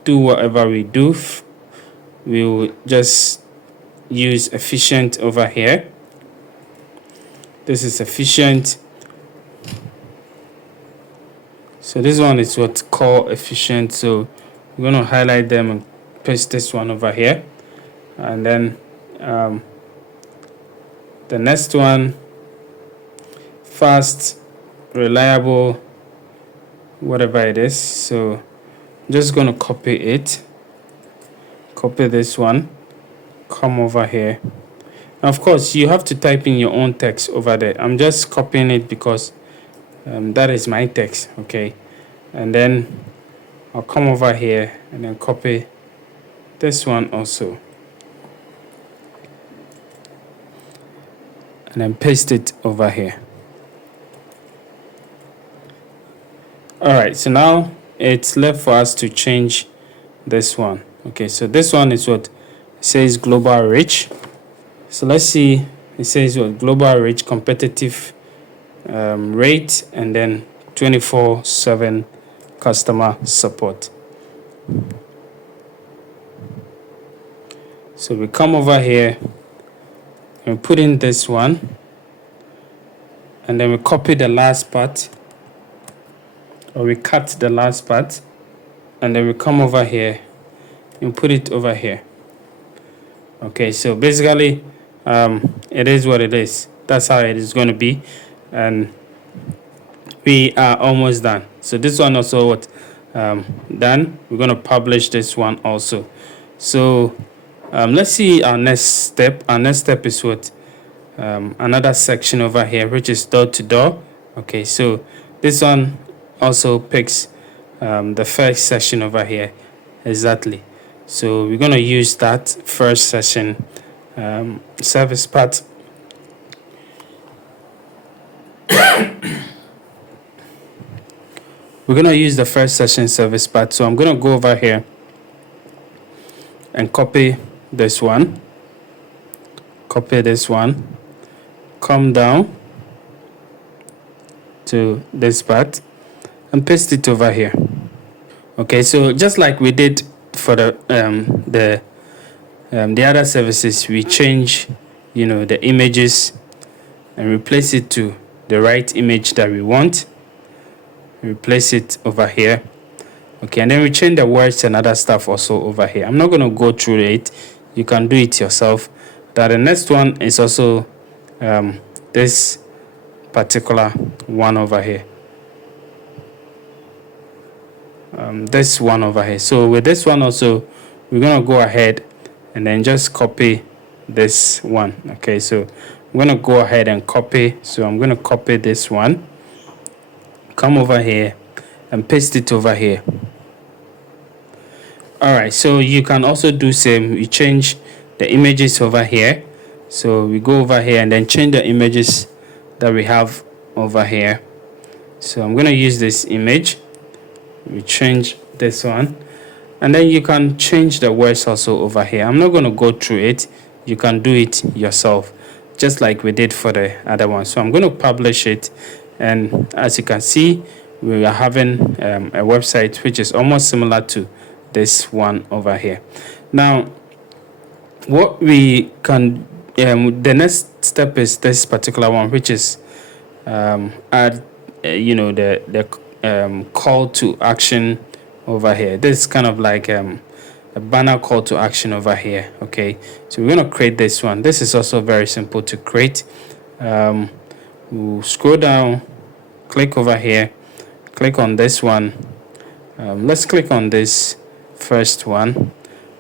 do whatever we do. We will just use efficient over here. This is efficient. So this one is what's called efficient. So we're going to highlight them and paste this one over here, and then the next one, fast, reliable, whatever it is. So I'm just going to copy it, copy this one, come over here. Now, of course, you have to type in your own text over there. I'm just copying it because that is my text. Okay, and then I'll come over here and then copy this one also, and then paste it over here. All right, so now it's left for us to change this one. Okay, so this one is what it says global reach. So let's see, it says what global reach, competitive rate, and then 24/7 customer support. So we come over here and put in this one, and then we copy the last part, or we cut the last part, and then we come over here and put it over here. Okay, so basically it is what it is. That's how it is going to be, and we are almost done. So this one also what done. We're going to publish this one also. So let's see our next step. Our next step is what another section over here, which is door to door. Okay, so this one also picks the first session over here exactly. So we're going to use that first session service part. we're going to use the first session service part. So I'm going to go over here and copy this one, come down to this part and paste it over here. Okay, so just like we did for the other services, we change the images and replace it to the right image that we want. Replace it over here. Okay, and then we change the words and other stuff also over here. I'm not going to go through it, you can do it yourself. That the next one is also this particular one over here. This one over here. So with this one also, we're going to go ahead and then just copy this one. Okay, so I'm going to go ahead and copy. So I'm going to copy this one, come over here and paste it over here. All right, so you can also do same. You change the images over here. So we go over here and then change the images that we have over here. So I'm going to use this image. We change this one, and then you can change the words also over here. I'm not going to go through it, you can do it yourself, just like we did for the other one. So I'm going to publish it, and as you can see, we are having a website which is almost similar to this one over here. Now what we can the next step is this particular one, which is add the call to action over here. This is kind of like a banner call to action over here. Okay, so we're going to create this one. This is also very simple to create. We'll scroll down, click over here, click on this one. Let's click on this first one.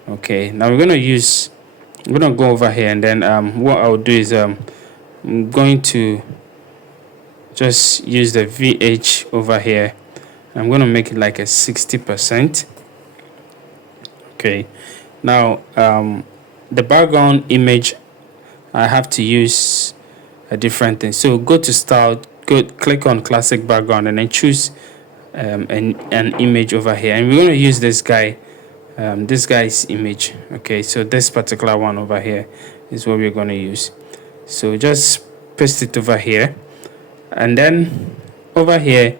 Okay, now we're going to go over here, and then what I'll do is I'm going to just use the VH over here. I'm going to make it like a 60%. Okay, now the background image, I have to use a different thing. So go to style, click on classic background, and then choose an image over here, and we're going to use this guy's image. Okay, so this particular one over here is what we're going to use. So just paste it over here, and then over here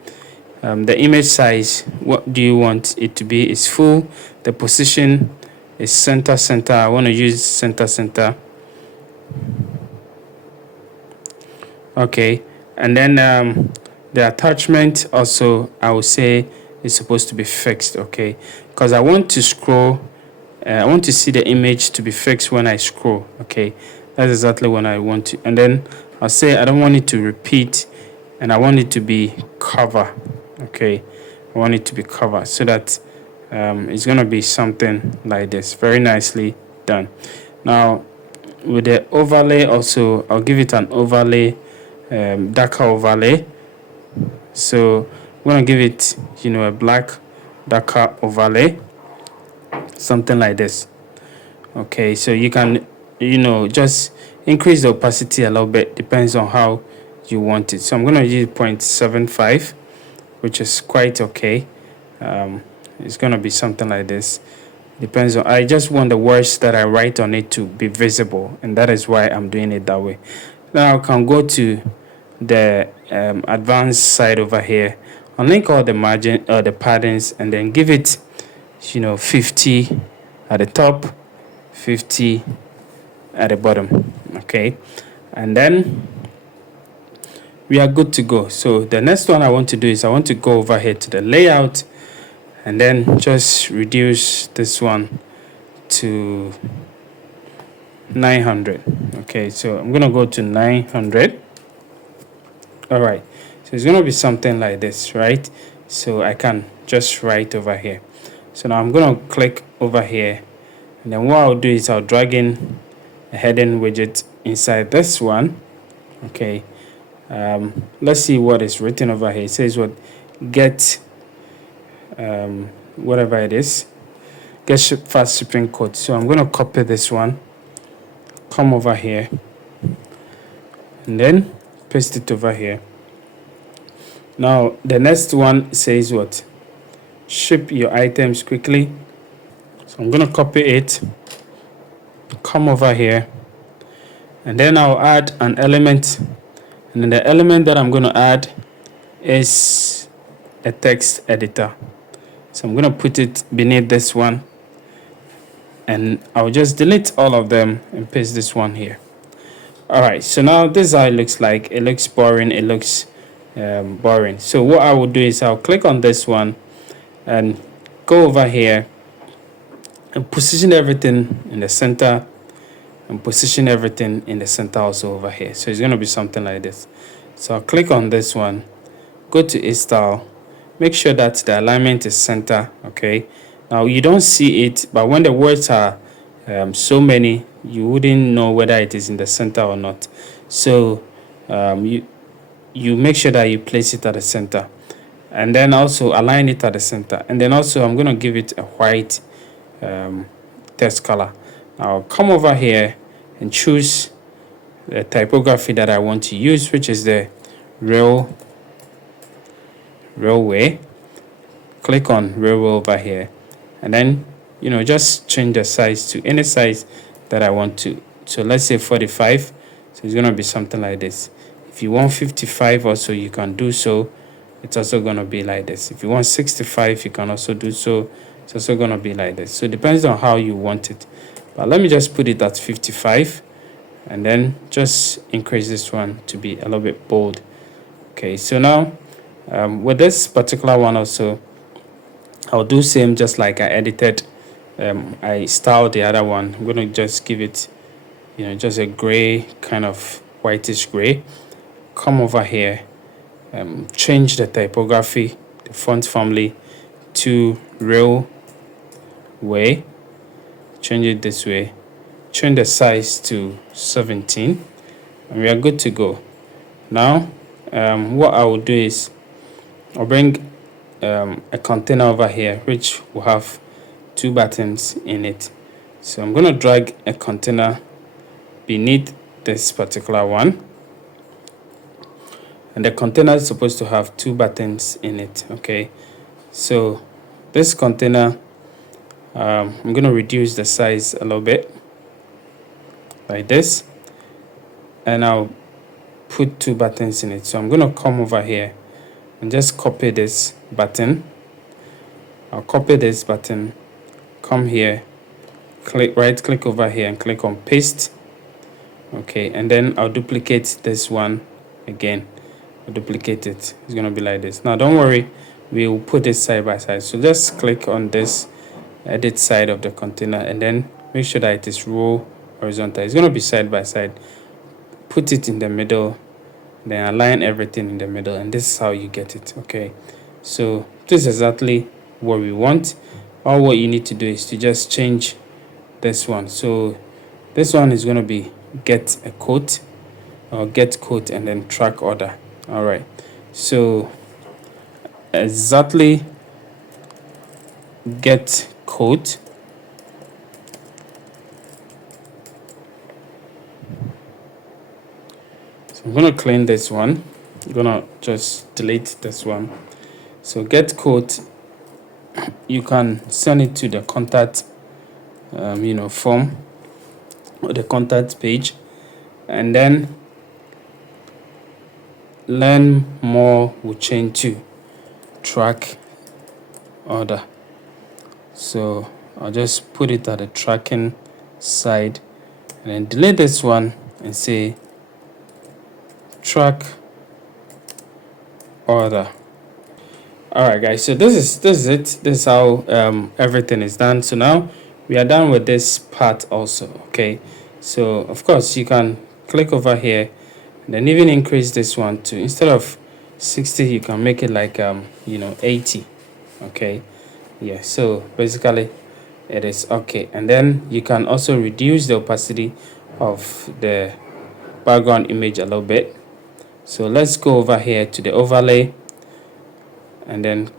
the image size, what do you want it to be? Is full. The position is center. I want to use center. Okay, and then the attachment also, I would say, is supposed to be fixed. Okay, because I want to scroll, I want to see the image to be fixed when I scroll. Okay, that's exactly what I want to. And then I'll say I don't want it to repeat, and I want it to be cover. Okay, I want it to be covered, so that it's going to be something like this. Very nicely done. Now with the overlay also, I'll give it an overlay, darker overlay. So I'm going to give it a black darker overlay, something like this. Okay, so you can just increase the opacity a little bit, depends on how you want it. So I'm going to use 0.75, which is quite okay. It's going to be something like this. Depends on, I just want the words that I write on it to be visible, and that is why I'm doing it that way. Now I can go to the advanced side over here, unlink all the margin or the patterns, and then give it 50 at the top, 50 at the bottom. Okay, and then we are good to go. So the next one I want to do is I want to go over here to the layout, and then just reduce this one to 900. Okay, so I'm gonna go to 900. All right, so it's gonna be something like this, right? So I can just write over here. So now I'm gonna click over here, and then what I'll do is I'll drag in a heading widget inside this one. Okay, let's see what is written over here. It says what, get whatever it is, get fast shipping code. So I'm going to copy this one, come over here, and then paste it over here. Now the next one says what? Ship your items quickly. So I'm gonna copy it, come over here, and then I'll add an element. And then the element that I'm gonna add is a text editor. So I'm gonna put it beneath this one, and I'll just delete all of them and paste this one here. All right, so now this is how it looks like. It looks boring. It looks boring. So what I will do is I'll click on this one and go over here and position everything in the center, and position everything in the center also over here. So it's going to be something like this. So I'll click on this one, go to a style, make sure that the alignment is center. Okay, now you don't see it, but when the words are so many, you wouldn't know whether it is in the center or not. So you make sure that you place it at the center, and then also align it at the center. And then also I'm going to give it a white text color. I'll come over here and choose the typography that I want to use, which is the railway. Click on railway over here, and then just change the size to any size that I want to. So let's say 45. So it's going to be something like this. If you want 55 also, you can do so. It's also going to be like this. If you want 65, you can also do so. It's also going to be like this. So it depends on how you want it. But let me just put it at 55, and then just increase this one to be a little bit bold. Okay, so now with this particular one also, I'll do same just like I edited. I styled the other one. I'm going to just give it, just a gray, kind of whitish gray. Come over here, change the typography, the font family to railway. Change it this way. Change the size to 17, and we are good to go. Now, what I will do is I'll bring a container over here, which will have 2 buttons in it. So I'm going to drag a container beneath this particular one, and the container is supposed to have 2 buttons in it. Okay, so this container, I'm going to reduce the size a little bit like this, and I'll put 2 buttons in it. So I'm going to come over here and just copy this button. I'll copy this button, come here, right click over here and click on paste. Okay, and then I'll duplicate this one again. I'll duplicate it. It's going to be like this. Now don't worry, we will put this side by side. So just click on this edit side of the container, and then make sure that it is row horizontal. It's going to be side by side. Put it in the middle, then align everything in the middle, and this is how you get it. Okay, so this is exactly what we want. All what you need to do is to just change this one. So this one is going to be get a quote, or get quote, and then track order. All right, so exactly get quote, so I'm going to clean this one. I'm going to just delete this one. So get quote, you can send it to the contact form, or the contact page, and then learn more will change to track order. So I'll just put it at the tracking side, and then delete this one and say track order. All right guys, so this is it. This is how everything is done. So now we are done with this part also. Okay, so of course you can click over here and then even increase this one to, instead of 60, you can make it like 80. Okay, yeah, so basically it is okay. And then you can also reduce the opacity of the background image a little bit. So let's go over here to the overlay, and then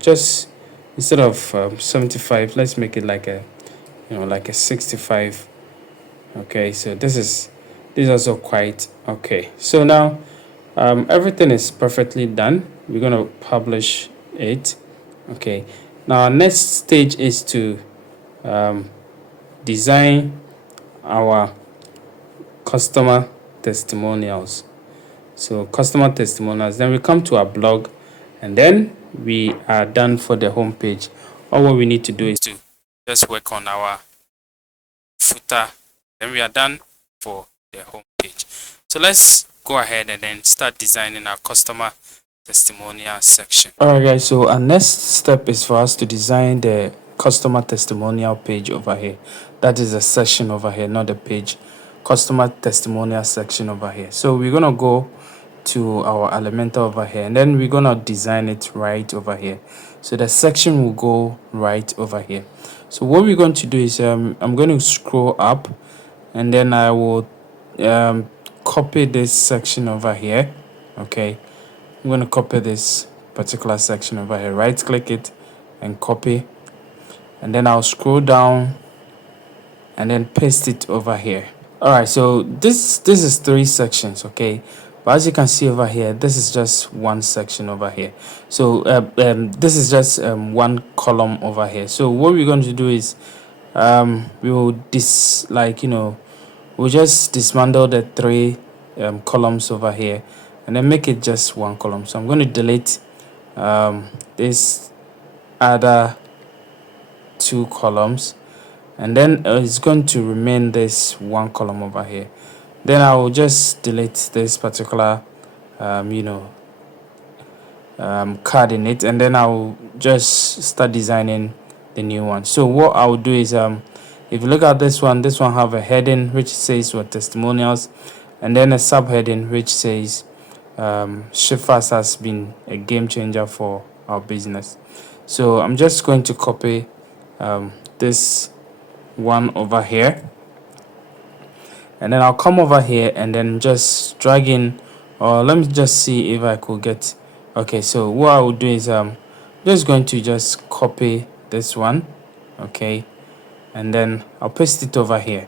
just instead of 75, let's make it like a like a 65. Okay, so this is also quite okay. So now Everything is perfectly done. We're going to publish it. Okay, now our next stage is to design our customer testimonials. So customer testimonials, then we come to our blog, and then we are done for the home page. All what we need to do is to just work on our footer, then we are done for the home page. So let's go ahead and then start designing our customer testimonial section. Alright guys, so our next step is for us to design the customer testimonial page over here. That is a section over here, not the page. Customer testimonial section over here. So we're gonna go to our Elementor over here, and then we're gonna design it right over here. So the section will go right over here. So what we're going to do is I'm going to scroll up, and then I will copy this section over here. Okay, I'm going to copy this particular section over here, right click it and copy, and then I'll scroll down and then paste it over here. All right, so this is 3 sections, okay, but as you can see over here, this is just one section over here. So this is just one column over here. So what we're going to do is we will we'll just dismantle the 3 columns over here and then make it just one column. So I'm going to delete this other 2 columns, and then it's going to remain this one column over here. Then I will just delete this particular card in it, and then I'll just start designing the new one. So what I will do is if you look at this one have a heading which says what testimonials, and then a subheading which says Shiftfast has been a game changer for our business. So I'm just going to copy this one over here, and then I'll come over here and then just drag in, or let me just see if I could get. Okay, so what I will do is just going to just copy this one, okay, and then I'll paste it over here.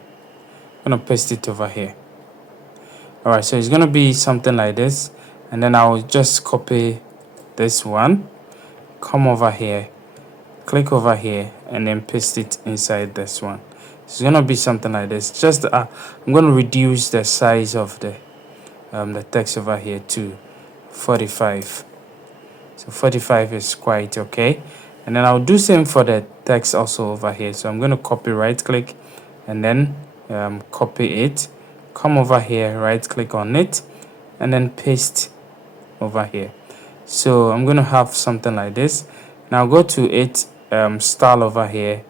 I'm gonna paste it over here. All right, so it's gonna be something like this, and then I'll just copy this one, come over here, click over here, and then paste it inside this one. It's gonna be something like this. Just I'm gonna reduce the size of the text over here to 45. So 45 is quite okay, and then I'll do same for the text also over here. So I'm going to copy, right click, and then copy it, come over here, right click on it, and then paste over here. So I'm going to have something like this. Now go to it, style over here,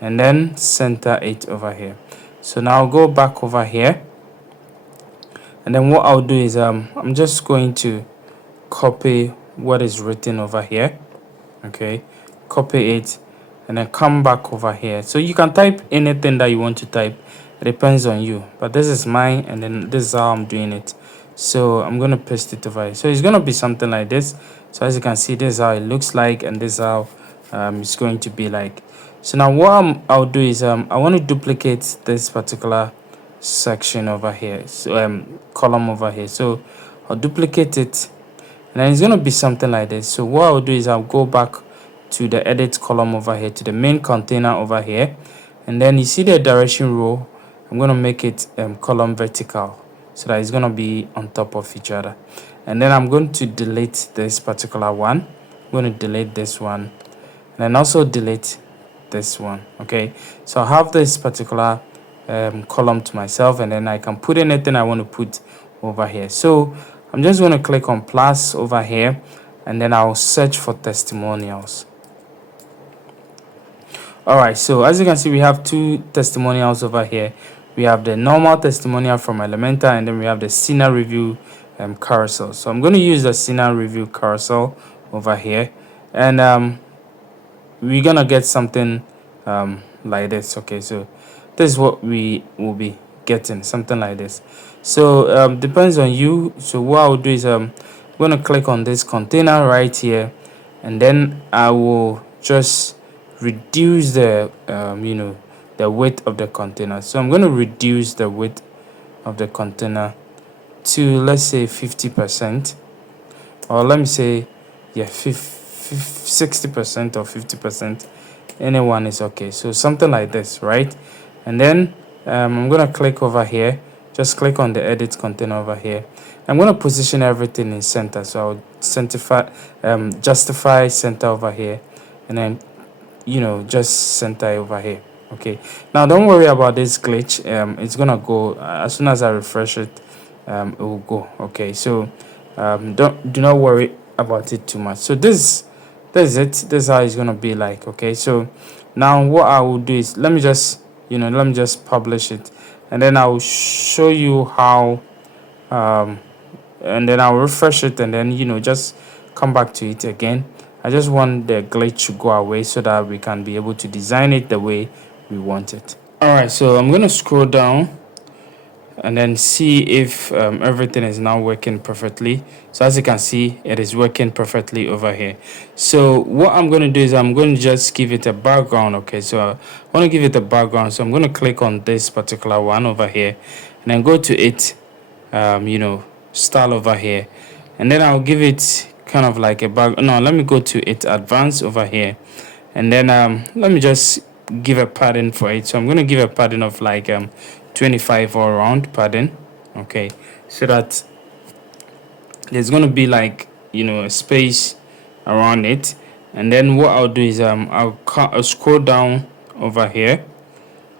and then center it over here. So now I'll go back over here, and then what I'll do is I'm just going to copy what is written over here, okay, copy it, and then come back over here. So you can type anything that you want to type, it depends on you, but this is mine, and then this is how I'm doing it. So I'm going to paste it over here. So it's going to be something like this. So as you can see, this is how it looks like, and this is how it's going to be like. So now what I'll do is I want to duplicate this particular section over here, so column over here. So I'll duplicate it, and then it's going to be something like this. So what I'll do is I'll go back to the edit column over here, to the main container over here, and then you see the direction row. I'm going to make it column vertical so that it's going to be on top of each other. And then I'm going to delete this particular one. I'm going to delete this one, and then also delete this one. Okay, so I have this particular column to myself, and then I can put anything I want to put over here. So I'm just going to click on plus over here, and then I'll search for testimonials. All right, so as you can see, we have 2 testimonials over here. We have the normal testimonial from Elementor, and then we have the Cena review carousel. So I'm going to use the Cena review carousel over here, and we're gonna get something like this. Okay, so this is what we will be getting, something like this. So depends on you. So what I'll do is I'm gonna click on this container right here, and then I will just reduce the the width of the container. So I'm going to reduce the width of the container to, let's say, 50%, or let me say, yeah, 60% or 50%. Anyone is okay. So something like this, right? And then I'm gonna click over here. Just click on the edit container over here. I'm gonna position everything in center. So I'll justify center over here, and then just center over here. Okay, now don't worry about this glitch. It's gonna go as soon as I refresh it. It will go. Okay, so do not worry about it too much. So this is it. This is how it's gonna be like. Okay, so now what I will do is let me just publish it, and then I will show you how and then I'll refresh it, and then just come back to it again. I just want the glitch to go away so that we can be able to design it the way we want it. All right, so I'm going to scroll down and then see if everything is now working perfectly. So as you can see, it is working perfectly over here. So what I'm going to do is I'm going to just give it a background. Okay, so I want to give it a background, so I'm going to click on this particular one over here and then go to it, style over here, and then I'll give it kind of like a let me go to it advanced over here, and then let me just give a padding for it. So I'm going to give a padding of like 25 all around padding. Okay, so that there's going to be like a space around it. And then what I'll do is I'll scroll down over here.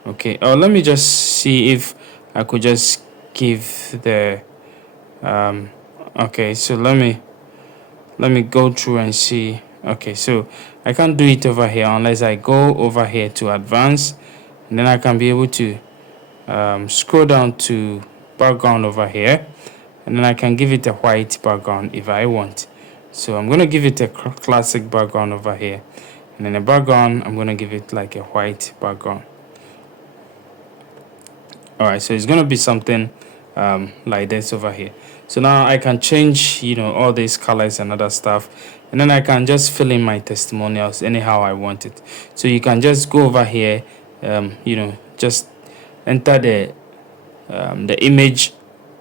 Okay, let me just see if I could just give the okay, so let me go through and see. Okay, so I can't do it over here unless I go over here to advanced, and then I can be able to scroll down to background over here, and then I can give it a white background if I want. So I'm going to give it a classic background over here, and then the background I'm going to give it like a white background. All right, so it's going to be something like this over here. So now I can change all these colors and other stuff, and then I can just fill in my testimonials anyhow I want it. So you can just go over here, just enter the image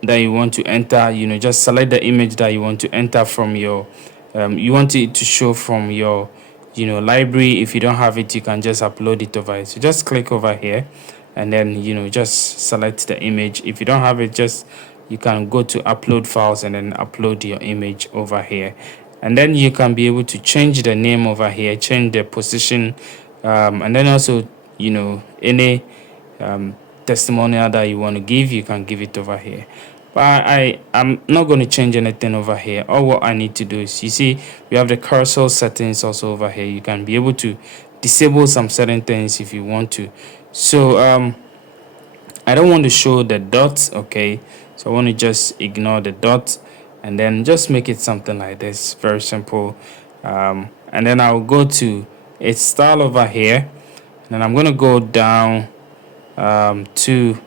that you want to enter. Just select the image that you want to enter from your you want it to show from your library. If you don't have it, you can just upload it over here. So just click over here, and then just select the image. If you don't have it, you can go to upload files and then upload your image over here, and then you can be able to change the name over here, change the position, and then also any testimonial that you want to give, you can give it over here. But I'm not going to change anything over here. All what I need to do is, you see, we have the cursor settings also over here. You can be able to disable some certain things if you want to. So I don't want to show the dots. Okay, so I want to just ignore the dots and then just make it something like this, very simple. And then I'll go to its style over here, and then I'm going to go down to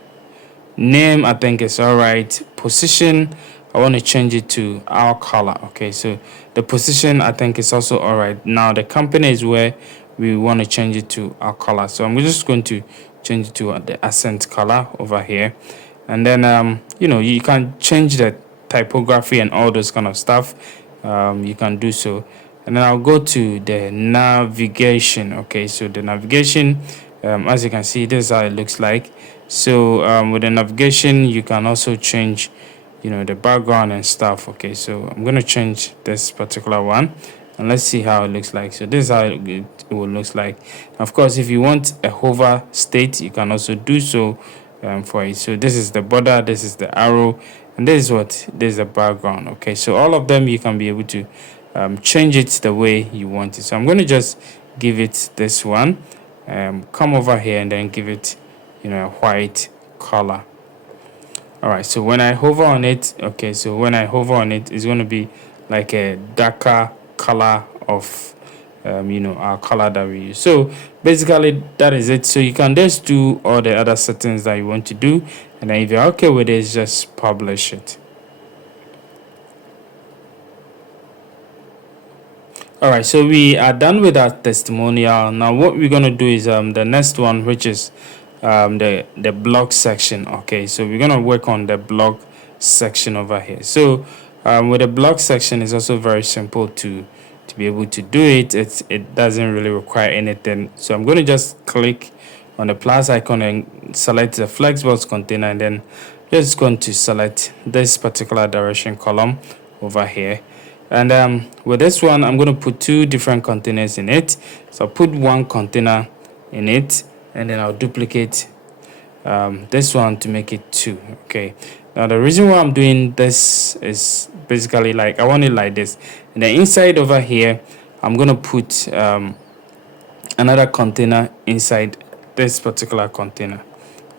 name. I think it's all right. Position, I want to change it to our color. Okay, so the position, I think, is also all right. Now the company is where we want to change it to our color, so I'm just going to change it to the accent color over here. And then you can change the typography and all those kind of stuff. You can do so. And then I'll go to the navigation. Okay, so the navigation, as you can see, this is how it looks like. So with the navigation, you can also change the background and stuff. Okay, so I'm going to change this particular one, and let's see how it looks like. So this is how it will look like. Of course, if you want a hover state, you can also do so for it. So this is the border, this is the arrow, and this is the background. Okay, so all of them you can be able to change it the way you want it. So I'm going to just give it this one, come over here and then give it a white color. All right, so when I hover on it, okay, so when I hover on it, it's going to be like a darker color of our color that we use. So basically that is it. So you can just do all the other settings that you want to do, and then if you're okay with it, just publish it. All right, so we are done with our testimonial. Now what we're going to do is the next one, which is the blog section. Okay, so we're going to work on the blog section over here. So with the blog section, it's also very simple to be able to do it. It doesn't really require anything. So I'm going to just click on the plus icon and select the flexbox container, and then just going to select this particular direction column over here. And with this one, I'm going to put two different containers in it. So I'll put one container in it, and then I'll duplicate this one to make it two. Okay, now the reason why I'm doing this is basically like I want it like this, and then inside over here I'm gonna put another container inside this particular container.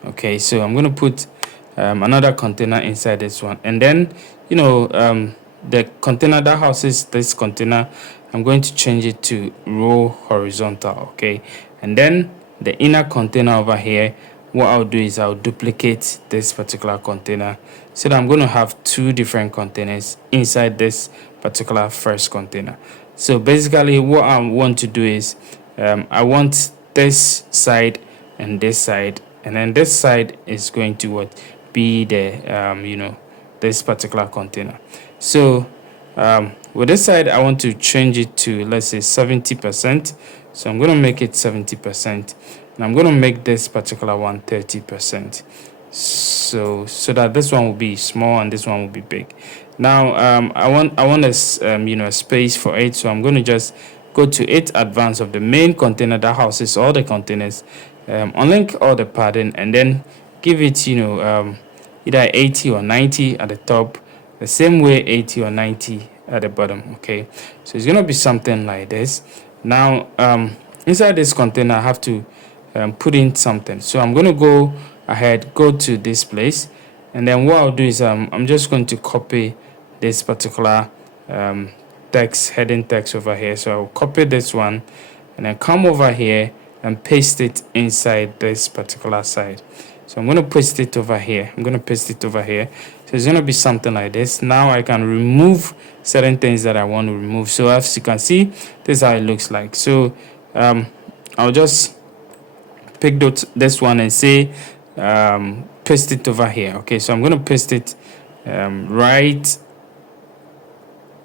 Okay, so I'm gonna put another container inside this one, and then the container that houses this container, I'm going to change it to row horizontal. Okay, and then the inner container over here, what I'll do is I'll duplicate this particular container, so that I'm going to have two different containers inside this particular first container. So basically what I want to do is I want this side and this side, and then this side is going to be the this particular container. So with this side I want to change it to, let's say, 70%. So I'm going to make it 70%, and I'm going to make this particular one 30%, so that this one will be small and this one will be big. Now I want a space for it, so I'm going to just go to 8 advance of the main container that houses all the containers, unlink all the padding, and then give it either 80 or 90 at the top, the same way 80 or 90 at the bottom. Okay, so it's going to be something like this. Now inside this container I have to put in something, so I'm going to go ahead, go to this place, and then what I'll do is I'm just going to copy this particular text, heading text over here. So I'll copy this one and then come over here and paste it inside this particular side. So I'm going to paste it over here. So it's going to be something like this. Now I can remove certain things that I want to remove. So as you can see, this is how it looks like. So I'll just pick this one and say paste it over here. Okay, so I'm going to paste it right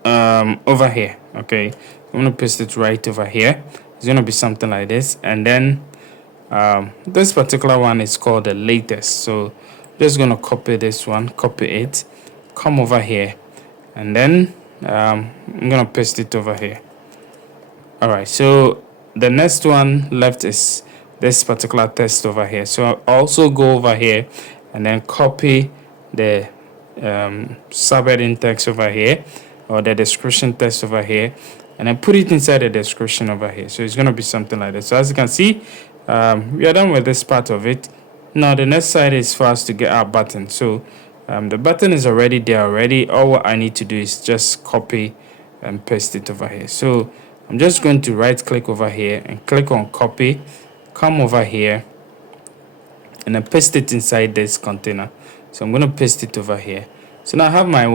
over here. Okay, I'm going to paste it right over here. It's going to be something like this, and then this particular one is called the latest. So just going to copy this one, copy it, come over here, and then I'm going to paste it over here. All right, so the next one left is this particular text over here. So I'll also go over here and then copy the subheading text over here, or the description text over here, and then put it inside the description over here. So it's going to be something like this. So as you can see, we are done with this part of it. Now the next side is for us to get our button. So the button is already there already. All what I need to do is just copy and paste it over here. So I'm just going to right click over here and click on copy, come over here, and then paste it inside this container. So I'm going to paste it over here. So now I have my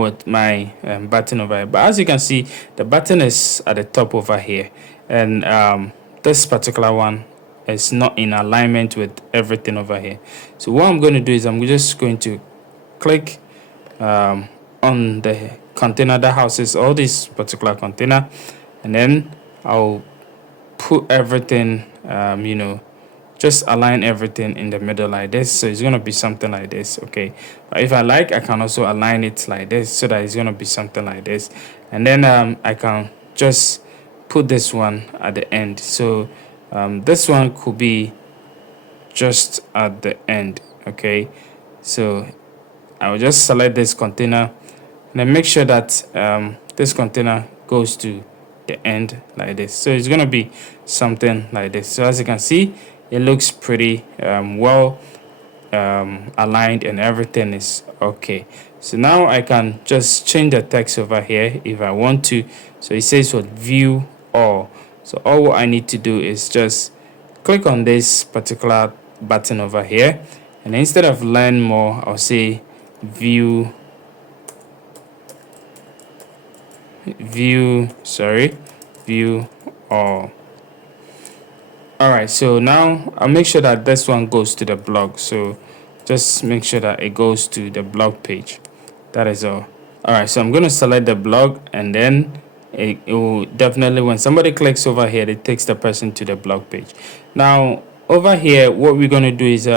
button over here, but as you can see, the button is at the top over here, and this particular one is not in alignment with everything over here. So what I'm going to do is I'm just going to click on the container that houses all this particular container, and then I'll put everything just align everything in the middle like this. So it's going to be something like this. Okay, but if I like, I can also align it like this, so that it's going to be something like this, and then I can just put this one at the end. So this one could be just at the end. Okay, so I will just select this container and then make sure that this container goes to the end like this. So it's going to be something like this. So as you can see, it looks pretty well aligned, and everything is okay. So now I can just change the text over here if I want to. So it says what, view all. So all what I need to do is just click on this particular button over here, and instead of learn more, I'll say view all. All right, so now I'll make sure that this one goes to the blog. So just make sure that it goes to the blog page. That is all. Alright, so I'm going to select the blog, and then it will definitely, when somebody clicks over here, it takes the person to the blog page. Now over here, what we're going to do is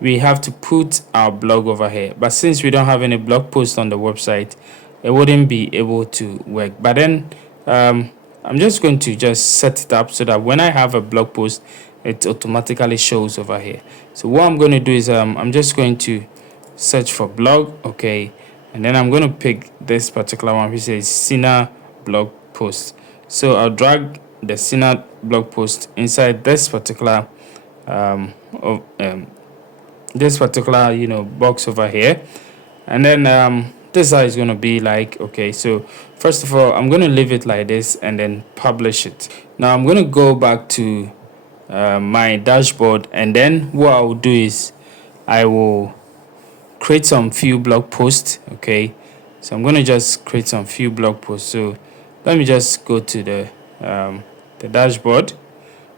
we have to put our blog over here, but since we don't have any blog post on the website, it wouldn't be able to work. But then I'm just going to just set it up so that when I have a blog post, it automatically shows over here. So what I'm going to do is I'm just going to search for blog, okay, and then I'm going to pick this particular one which says Sina blog post. So I'll drag the Sina blog post inside this particular box over here, and then this is how it's going to be like. Okay, so first of all, I'm going to leave it like this and then publish it. Now I'm going to go back to my dashboard, and then what I will do is I will create some few blog posts. Okay, so I'm going to just create some few blog posts. So let me just go to the dashboard.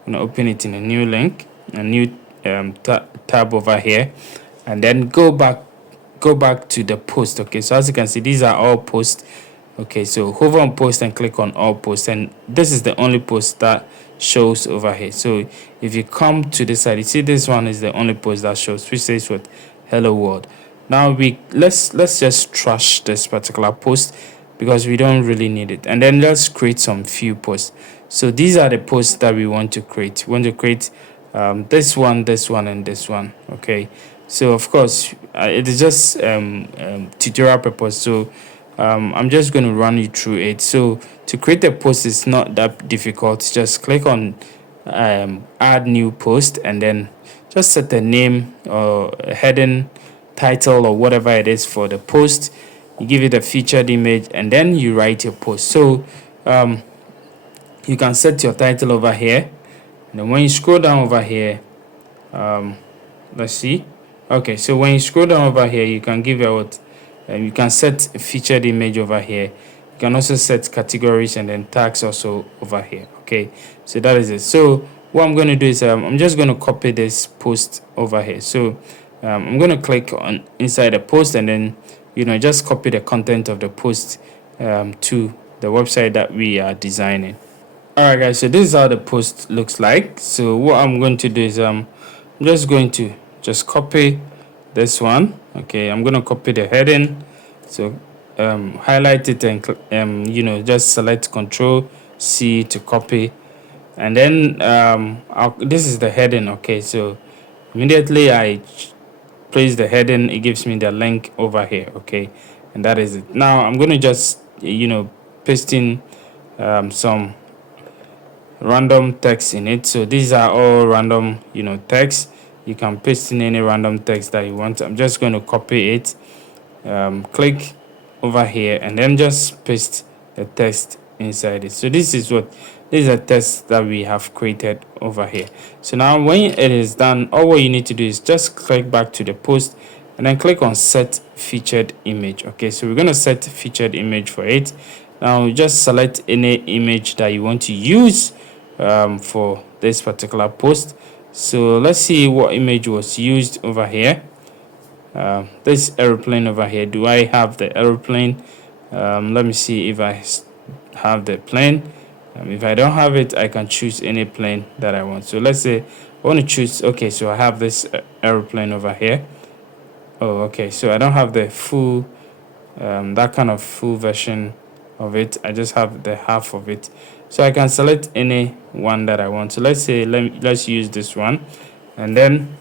I'm going to open it in a new link, a new tab over here, and then go back to the post. Okay, so as you can see, these are all posts. Okay, so hover on post and click on all posts, and this is the only post that shows over here. So if you come to this side, you see this one is the only post that shows, which says what, hello world. Now let's just trash this particular post because we don't really need it, and then let's create some few posts. So these are the posts that we want to create. We want to create this one, and this one. Okay, so of course it is just tutorial purpose, so I'm just going to run you through it. So to create a post is not that difficult. Just click on add new post, and then just set the name or heading, title, or whatever it is for the post. You give it a featured image, and then you write your post. So you can set your title over here, and then when you scroll down over here, let's see. Okay, so when you scroll down over here, you can give out you can set a featured image over here. You can also set categories and then tags also over here. Okay, so that is it. So what I'm going to do is I'm just going to copy this post over here. So I'm going to click on inside the post, and then just copy the content of the post to the website that we are designing. Alright guys, so this is how the post looks like. So what I'm going to do is I'm just going to copy this one. Okay, I'm going to copy the heading. So highlight it and just select Control C to copy, and then this is the heading. Okay, so immediately I place the heading, it gives me the link over here. Okay, and that is it. Now I'm going to just paste in some random text in it. So these are all random text. You can paste in any random text that you want. I'm just going to copy it, click over here, and then just paste the text inside it. So this is a text that we have created over here. So now when it is done, all what you need to do is just click back to the post and then click on set featured image. Okay, so we're going to set featured image for it. Now just select any image that you want to use for this particular post. So let's see what image was used over here. This aeroplane over here. Do I have the aeroplane? Let me see if I have the plane. If I don't have it, I can choose any plane that I want. So let's say I want to choose, okay, so I have this aeroplane over here. Oh, okay, so I don't have the full that kind of full version of it. I just have the half of it, so I can select any one that I want. So let's say let's use this one, and then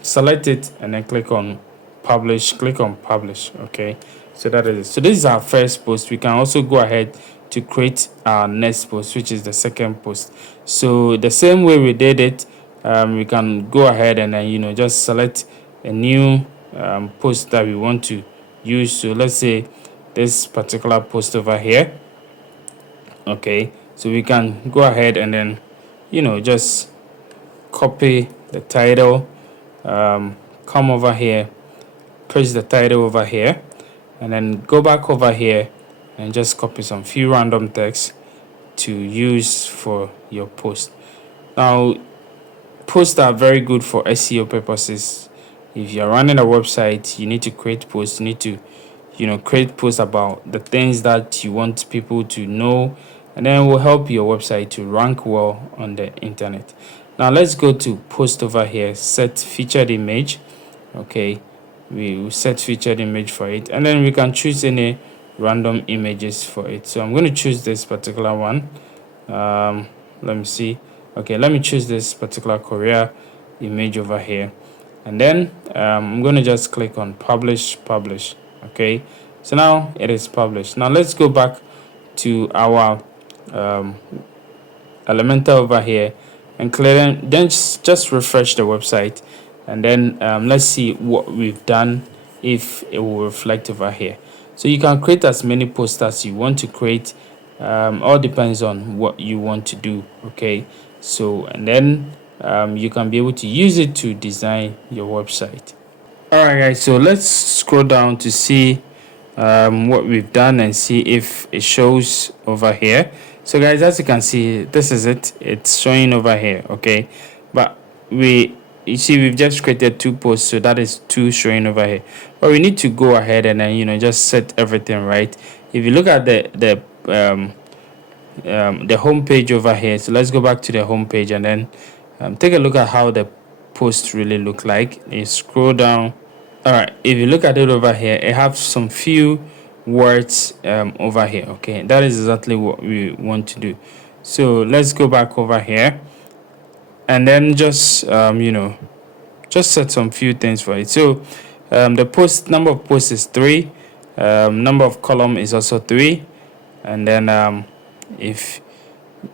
select it, and then click on publish. Okay, so that is it. So this is our first post. We can also go ahead to create our next post, which is the second post. So the same way we did it, we can go ahead and then just select a new post that we want to use. So let's say this particular post over here. Okay, so we can go ahead and then just copy the title, come over here, paste the title over here, and then go back over here and just copy some few random text to use for your post. Now posts are very good for SEO purposes. If you're running a website, you need to create posts, you need to create posts about the things that you want people to know, and then it will help your website to rank well on the internet. Now let's go to post over here, set featured image. Okay, we will set featured image for it, and then we can choose any random images for it. So I'm going to choose this particular one. Let me see. Okay, let me choose this particular Korea image over here, and then I'm going to just click on publish. Okay, so now it is published. Now let's go back to our Elementor over here and then just refresh the website, and then let's see what we've done, if it will reflect over here. So you can create as many posts as you want to create. All depends on what you want to do. Okay, so and then you can be able to use it to design your website. All right guys, so let's scroll down to see what we've done and see if it shows over here. So guys, as you can see, this is it. It's showing over here. Okay, but you see we've just created 2 posts, so that is 2 showing over here. But we need to go ahead and then just set everything right. If you look at the home page over here, so let's go back to the home page and then take a look at how the post really look like. You scroll down. All right, if you look at it over here, it has some few words over here. Okay, that is exactly what we want to do. So let's go back over here and then just just set some few things for it. So the post number of posts is 3, number of column is also 3, and then if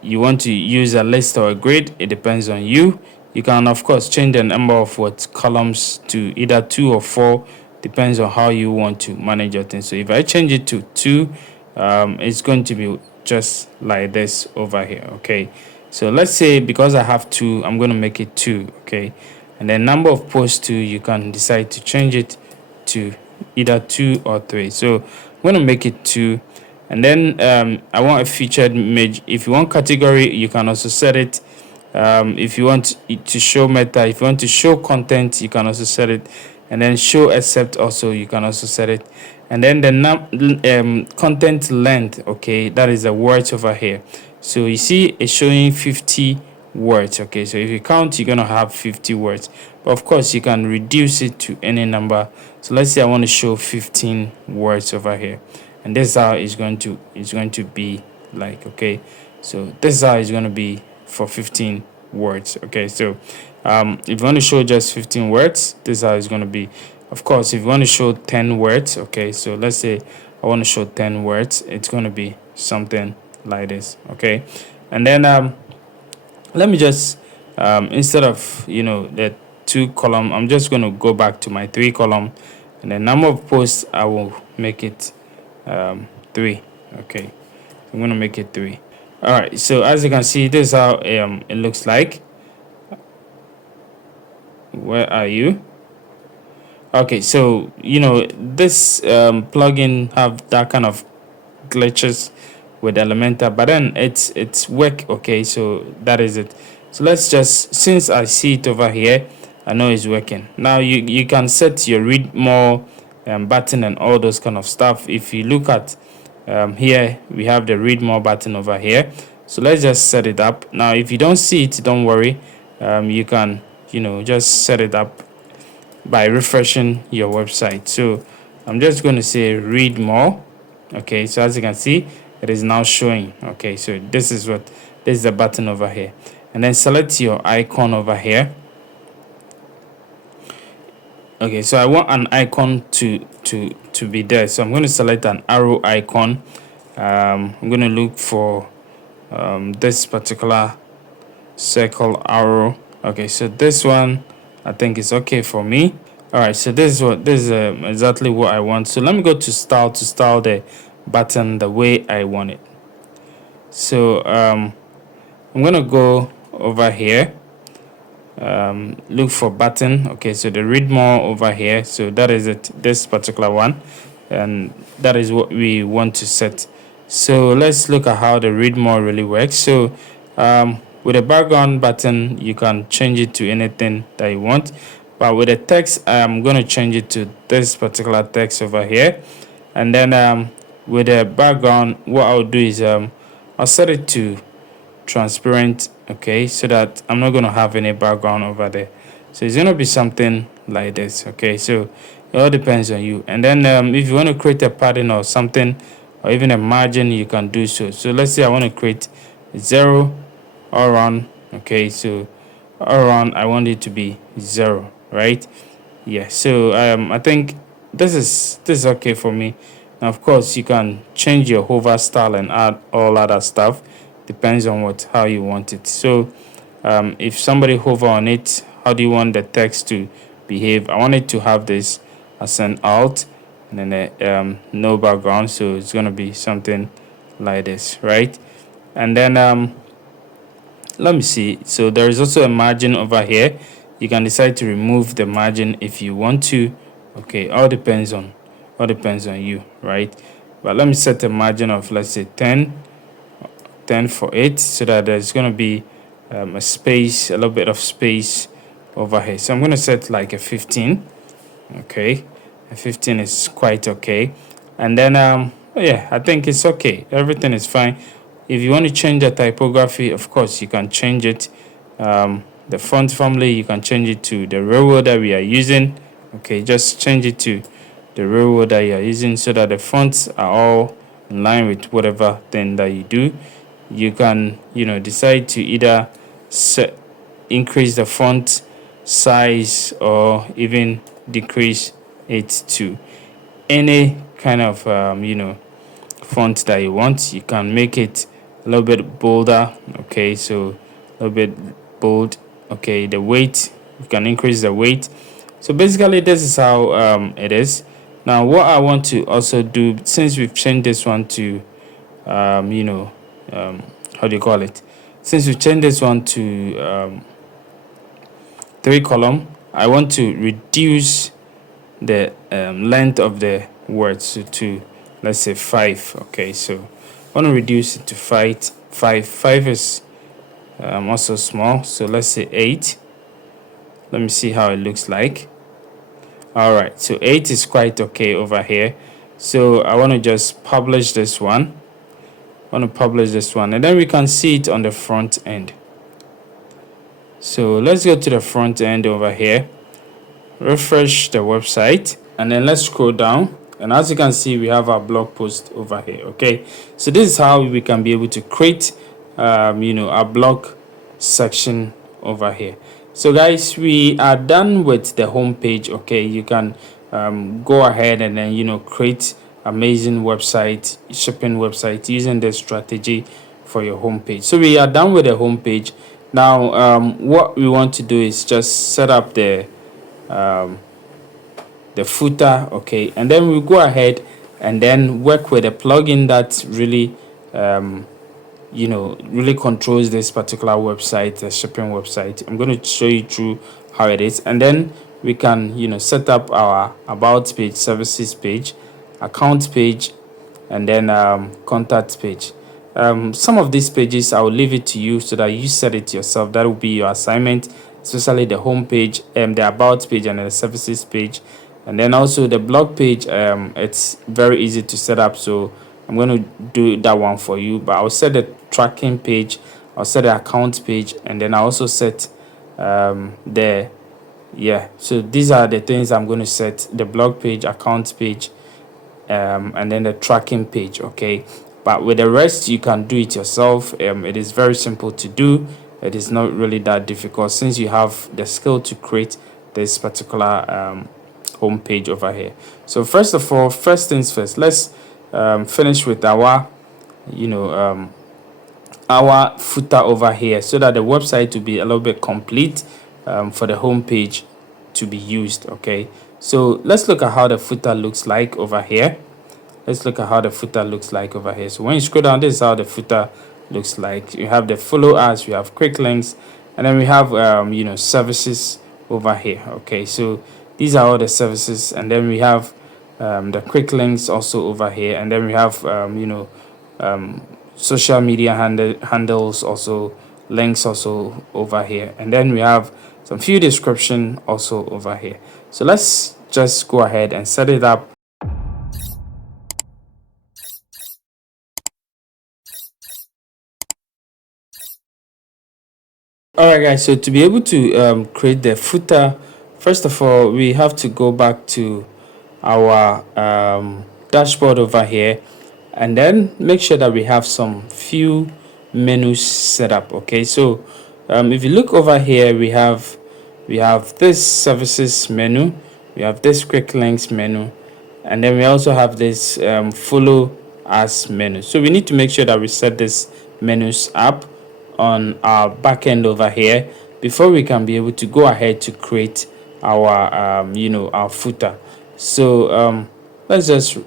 you want to use a list or a grid, it depends on you. You can of course change the number of columns to either 2 or 4, depends on how you want to manage your thing. So if I change it to 2, it's going to be just like this over here. Okay, so let's say because I have 2, I'm going to make it 2. Okay, and then number of posts 2, you can decide to change it to either 2 or 3. So I'm going to make it 2, and then I want a featured image. If you want category, you can also set it. If you want it to show meta, if you want to show content, you can also set it, and then show except also you can also set it. And then the content length, okay, that is the words over here. So you see it's showing 50 words. Okay, so if you count, you're gonna have 50 words, but of course you can reduce it to any number. So let's say I want to show 15 words over here, and this is how it's going to be like. Okay, so this is how it's going to be for 15 words. Okay, so if you want to show just 15 words, this is how it's going to be. Of course, if you want to show 10 words, okay, so let's say I want to show 10 words, it's going to be something like this. Okay, and then let me just instead of the 2 column, I'm just going to go back to my 3 column, and the number of posts I will make it 3. Okay, I'm going to make it 3. All right, so as you can see, this is how it looks like. Where are you? Okay, so this plugin have that kind of glitches with Elementor, but then it's work. Okay, so that is it. So let's just, since I see it over here, I know it's working. Now you can set your read more button and all those kind of stuff. If you look at here, we have the read more button over here. So let's just set it up. Now if you don't see it, don't worry. You can just set it up by refreshing your website. So I'm just going to say read more. Okay, so as you can see, it is now showing. Okay, so this is the button over here, and then select your icon over here. Okay, so I want an icon to be there, so I'm going to select an arrow icon. I'm going to look for this particular circle arrow. Okay, so this one I think is okay for me. All right, so this is exactly what I want. So let me go to style the button the way I want it. So I'm gonna go over here, look for button. Okay, so the read more over here, so that is it, this particular one, and that is what we want to set. So let's look at how the read more really works. So with a background button, you can change it to anything that you want, but with the text, I'm going to change it to this particular text over here. And then with the background, what I'll do is I'll set it to transparent, okay, so that I'm not going to have any background over there. So it's going to be something like this, okay. So it all depends on you. And then if you want to create a pattern or something, or even a margin, you can do so. So let's say I want to create 0 all around, okay. So all around I want it to be 0, right? Yeah. So I think this is okay for me. Now of course you can change your hover style and add all other stuff, depends on how you want it. So if somebody hover on it, how do you want the text to behave? I want it to have this as an alt and then no background, so it's gonna be something like this, right? And then let me see. So there is also a margin over here. You can decide to remove the margin if you want to. Okay, all depends on you, right? But let me set a margin of, let's say 10 for it, so that there's going to be a space, a little bit of space over here. So I'm going to set like a 15. Okay, a 15 is quite okay. And then yeah, I think it's okay, everything is fine. If you want to change the typography, of course you can change it. The font family, you can change it to the railroad that we are using. Okay, just change it to the railroad that you are using, so that the fonts are all in line with whatever thing that you do. You can decide to either increase the font size or even decrease it to any kind of font that you want. You can make it a little bit bolder, okay, so a little bit bold. Okay, the weight, you can increase the weight. So basically this is how it is. Now what I want to also do, since we've changed this one to how do you call it, since we changed this one to 3 column, I want to reduce the length of the words to let's say 5. Okay, so I want to reduce it to 5. 5 is also small, so let's say 8. Let me see how it looks like. All right, so 8 is quite okay over here. So I want to just publish this one. And then we can see it on the front end. So let's go to the front end over here, refresh the website, and then let's scroll down. And as you can see, we have our blog post over here. Okay, so this is how we can be able to create our blog section over here. So guys, we are done with the home page. Okay, you can go ahead and then create amazing website, shipping website using this strategy for your home page. So we are done with the home page. Now what we want to do is just set up the footer, okay, and then we'll go ahead and then work with a plugin that really really controls this particular website, the shipping website. I'm going to show you through how it is, and then we can set up our about page, services page, account page, and then contact page. Some of these pages I will leave it to you so that you set it yourself. That will be your assignment, especially the home page, the about page, and the services page. And then also the blog page, it's very easy to set up, so I'm going to do that one for you. But I'll set the tracking page, I'll set the account page, and then I also set so these are the things I'm going to set: the blog page, account page, and then the tracking page. Okay, but with the rest you can do it yourself. It is very simple to do. It is not really that difficult, since you have the skill to create this particular home page over here. So first of all, first things first, let's finish with our our footer over here, so that the website will be a little bit complete for the home page to be used. Okay, so let's look at how the footer looks like over here. So when you scroll down, this is how the footer looks like. You have the follow us, we have quick links, and then we have services over here. Okay, so these are all the services, and then we have the quick links also over here, and then we have social media handles, also links also over here, and then we have some few description also over here. So let's just go ahead and set it up. All right, guys, so to be able to create the footer, first of all, we have to go back to our dashboard over here, and then make sure that we have some few menus set up. Okay, so if you look over here, we have this services menu, we have this quick links menu, and then we also have this follow us menu. So we need to make sure that we set this menus up on our backend over here before we can be able to go ahead to create our our footer. So let's just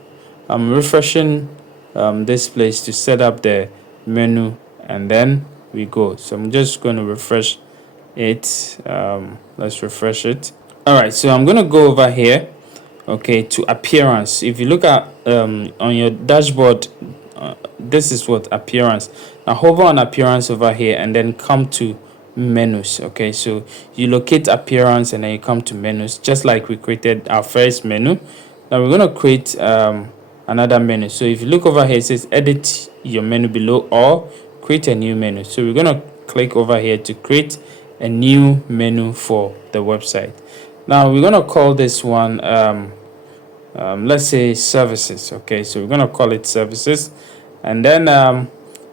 refreshing this place to set up the menu, and then we go. So I'm just going to refresh it. Let's refresh it. All right, so I'm going to go over here, okay, to appearance. If you look at on your dashboard, this is what appearance. Now hover on appearance over here and then come to menus. Okay, so you locate appearance and then you come to menus, just like we created our first menu. Now we're going to create another menu. So if you look over here, it says edit your menu below or create a new menu. So we're going to click over here to create a new menu for the website. Now we're going to call this one let's say services. Okay, so we're going to call it services, and then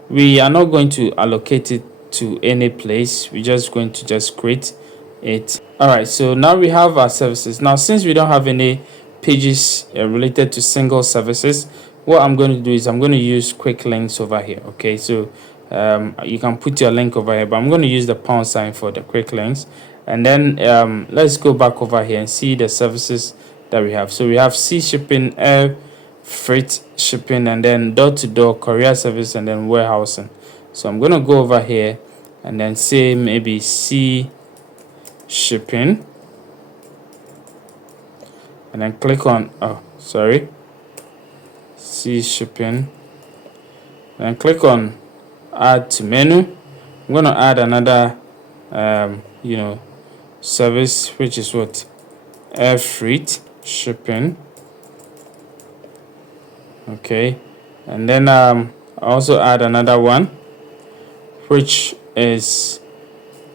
we are not going to allocate it to any place. We're just going to just create it. All right, so now we have our services. Now since we don't have any pages related to single services, what I'm going to do is I'm going to use quick links over here. Okay, so you can put your link over here, but I'm going to use the pound sign for the quick links. And then let's go back over here and see the services that we have. So we have sea shipping, air freight shipping, and then door-to-door courier service, and then warehousing. So I'm going to go over here and then say maybe sea shipping, and then click on sea shipping, and click on add to menu. I'm going to add another service, which is what, air freight shipping. Okay, and then also add another one, which is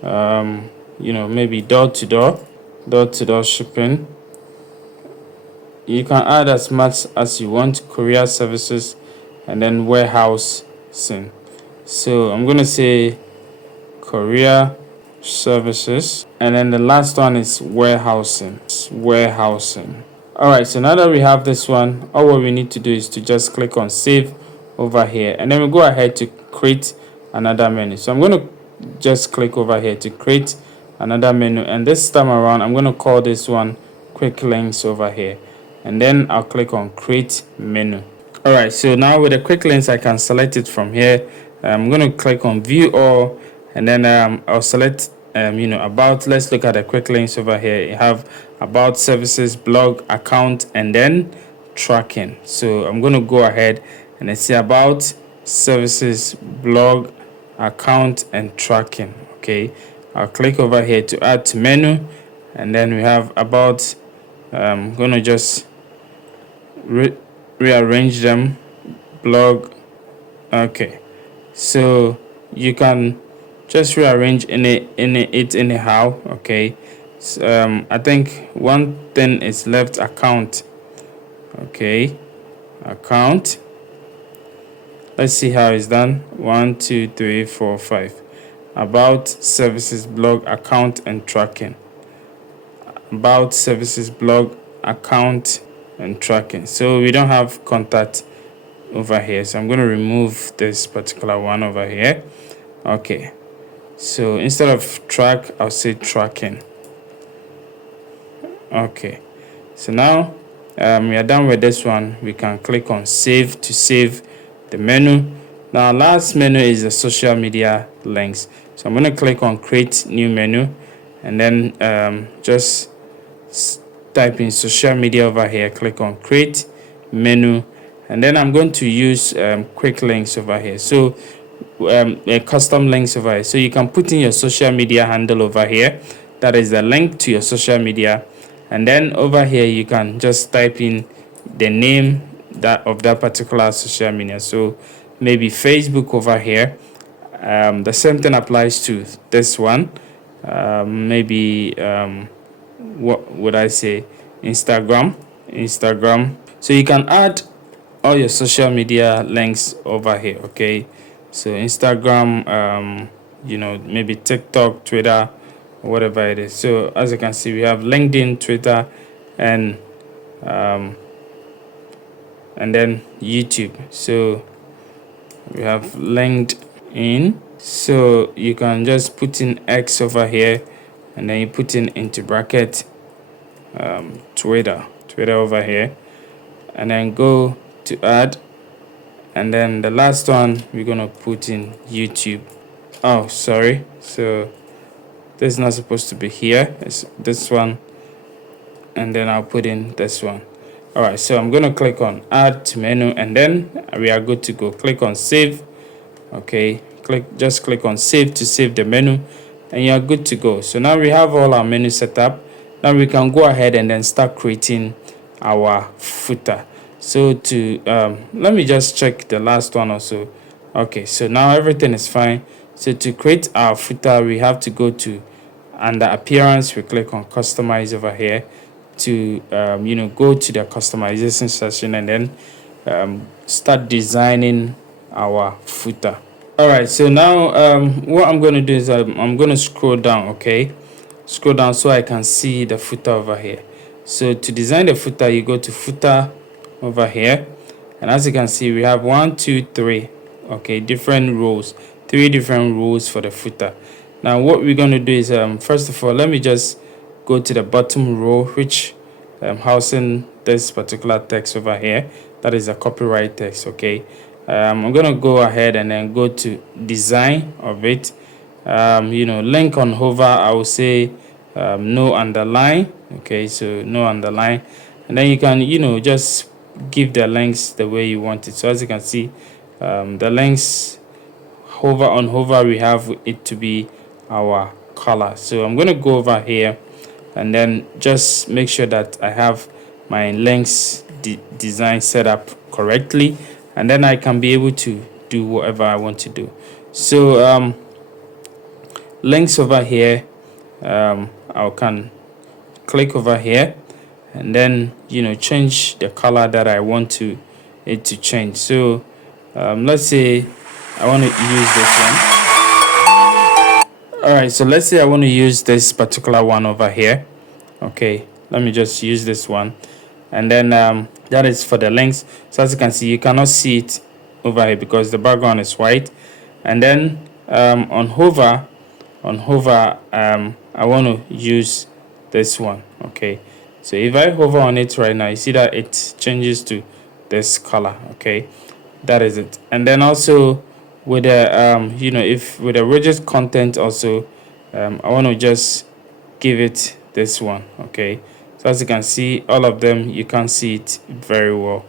maybe door-to-door shipping. You can add as much as you want, courier services, and then warehousing. So I'm going to say courier services, and then the last one is warehousing. All right, so now that we have this one, all what we need to do is to just click on save over here, and then we go ahead to create another menu. So I'm going to just click over here to create another menu, and this time around I'm going to call this one quick links over here, and then I'll click on create menu. All right, so now with the quick links I can select it from here. I'm going to click on view all, and then I'll select about. Let's look at the quick links over here. You have about, services, blog, account, and then tracking. So I'm going to go ahead and then say about, services, blog, account, and tracking. Okay, I'll click over here to add to menu, and then we have about. I'm going to just rearrange them, blog. Okay, so you can just rearrange it anyhow. Okay, so, I think one thing is left, account. Okay, account. Let's see how it's done. 1 2 3 4 5. About, services, blog, account, and tracking. About, services, blog, account, and tracking. So we don't have contact over here, so I'm going to remove this particular one over here. Okay, so instead of track, I'll say tracking. Okay, so now we are done with this one. We can click on save to save the menu. Now last menu is the social media links, so I'm going to click on create new menu, and then just type in social media over here, click on create menu, and then I'm going to use quick links over here. So custom links over here, so you can put in your social media handle over here, that is the link to your social media, and then over here you can just type in the name of that particular social media. So maybe Facebook over here, The same thing applies to this one. Maybe what would I say, Instagram. So you can add all your social media links over here. Okay, so Instagram, maybe TikTok, Twitter, whatever it is. So as you can see, we have LinkedIn, Twitter, and then YouTube. So we have LinkedIn. So you can just put in X over here, and then you put in into bracket Twitter over here, and then go to add, and then the last one we're gonna put in YouTube. Oh, sorry, so this is not supposed to be here. It's this one, and then I'll put in this one. All right, so I'm gonna click on add to menu, and then we are good to go. Click on save. Okay, just click on save to save the menu, and you are good to go. So now we have all our menu set up. Now we can go ahead and then start creating our footer. So to let me just check the last one also. Okay, so now everything is fine. So to create our footer, we have to go to under appearance. We click on customize over here to go to the customization section, and then start designing our footer. All right, so now what I'm going to do is I'm going to scroll down. Okay, scroll down so I can see the footer over here. So to design the footer, you go to footer over here, and as you can see, we have 1, 2, 3 different rows, 3 different rows for the footer. Now what we're going to do is first of all, let me just go to the bottom row, which housing this particular text over here. That is a copyright text. Okay, I'm gonna go ahead and then go to design of it. Link on hover, I will say no underline. Okay, so no underline, and then you can just give the links the way you want it. So as you can see, the links on hover, we have it to be our color. So I'm going to go over here and then just make sure that I have my links design set up correctly, and then I can be able to do whatever I want to do. So links over here, I can click over here and then change the color that I want it to change. So let's say I want to use this one. All right, so let's say I want to use this particular one over here. Okay, let me just use this one, and then that is for the links. So as you can see, you cannot see it over here because the background is white. And then on hover, I want to use this one. Okay, so if I hover on it right now, you see that it changes to this color. Okay, that is it. And then also with the if with the widget content also, I want to just give it this one. Okay, so as you can see, all of them, you can't see it very well.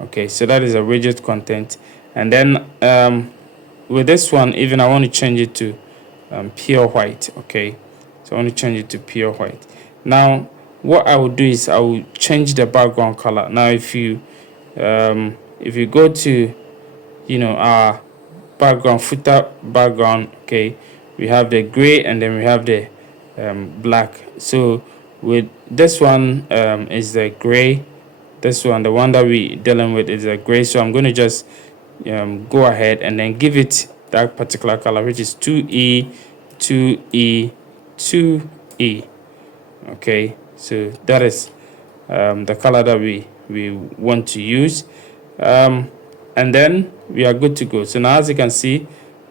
Okay, so that is a widget content. And then with this one, even I want to change it to pure white. Okay, so I want to change it to pure white. Now what I will do is I will change the background color. Now if you go to our background, footer background, okay, we have the gray and then we have the black. So with this one is the gray. This one, the one that we dealing with, is a gray. So I'm going to just go ahead and then give it that particular color, which is 2E, 2E, 2E. Okay, so that is the color that we want to use, and then we are good to go. So now as you can see,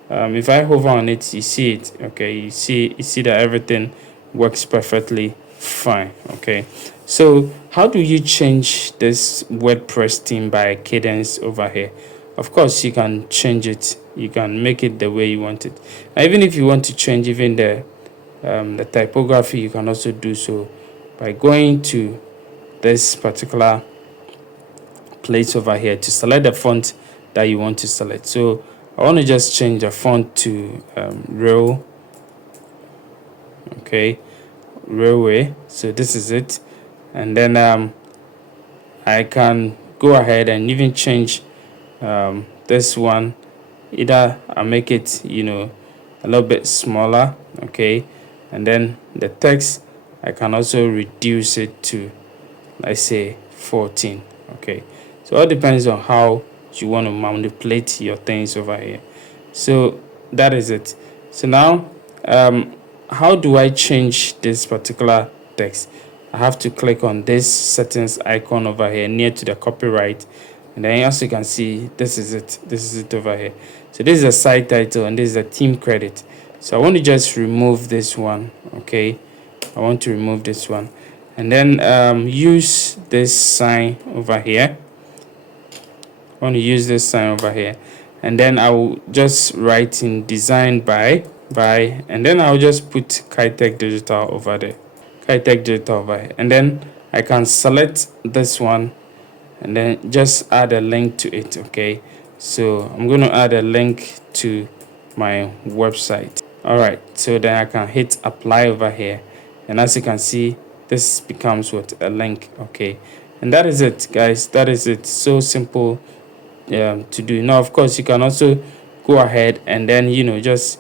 if I hover on it, you see it. Okay, you see that everything works perfectly fine. Okay, so how do you change this WordPress theme by Cadence over here? Of course, you can change it. You can make it the way you want it. Now, even if you want to change even the typography, you can also do so by going to this particular place over here to select the font that you want to select. So I want to just change the font to Rail. Okay, Railway. So this is it, and then I can go ahead and even change this one either I make it, you know, a little bit smaller, okay, and then the text I can also reduce it to, let's say, 14. Okay, so it depends on how you want to manipulate your things over here. So that is it. So now how do I change this particular text? I have to click on this settings icon over here near to the copyright, and then as you can see, this is it over here. So this is a site title and this is a theme credit. So I want to just remove this one. Okay, I want to remove this one, and then use this sign over here. I want to use this sign over here, and then I will just write in design by, and then I'll just put Kitech Digital over there, Kitech Digital over here, and then I can select this one and then just add a link to it. Okay, so I'm going to add a link to my website. All right, so then I can hit apply over here, and as you can see, this becomes what, a link. Okay, and that is it, guys. That is it. So simple to do. Now of course you can also go ahead and then, you know, just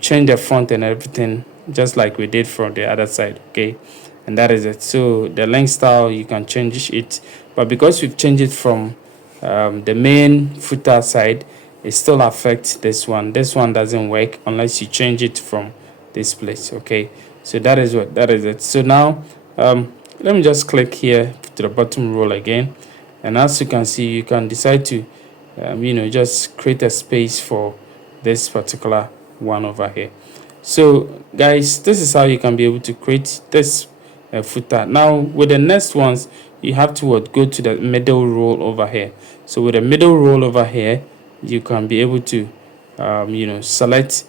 change the font and everything, just like we did from the other side. Okay, and that is it. So the link style, you can change it, but because we've changed it from the main footer side, it still affects this one. This one doesn't work unless you change it from this place. Okay, so that is it. So now let me just click here to the bottom row again, and as you can see, you can decide to you know, just create a space for this particular one over here. So guys, this is how you can be able to create this footer. Now with the next ones, you have to go to the middle row over here. So with the middle row over here, you can be able to you know, select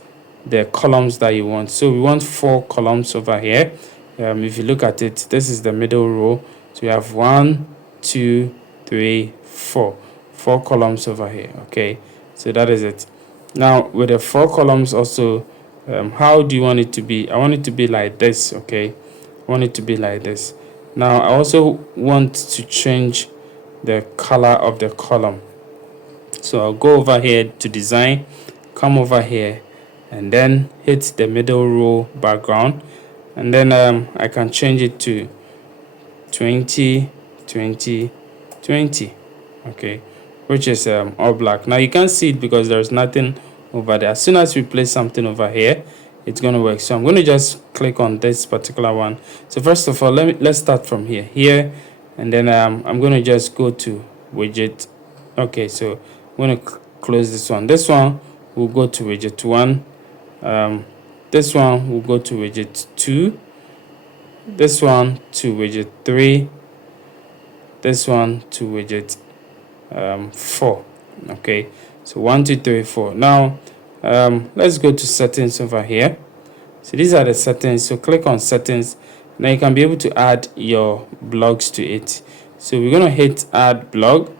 the columns that you want. So we want 4 columns over here. If you look at it, this is the middle row. So we have 1, 2, 3, 4 columns over here. Okay, so that is it. Now with the 4 columns also, how do you want it to be? I want it to be like this. Okay, I want it to be like this. Now I also want to change the color of the column. So I'll go over here to design, come over here, and then hit the middle row background, and then I can change it to 20 20 20. Okay, which is all black. Now you can't see it because there's nothing over there. As soon as we place something over here, it's going to work. So I'm going to just click on this particular one. So first of all, let's start from here, and then I'm going to just go to widget. Okay, so I'm going to close this one. This one will go to widget 1. This one will go to widget 2. This one to widget 3. This one to widget 4. Okay, so 1 2 3 4. Now let's go to settings over here. So these are the settings. So click on settings. Now you can be able to add your blogs to it. So we're going to hit add blog,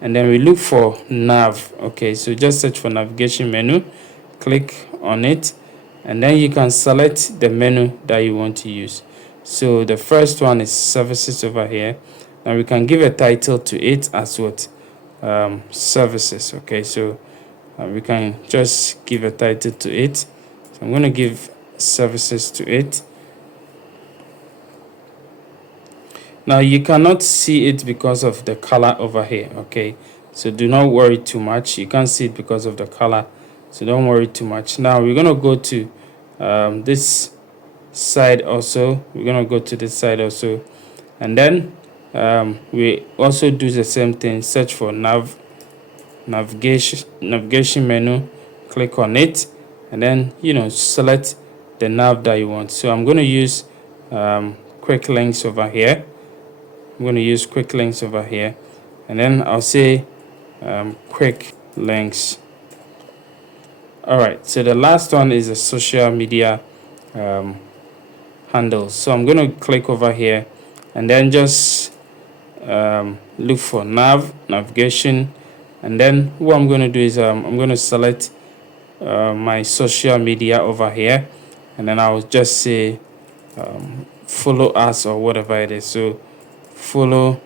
and then we look for nav. Okay, so just search for navigation menu, click on it, and then you can select the menu that you want to use. So the first one is services over here. Now we can give a title to it as what, services. Okay, so we can just give a title to it. So I'm going to give services to it. Now you cannot see it because of the color over here. Okay, so do not worry too much. You can't see it because of the color, so don't worry too much. Now we're going to go to this side also. We're going to go to this side also, and then we also do the same thing. Search for navigation menu, click on it, and then, you know, select the nav that you want. So I'm going to use quick links over here. I'm going to use quick links over here, and then I'll say quick links. All right, so the last one is a social media handles. So I'm going to click over here and then just look for navigation, and then what I'm going to do is I'm going to select my social media over here, and then I'll just say follow us or whatever it is. So follow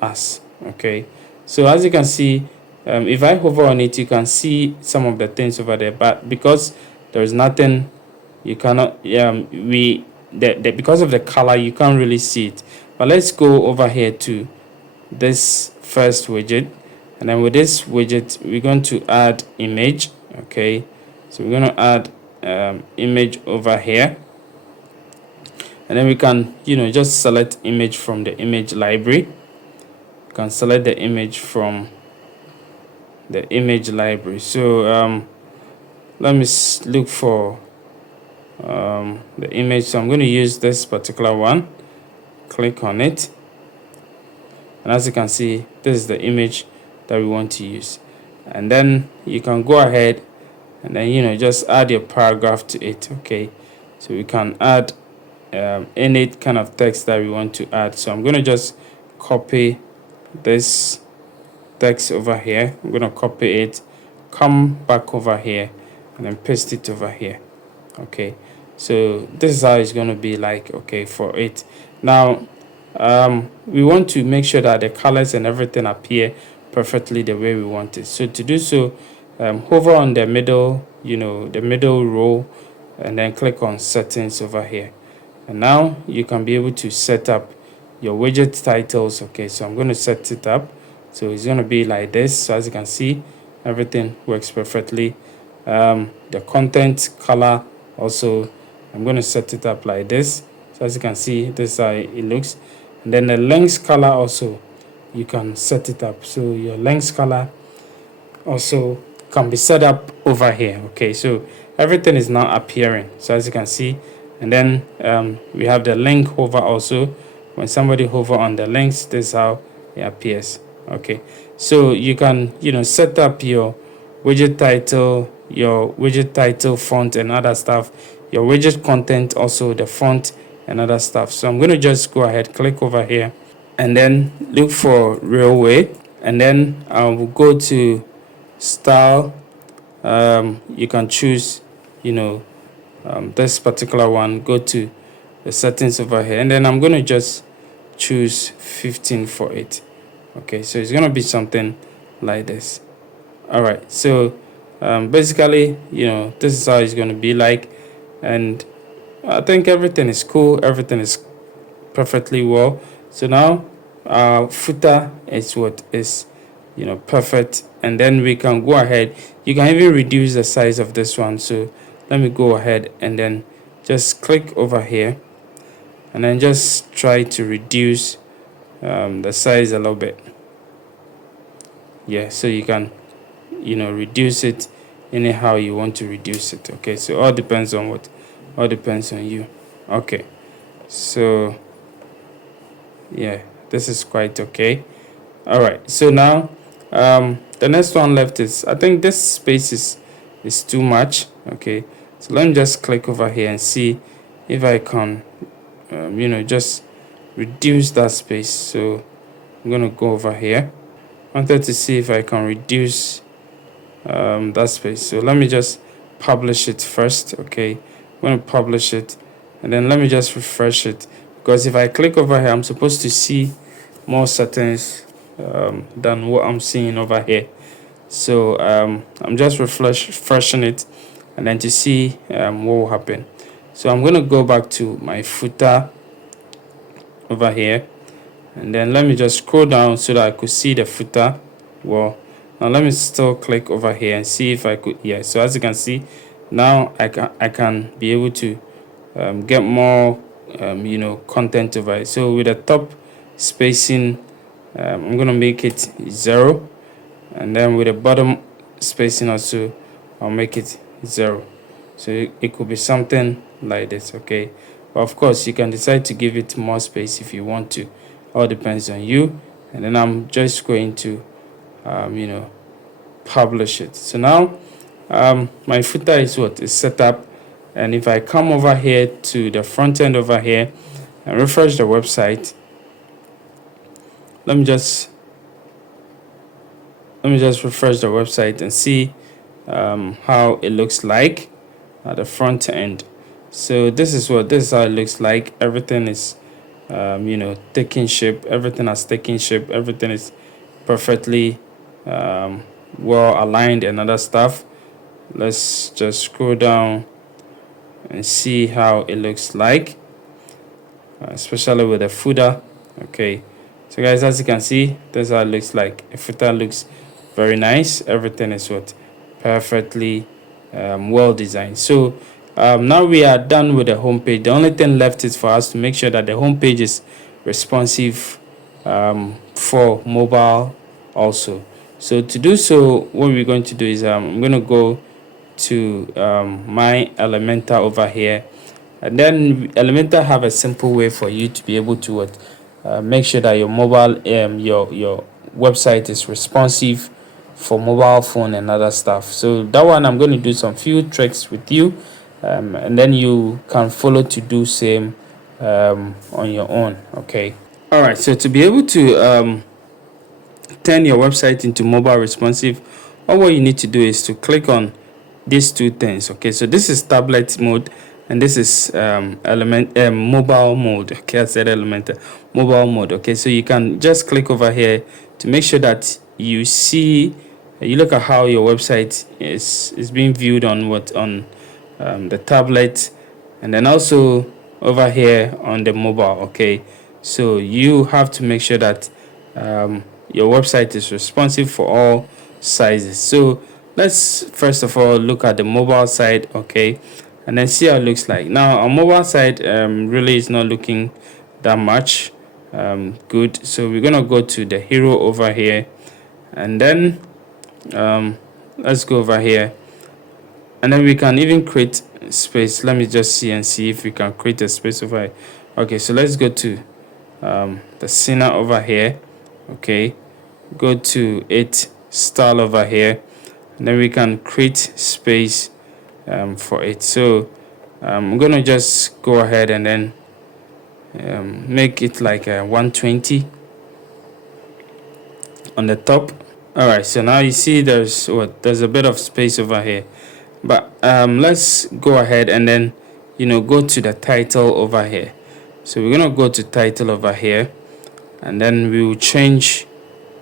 us. Okay, so as you can see, if I hover on it, you can see some of the things over there, but because there is nothing, you cannot because of the color, you can't really see it. But let's go over here to this first widget, and then with this widget we're going to add image. Okay, so we're going to add image over here, and then we can just select image from the image library. You can select the image from the image library. So let me look for the image. So I'm going to use this particular one. Click on it, and as you can see, this is the image that we want to use. And then you can go ahead and then just add your paragraph to it. Okay, so we can add any kind of text that we want to add. So I'm going to just copy this text over here. I'm going to copy it, come back over here, and then paste it over here. Okay, so this is how it's going to be like. Okay, for it now, we want to make sure that the colors and everything appear perfectly the way we want it. So to do so, hover on the middle, the middle row, and then click on settings over here. And now you can be able to set up your widget titles. Okay, so I'm going to set it up. So it's going to be like this. So as you can see, everything works perfectly. The content color also, I'm going to set it up like this. So as you can see, this is how it looks. And then the length color also, you can set it up. So your length color also can be set up over here. Okay, so everything is now appearing. So as you can see, and then we have the link hover also. When somebody hover on the links, this is how it appears. Okay, so you can set up your widget title, font and other stuff, your widget content, also the font and other stuff. So I'm going to just go ahead, click over here, and then look for railway, and then we'll go to style. You can choose this particular one. Go to the settings over here, and then I'm going to just choose 15 for it. Okay, so it's going to be something like this. All right, so basically this is how it's going to be like, and I think everything is cool, everything is perfectly well. So now our footer is what is perfect, and then we can go ahead. You can even reduce the size of this one. So let me go ahead and then just click over here, and then just try to reduce the size a little bit. Yeah, so you can reduce it anyhow you want to reduce it. Okay, so all depends on you. Okay, so yeah, this is quite okay. All right, so now the next one left is, I think this space is too much. Okay, so let me just click over here and see if I can just reduce that space. So I'm gonna go over here. I wanted to see if I can reduce that space. So let me just publish it first. Okay, I'm going to publish it, and then let me just refresh it, because if I click over here, I'm supposed to see more settings than what I'm seeing over here. So I'm just refreshing it, and then to see what will happen. So I'm going to go back to my footer over here, and then let me just scroll down so that I could see the footer well. Now let me still click over here and see if I could. Yeah, so as you can see, now I can be able to get more content over it. So with the top spacing, I'm gonna make it 0, and then with the bottom spacing also, I'll make it 0. So it could be something like this. Okay, but of course you can decide to give it more space if you want to. All depends on you. And then I'm just going to publish it. So now my footer is set up, and if I come over here to the front end over here and refresh the website, let me just refresh the website and see how it looks like at the front end. So this is how it looks like. Everything is taking shape. Everything has taken shape. Everything is perfectly well aligned and other stuff. Let's just scroll down and see how it looks like, especially with the footer. Okay, so guys, as you can see, this is how it looks like. The footer looks very nice. Everything is what perfectly well designed. So now we are done with the home page. The only thing left is for us to make sure that the home page is responsive for mobile also. So to do so, what we're going to do is I'm going to go to my Elementor over here, and then Elementor have a simple way for you to be able to make sure that your mobile your website is responsive for mobile phone and other stuff. So that one I'm going to do some few tricks with you, and then you can follow to do same on your own. Okay, all right. So to be able to turn your website into mobile responsive, all what you need to do is to click on these two things. Okay, so this is tablet mode and this is mobile mode. Okay, I said Elementor mobile mode. Okay, so you can just click over here to make sure that you see, you look at how your website is being viewed on the tablet, and then also over here on the mobile. Okay, so you have to make sure that your website is responsive for all sizes. So let's first of all look at the mobile side, okay, and then see how it looks like. Now our mobile side really is not looking that much good, so we're gonna go to the hero over here, and then let's go over here, and then we can even create space. Let me just see if we can create a space over here. Okay, so let's go to the center over here. Okay, go to it style over here, and then we can create space for it. So I'm gonna just go ahead and then make it like a 120 on the top. All right, so now you see there's a bit of space over here, but let's go ahead and then go to the title over here. So we're gonna go to title over here, and then we will change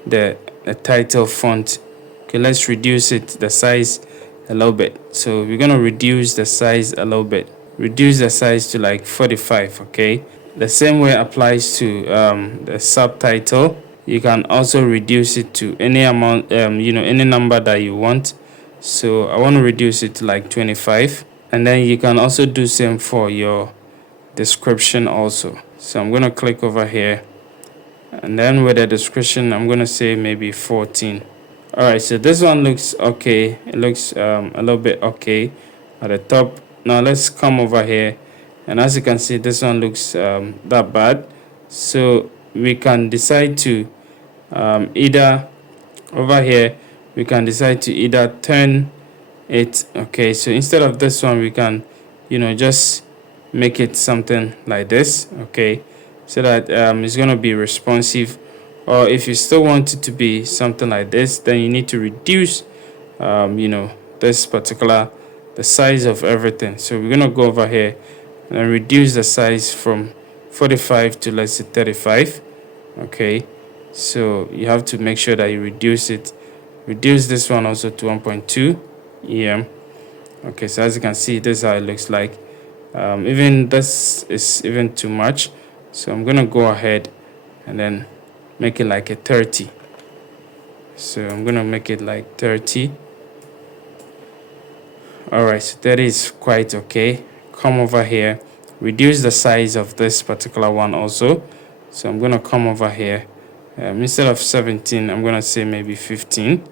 the title font. Okay, let's reduce the size a little bit. So we're gonna reduce the size a little bit, reduce the size to like 45. Okay, the same way applies to the subtitle. You can also reduce it to any amount, any number that you want. So I want to reduce it to like 25, and then you can also do same for your description also. So I'm gonna click over here, and then with the description I'm gonna say maybe 14. All right, so this one looks okay. It looks a little bit okay at the top. Now let's come over here, and as you can see, this one looks that bad. So we can decide to either over here we can decide to either turn it. Okay, so instead of this one we can just make it something like this. Okay, so that it's going to be responsive. Or if you still want it to be something like this, then you need to reduce this particular the size of everything. So we're going to go over here and reduce the size from 45 to let's say 35. Okay, so you have to make sure that you reduce this one also to 1.2 em. Okay, so as you can see, this is how it looks like. Even this is even too much, so I'm gonna go ahead and then make it like a 30. So I'm gonna make it like 30. All right, so that is quite okay. Come over here, reduce the size of this particular one also. So I'm gonna come over here, instead of 17 I'm gonna say maybe 15.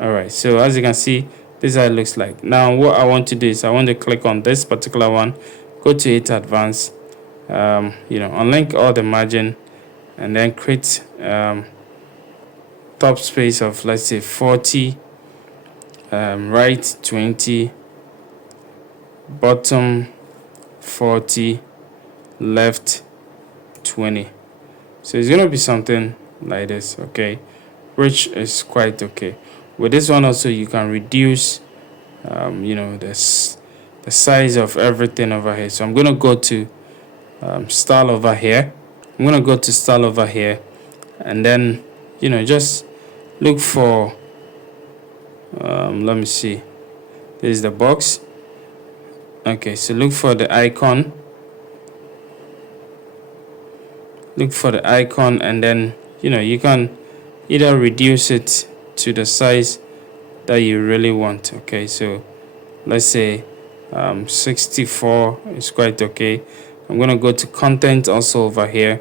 All right, so as you can see, this is how it looks like. Now what I want to do is I want to click on this particular one, go to it advanced, unlink all the margin, and then create top space of let's say 40, right 20, bottom 40, left 20. So it's gonna be something like this, okay, which is quite okay. With this one also you can reduce the size of everything over here. So I'm gonna go to style over here. I'm gonna go to style over here, and then just look for let me see, this is the box. Okay, so look for the icon, and then you can either reduce it to the size that you really want. Okay, so let's say 64 is quite okay. I'm gonna go to content also over here,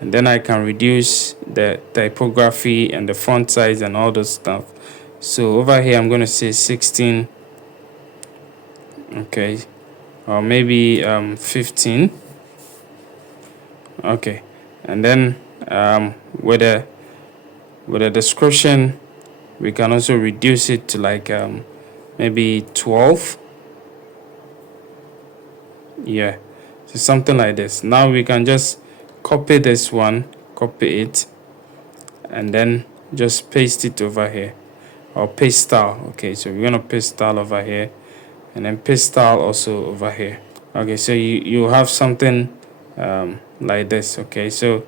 and then I can reduce the typography and the font size and all those stuff. So over here I'm gonna say 16, okay, or maybe 15. Okay, and then with the description we can also reduce it to like maybe 12. Yeah, so something like this. Now we can just copy this one, copy it, and then just paste it over here, or paste style. Okay, so we're gonna paste style over here, and then paste style also over here. Okay, so you have something like this. Okay, so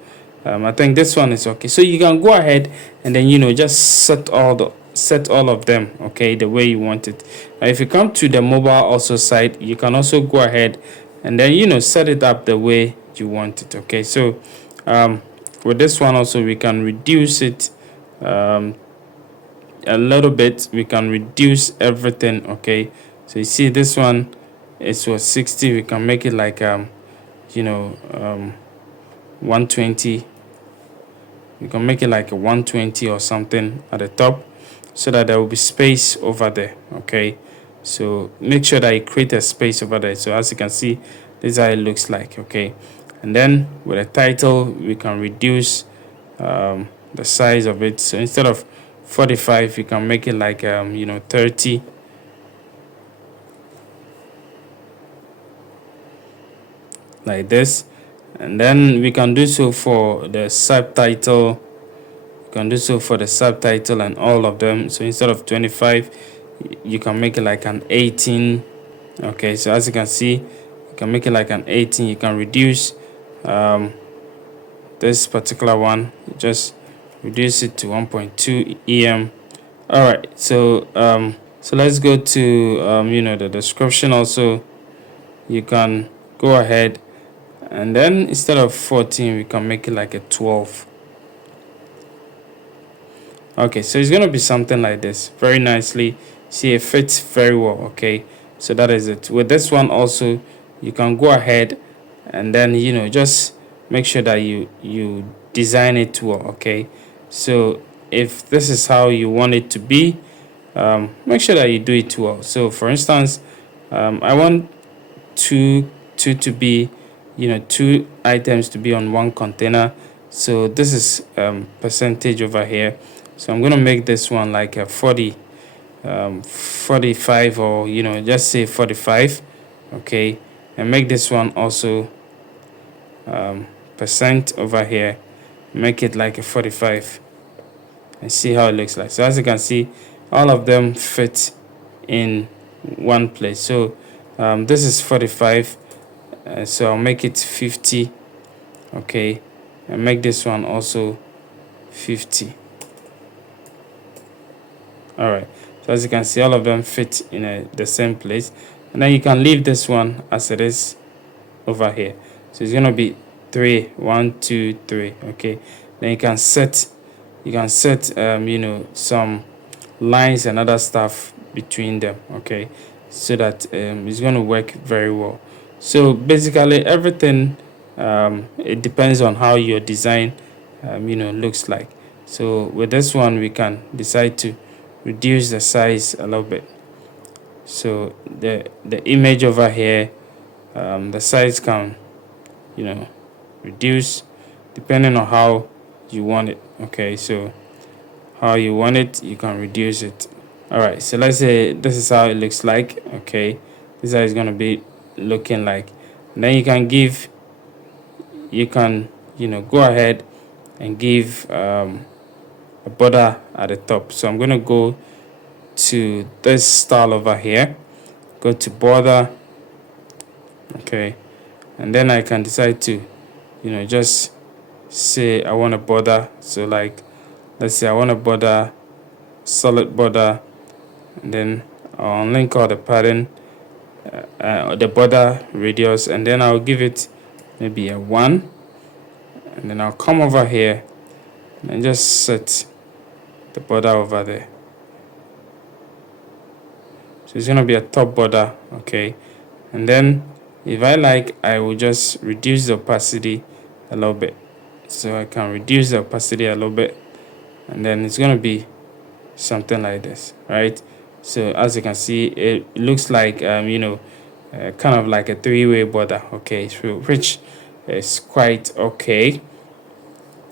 I think this one is okay. So you can go ahead and then just set all of them, okay, the way you want it. Now if you come to the mobile also side, you can also go ahead and then set it up the way you want it. Okay, so with this one also we can reduce it a little bit. We can reduce everything. Okay, so you see this one, it was 60. We can make it like 120. You can make it like a 120 or something at the top, so that there will be space over there. Okay, so make sure that you create a space over there. So as you can see, this is how it looks like. Okay, and then with a title we can reduce the size of it. So instead of 45, you can make it like 30. Like this. And then we can do so for the subtitle. You can do so for the subtitle and all of them. So instead of 25, you can make it like an 18. Okay, so as you can see, you can make it like an 18. You can reduce this particular one, just reduce it to 1.2 em. All right, so so let's go to the description also. You can go ahead, and then instead of 14 we can make it like a 12. Okay, so it's gonna be something like this, very nicely. See, it fits very well. Okay, so that is it. With this one also, you can go ahead and then just make sure that you design it well. Okay, so if this is how you want it to be, make sure that you do it well. So for instance, I want two to be two items to be on one container. So this is percentage over here. So I'm going to make this one like a 45, or just say 45. Okay, and make this one also percent over here, make it like a 45, and see how it looks like. So as you can see, all of them fit in one place. So this is 45, so I'll make it 50. Okay, and make this one also 50. All right, so as you can see, all of them fit in the same place, and then you can leave this one as it is over here. So it's gonna be 3, 1, 2, 3. Okay, then you can set some lines and other stuff between them. Okay, so that it's going to work very well. So basically everything, it depends on how your design looks like. So with this one we can decide to reduce the size a little bit. So the image over here, the size can reduce depending on how you want it. Okay, so how you want it, you can reduce it. All right, so let's say this is how it looks like. Okay, this is how it's going to be looking like. And then you can go ahead and give a border at the top. So I'm going to go to this style over here, go to border. Okay, and then I can decide to just say I want a border. So like, let's say I want a border, solid border, and then I'll link all the padding, the border radius, and then I'll give it maybe a 1, and then I'll come over here and just set the border over there. So it's gonna be a top border, okay. And then if I like, I will just reduce the opacity a little bit. So I can reduce the opacity a little bit, and then it's gonna be something like this, right? So as you can see, it looks like kind of like a 3-way border, okay, so which is quite okay.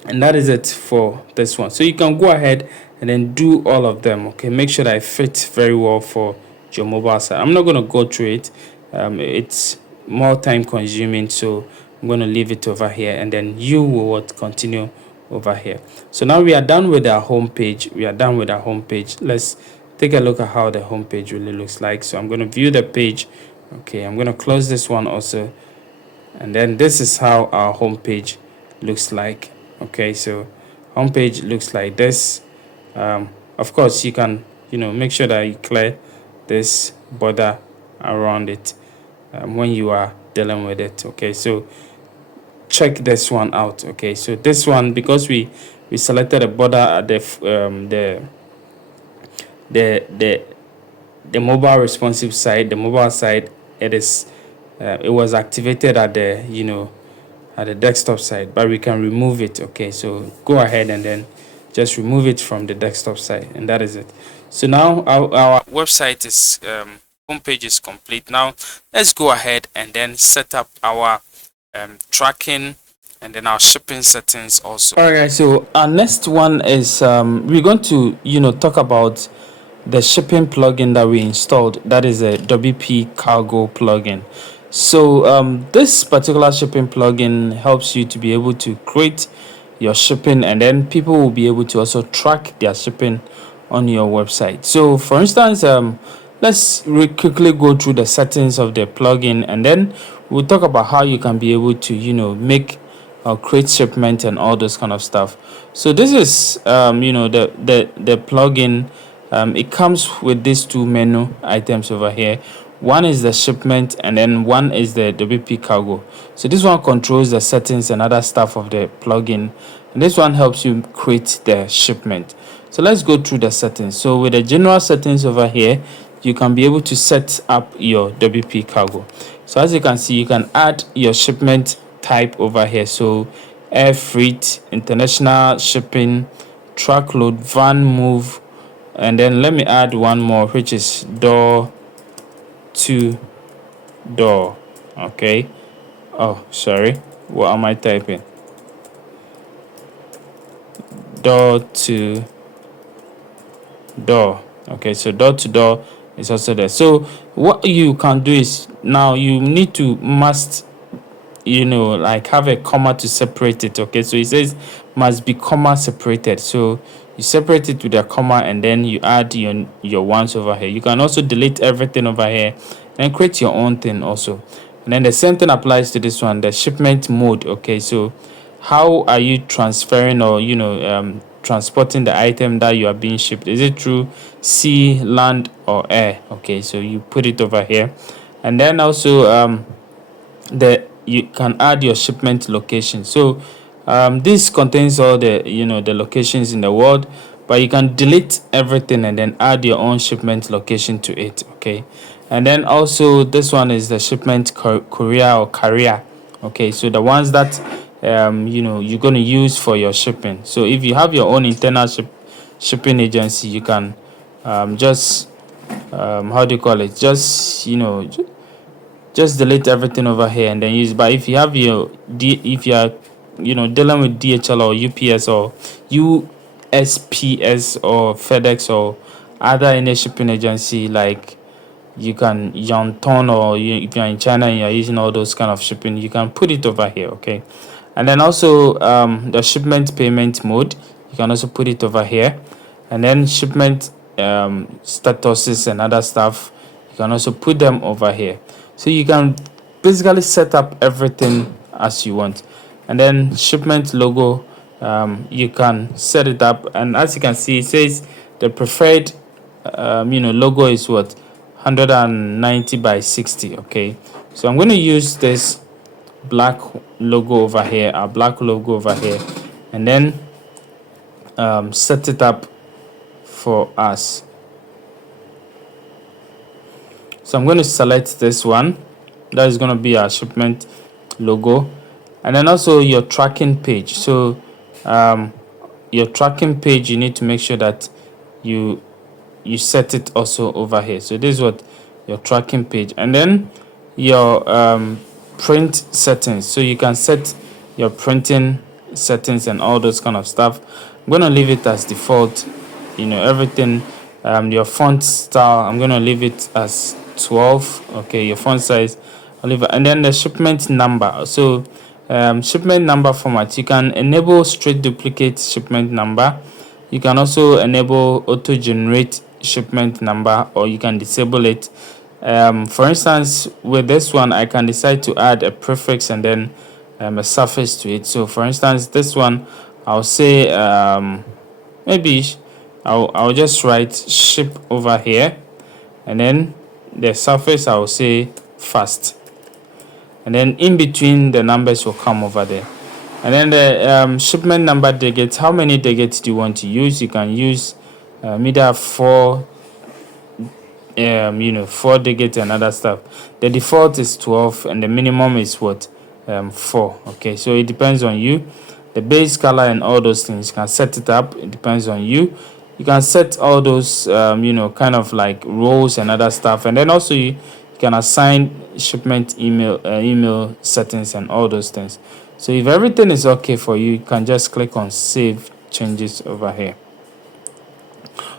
And that is it for this one. So you can go ahead and then do all of them, okay. Make sure that it fits very well for your mobile site. I'm not going to go through it. It's more time consuming, so I'm going to leave it over here, and then you will continue over here. So now we are done with our home page. Let's take a look at how the home page really looks like. So I'm going to view the page. Okay, I'm going to close this one also, and then this is how our home page looks like. Okay, so home page looks like this. Of course, you can make sure that you clear this border around it when you are dealing with it. Okay, so check this one out. Okay, so this one, because we selected a border at the mobile responsive side, the mobile side, it was activated at the desktop side, but we can remove it. Okay, so go ahead and then just remove it from the desktop side, and that is it. So now our website is homepage is complete. Now let's go ahead and then set up our tracking and then our shipping settings also. All right, guys, so our next one is we're going to talk about the shipping plugin that we installed. That is a WPCargo plugin. So this particular shipping plugin helps you to be able to create your shipping, and then people will be able to also track their shipping on your website. So for instance, let's quickly go through the settings of the plugin, and then we'll talk about how you can be able to make create shipment and all those kind of stuff. So this is the plugin. It comes with these two menu items over here. One is the shipment, and then one is the WPCargo. So this one controls the settings and other stuff of the plugin, and this one helps you create the shipment. So let's go through the settings. So with the general settings over here, you can be able to set up your WPCargo. So as you can see, you can add your shipment type over here. So air freight, international shipping, truckload, van move, and then let me add one more, which is door to door. Okay, oh sorry, what am I typing? Door to door. Okay, so door to door is also there. So what you can do is, now you need to like have a comma to separate it. Okay, so it says must be comma separated, so you separate it with a comma, and then you add your ones over here. You can also delete everything over here and create your own thing also. And then the same thing applies to this one, the shipment mode. Okay, so how are you transferring or transporting the item that you are being shipped? Is it through sea, land, or air? Okay, so you put it over here. And then also you can add your shipment location. So this contains all the the locations in the world, but you can delete everything and then add your own shipment location to it. Okay, and then also this one is the shipment courier or carrier. Okay, so the ones that you're going to use for your shipping. So if you have your own internal shipping agency, you can just how do you call it, just delete everything over here and then use. But if you have if you are dealing with DHL or UPS or USPS or FedEx or other any shipping agency, like you can Yanton, or if you're in China and you're using all those kind of shipping, you can put it over here. Okay, and then also the shipment payment mode, you can also put it over here. And then shipment statuses and other stuff, you can also put them over here. So you can basically set up everything as you want. And then shipment logo, you can set it up, and as you can see, it says the preferred logo is what 190 by 60. Okay, so I'm going to use this black logo over here, and then set it up for us. So I'm going to select this one. That is going to be our shipment logo, and then also your tracking page. So your tracking page, you need to make sure that you set it also over here. So this is what your tracking page, and then your print settings. So you can set your printing settings and all those kind of stuff. I'm going to leave it as default, everything. Your font style, I'm going to leave it as 12. Okay, your font size, I'll leave it. And then the shipment number. So shipment number format, you can enable straight duplicate shipment number. You can also enable auto generate shipment number, or you can disable it. For instance, with this one, I can decide to add a prefix and then a suffix to it. So for instance, this one, I'll say maybe I'll just write ship over here, and then the suffix I'll say fast, and then in between the numbers will come over there. And then the shipment number digits, how many digits do you want to use? You can use either 4 digits and other stuff. The default is 12 and the minimum is what 4. Okay, so it depends on you. The base color and all those things, you can set it up. It depends on you. You can set all those kind of like roles and other stuff, and then also you can assign shipment email settings and all those things. So if everything is okay for you, you can just click on save changes over here.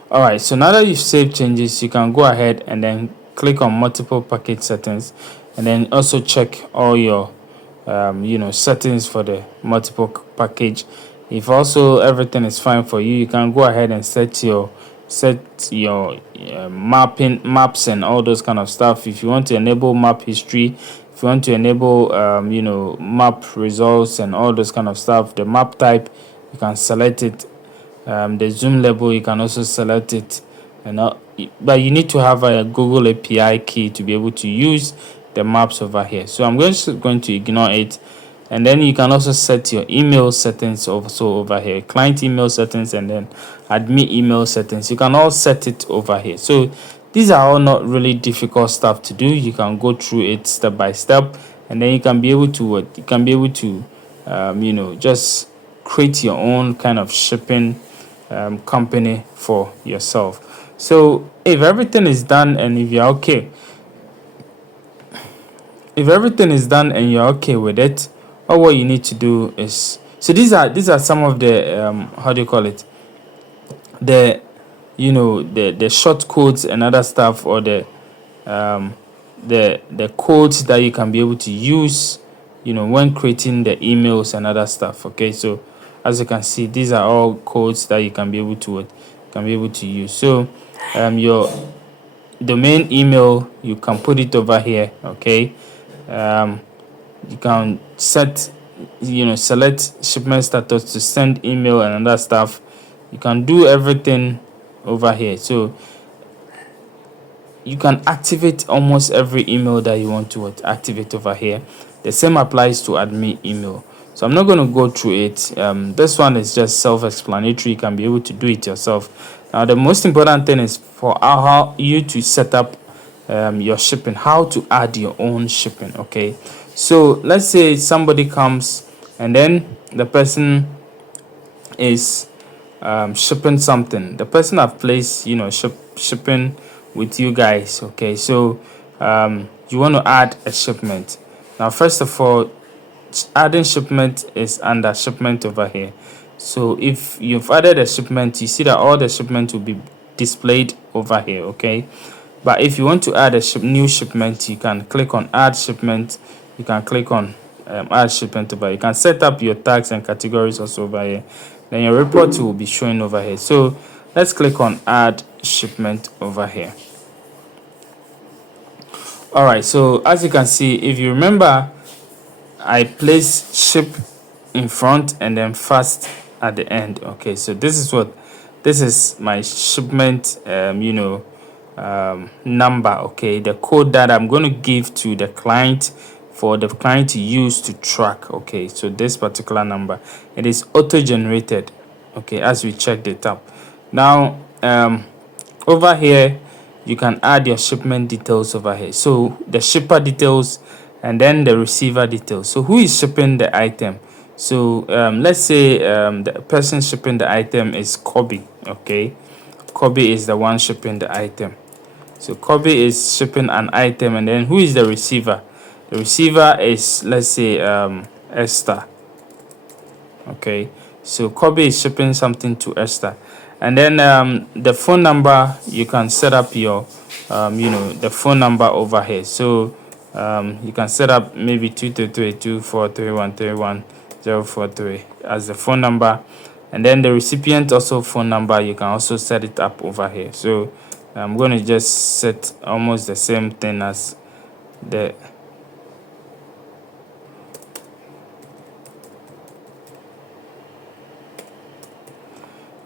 All right, so now that you've saved changes, you can go ahead and then click on multiple package settings, and then also check all your settings for the multiple package. If also everything is fine for you, you can go ahead and set your maps and all those kind of stuff. If you want to enable map history, if you want to enable map results and all those kind of stuff, the map type, you can select it. The zoom level, you can also select it, but you need to have a Google API key to be able to use the maps over here. So I'm just going to ignore it, and then you can also set your email settings also over here, client email settings, and then admin email settings. You can all set it over here. So these are all not really difficult stuff to do. You can go through it step by step, and then you can be able to just create your own kind of shipping company for yourself. So if everything is done and if you're okay, with it, all what you need to do is, so these are some of the how do you call it, the short codes and other stuff, or the codes that you can be able to use when creating the emails and other stuff. Okay, so as you can see, these are all codes that you can be able to use. So your domain email, you can put it over here. Okay, you can select shipment status to send email and other stuff. You can do everything over here. So you can activate almost every email that you want to activate over here. The same applies to admin email. So I'm not going to go through it. This one is just self-explanatory. You can be able to do it yourself. Now the most important thing is for how you to set up your shipping, how to add your own shipping. Okay, so let's say somebody comes and then the person is shipping something. The person have placed shipping with you guys. Okay, so you want to add a shipment. Now first of all, adding shipment is under shipment over here. So if you've added a shipment, you see that all the shipment will be displayed over here. Okay, but if you want to add a new shipment, you can click on add shipment. You can click on add shipment over here. You can set up your tags and categories also over here. Then your report will be showing over here. So let's click on add shipment over here. All right, so as you can see, if you remember, I place ship in front and then fast at the end. Okay, so this is what this is my shipment number, okay, the code that I'm going to give to the client for the client to use to track. Okay, so this particular number, it is auto generated, okay, as we checked it up. Now over here you can add your shipment details over here, so the shipper details and then the receiver details. So who is shipping the item? So let's say the person shipping the item is Kobe. Okay, Kobe is the one shipping the item. So Kobe is shipping an item, and then who is the receiver? The receiver is, let's say, Esther. Okay, so Kobe is shipping something to Esther, and then the phone number, you can set up your the phone number over here. So you can set up maybe 223243131 as the phone number, and then the recipient also phone number, you can also set it up over here. So I'm going to just set almost the same thing as the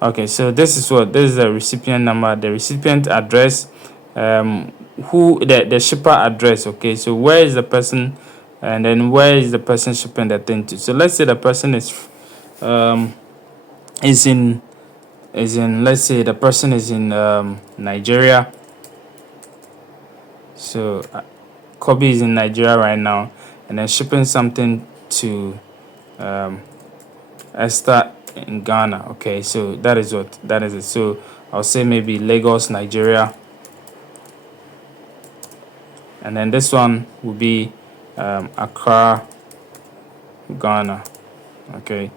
okay, so this is the recipient number, the recipient address, who the shipper address. Okay, so where is the person, and then where is the person shipping the thing to? So let's say the person is in let's say the person is in Nigeria. So Kobe is in Nigeria right now, and then shipping something to Esther in Ghana. Okay, so that is it. So I'll say maybe Lagos, Nigeria, and then this one will be Accra, Ghana. Okay,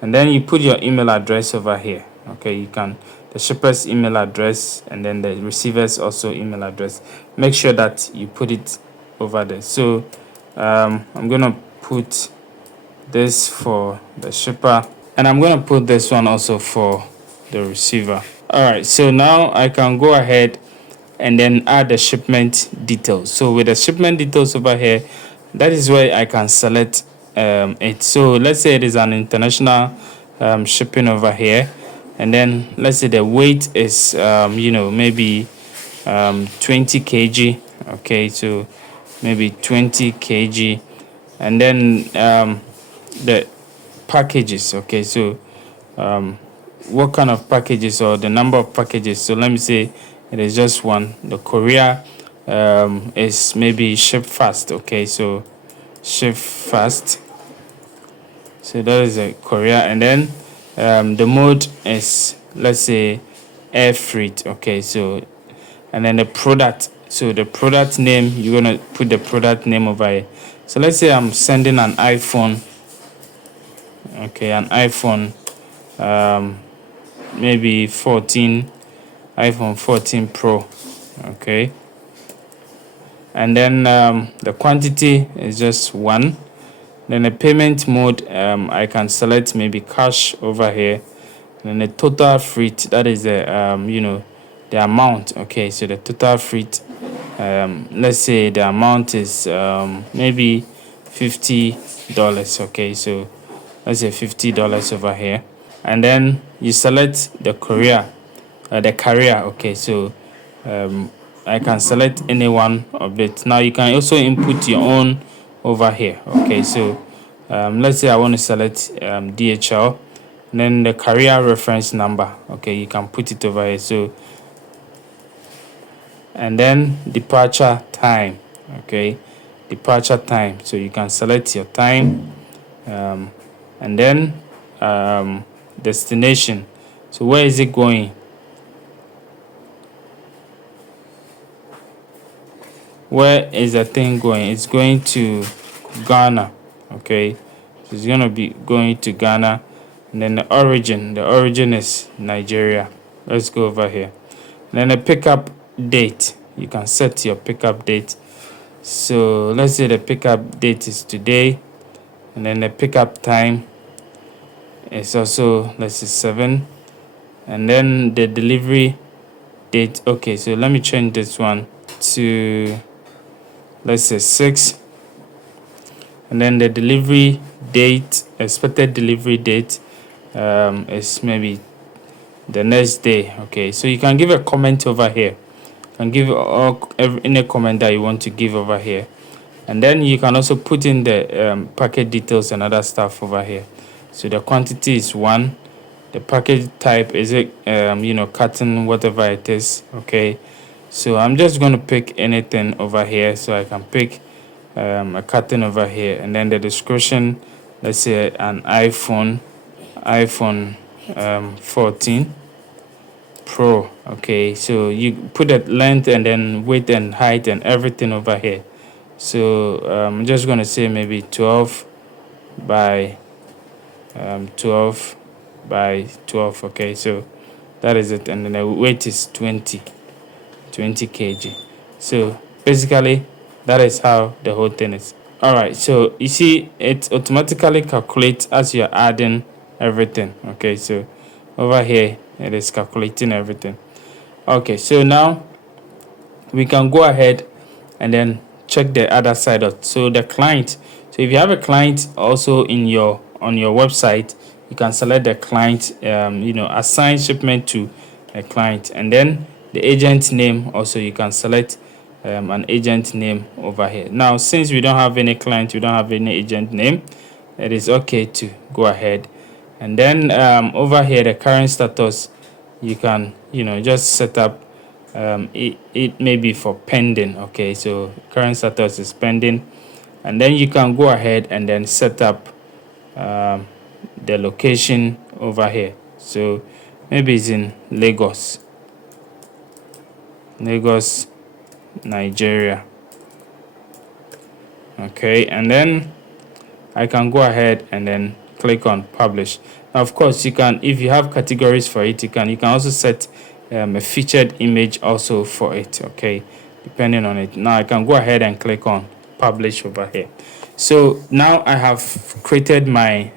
and then you put your email address over here. Okay, you can the shipper's email address and then the receiver's also email address. Make sure that you put it over there. So I'm gonna put this for the shipper, and I'm gonna put this one also for the receiver. All right, so now I can go ahead and then add the shipment details. So with the shipment details over here, that is where I can select it. So let's say it is an international shipping over here, and then let's say the weight is maybe 20 kg. Okay, so maybe 20 kg, and then the packages. Okay, so what kind of packages or the number of packages? So let me say it is just one. The courier is maybe ship fast. Okay, so ship fast, so that is a courier, and then the mode is, let's say, air freight. Okay, so and then the product, so the product name, you're gonna put the product name over here. So let's say I'm sending an iPhone. Okay, an iPhone maybe 14, iPhone 14 Pro. Okay, and then the quantity is just one. Then the payment mode, I can select maybe cash over here, and then the total freight, that is the the amount. Okay, so the total freight, let's say the amount is maybe $50. Okay, so let's say $50 over here, and then you select the courier, the carrier. Okay, so I can select any one of it. Now you can also input your own over here. Okay, so let's say I want to select DHL, and then the carrier reference number. Okay, you can put it over here. So and then departure time. Okay, departure time, so you can select your time, and then destination, so where is it going? Where is the thing going? It's going to Ghana. Okay, so it's gonna be going to Ghana, and then the origin is Nigeria. Let's go over here, and then the pickup date, you can set your pickup date. So let's say the pickup date is today, and then the pickup time is also, let's say, 7, and then the delivery date. Okay, so let me change this one to, let's say, 6, and then the delivery date, expected delivery date is maybe the next day. Okay, so you can give a comment over here. You can give any comment that you want to give over here, and then you can also put in the packet details and other stuff over here. So the quantity is 1, the package type is it cotton, whatever it is. Okay, so I'm just going to pick anything over here. So I can pick a cotton over here, and then the description, let's say an iPhone 14 Pro. Okay, so you put the length and then width and height and everything over here. So I'm just going to say maybe 12 by 12 by 12. Okay, so that is it, and then the weight is 20 kg. So basically that is how the whole thing is. All right, so you see it automatically calculates as you're adding everything. Okay, so over here it is calculating everything. Okay, so now we can go ahead and then check the other side of, so the client. So if you have a client also on your website, you can select the client, assign shipment to a client, and then the agent name also you can select an agent name over here. Now since we don't have any client, we don't have any agent name, it is okay to go ahead, and then over here the current status, you can just set up it may be for pending. Okay, so current status is pending, and then you can go ahead and then set up the location over here. So maybe it's in Lagos, Nigeria. Okay, and then I can go ahead and then click on publish. Now of course you can, if you have categories for it, you can also set a featured image also for it. Okay, depending on it. Now I can go ahead and click on publish over here. So now I have created my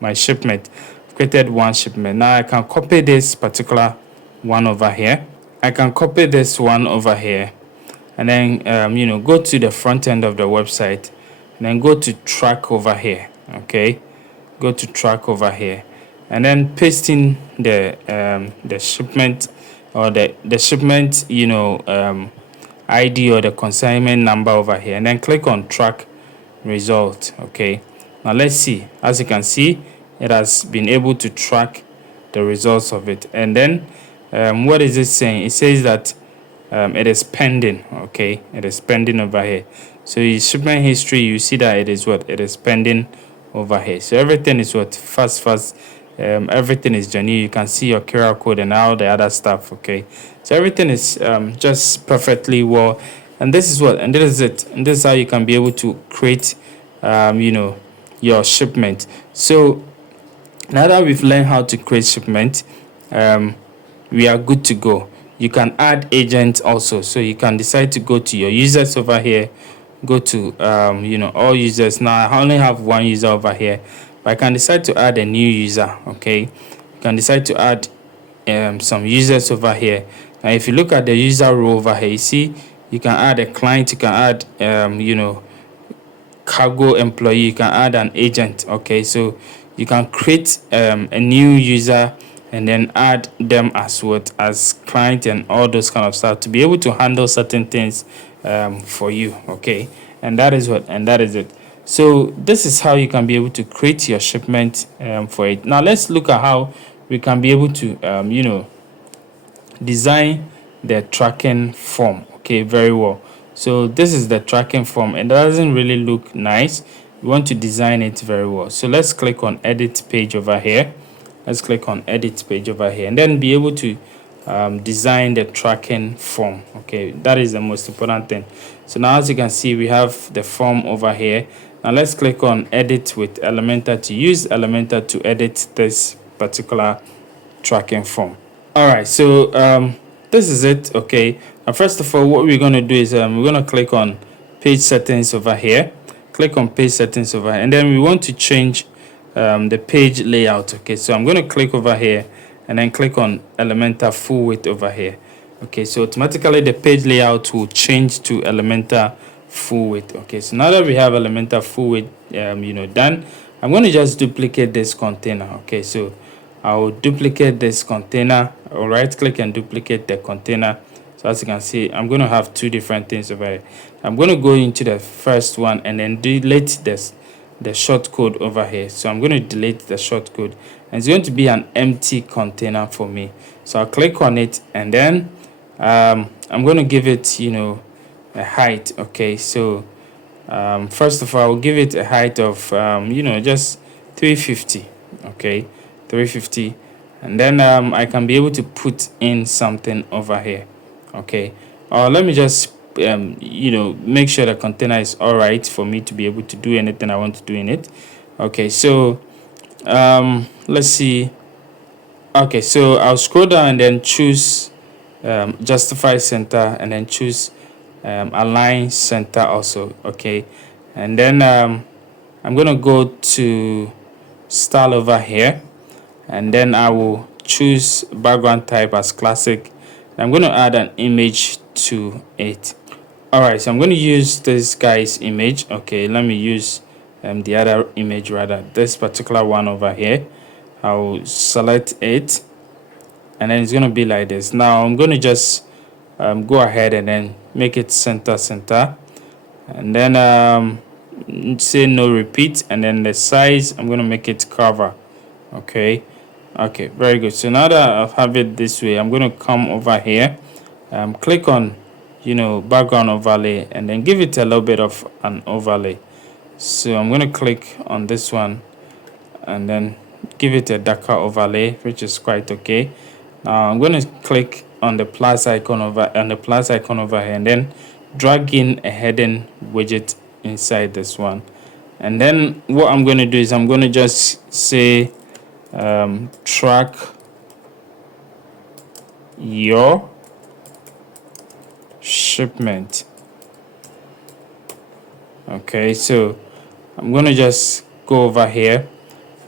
my shipment. I've created one shipment. Now I can copy this particular one over here. I can copy this one over here, and then go to the front end of the website, and then go to track over here. Okay, go to track over here, and then paste in the shipment, or the shipment ID or the consignment number over here, and then click on track result. Okay, now let's see. As you can see, it has been able to track the results of it. And then what is it saying? It says that it is pending. Okay, it is pending over here. So your shipment history, you see that it is what? It is pending over here. So everything is what? Fast. Everything is genuine. You can see your QR code and all the other stuff. Okay, so everything is just perfectly well. And this is what, and this is it, and this is how you can be able to create your shipment. So now that we've learned how to create shipment, we are good to go. You can add agents also, so you can decide to go to your users over here, go to all users. Now I only have one user over here, but I can decide to add a new user. Okay, you can decide to add some users over here. Now if you look at the user row over here, you see you can add a client, you can add cargo employee, you can add an agent. Okay, so you can create a new user and then add them as what, as client and all those kind of stuff, to be able to handle certain things for you. Okay, and that is what, and that is it. So this is how you can be able to create your shipment for it. Now let's look at how we can be able to design the tracking form. Okay, very well. So this is the tracking form. It doesn't really look nice. We want to design it very well. So let's click on edit page over here. Let's click on edit page over here, and then be able to design the tracking form. Okay, that is the most important thing. So now as you can see, we have the form over here. Now let's click on edit with Elementor to use Elementor to edit this particular tracking form. All right, so this is it. Okay, now first of all, what we're going to do is we're going to click on page settings over here. Click on page settings over here, and then we want to change the page layout. Okay, so I'm going to click over here and then click on Elementor full width over here. Okay, so automatically the page layout will change to Elementor full width. Okay, so now that we have Elementor full width done, I'm going to just duplicate this container. Okay, so I'll duplicate this container. I'll right click and duplicate the container. So as you can see, I'm going to have two different things over here. I'm going to go into the first one and then delete the short code over here. So I'm going to delete the short code, and it's going to be an empty container for me. So I'll click on it, and then I'm going to give it, a height. Okay, so first of all, I'll give it a height of just 350. Okay, 350, and then I can be able to put in something over here. Okay, let me just make sure the container is all right for me to be able to do anything I want to do in it. Okay, so let's see. Okay, so I'll scroll down and then choose justify center, and then choose align center also. Okay, and then I'm gonna go to style over here, and then I will choose background type as classic. I'm going to add an image to it. All right, so I'm going to use this guy's image. Okay, let me use the other image, rather this particular one over here. I'll select it, and then it's going to be like this. Now I'm going to just go ahead and then make it center, and then say no repeat, and then the size I'm going to make it cover. Okay, very good. So now that I have it this way, I'm going to come over here, click on background overlay, and then give it a little bit of an overlay. So I'm going to click on this one and then give it a darker overlay, which is quite okay. Now I'm going to click on the plus icon over here, and then drag in a heading widget inside this one. And then what I'm going to do is I'm going to just say track your shipment. Okay, so I'm going to just go over here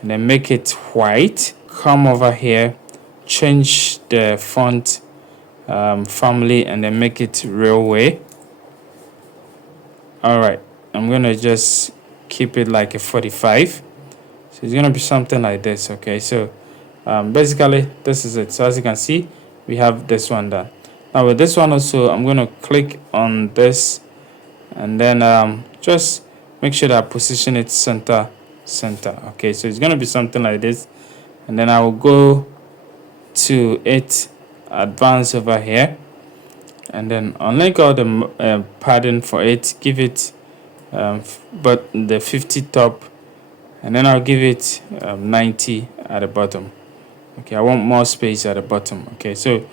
and then make it white. Come over here, change the font family, and then make it railway. All right, I'm going to just keep it like a 45. So it's going to be something like this. Okay, so basically this is it. So as you can see, we have this one done. Now with this one also, I'm going to click on this, and then just make sure that I position it center. Okay, so it's going to be something like this, and then I will go to it, advanced over here, and then unlike all the padding for it, give it but the 50 top, and then I'll give it 90 at the bottom. Okay, I want more space at the bottom. Okay, so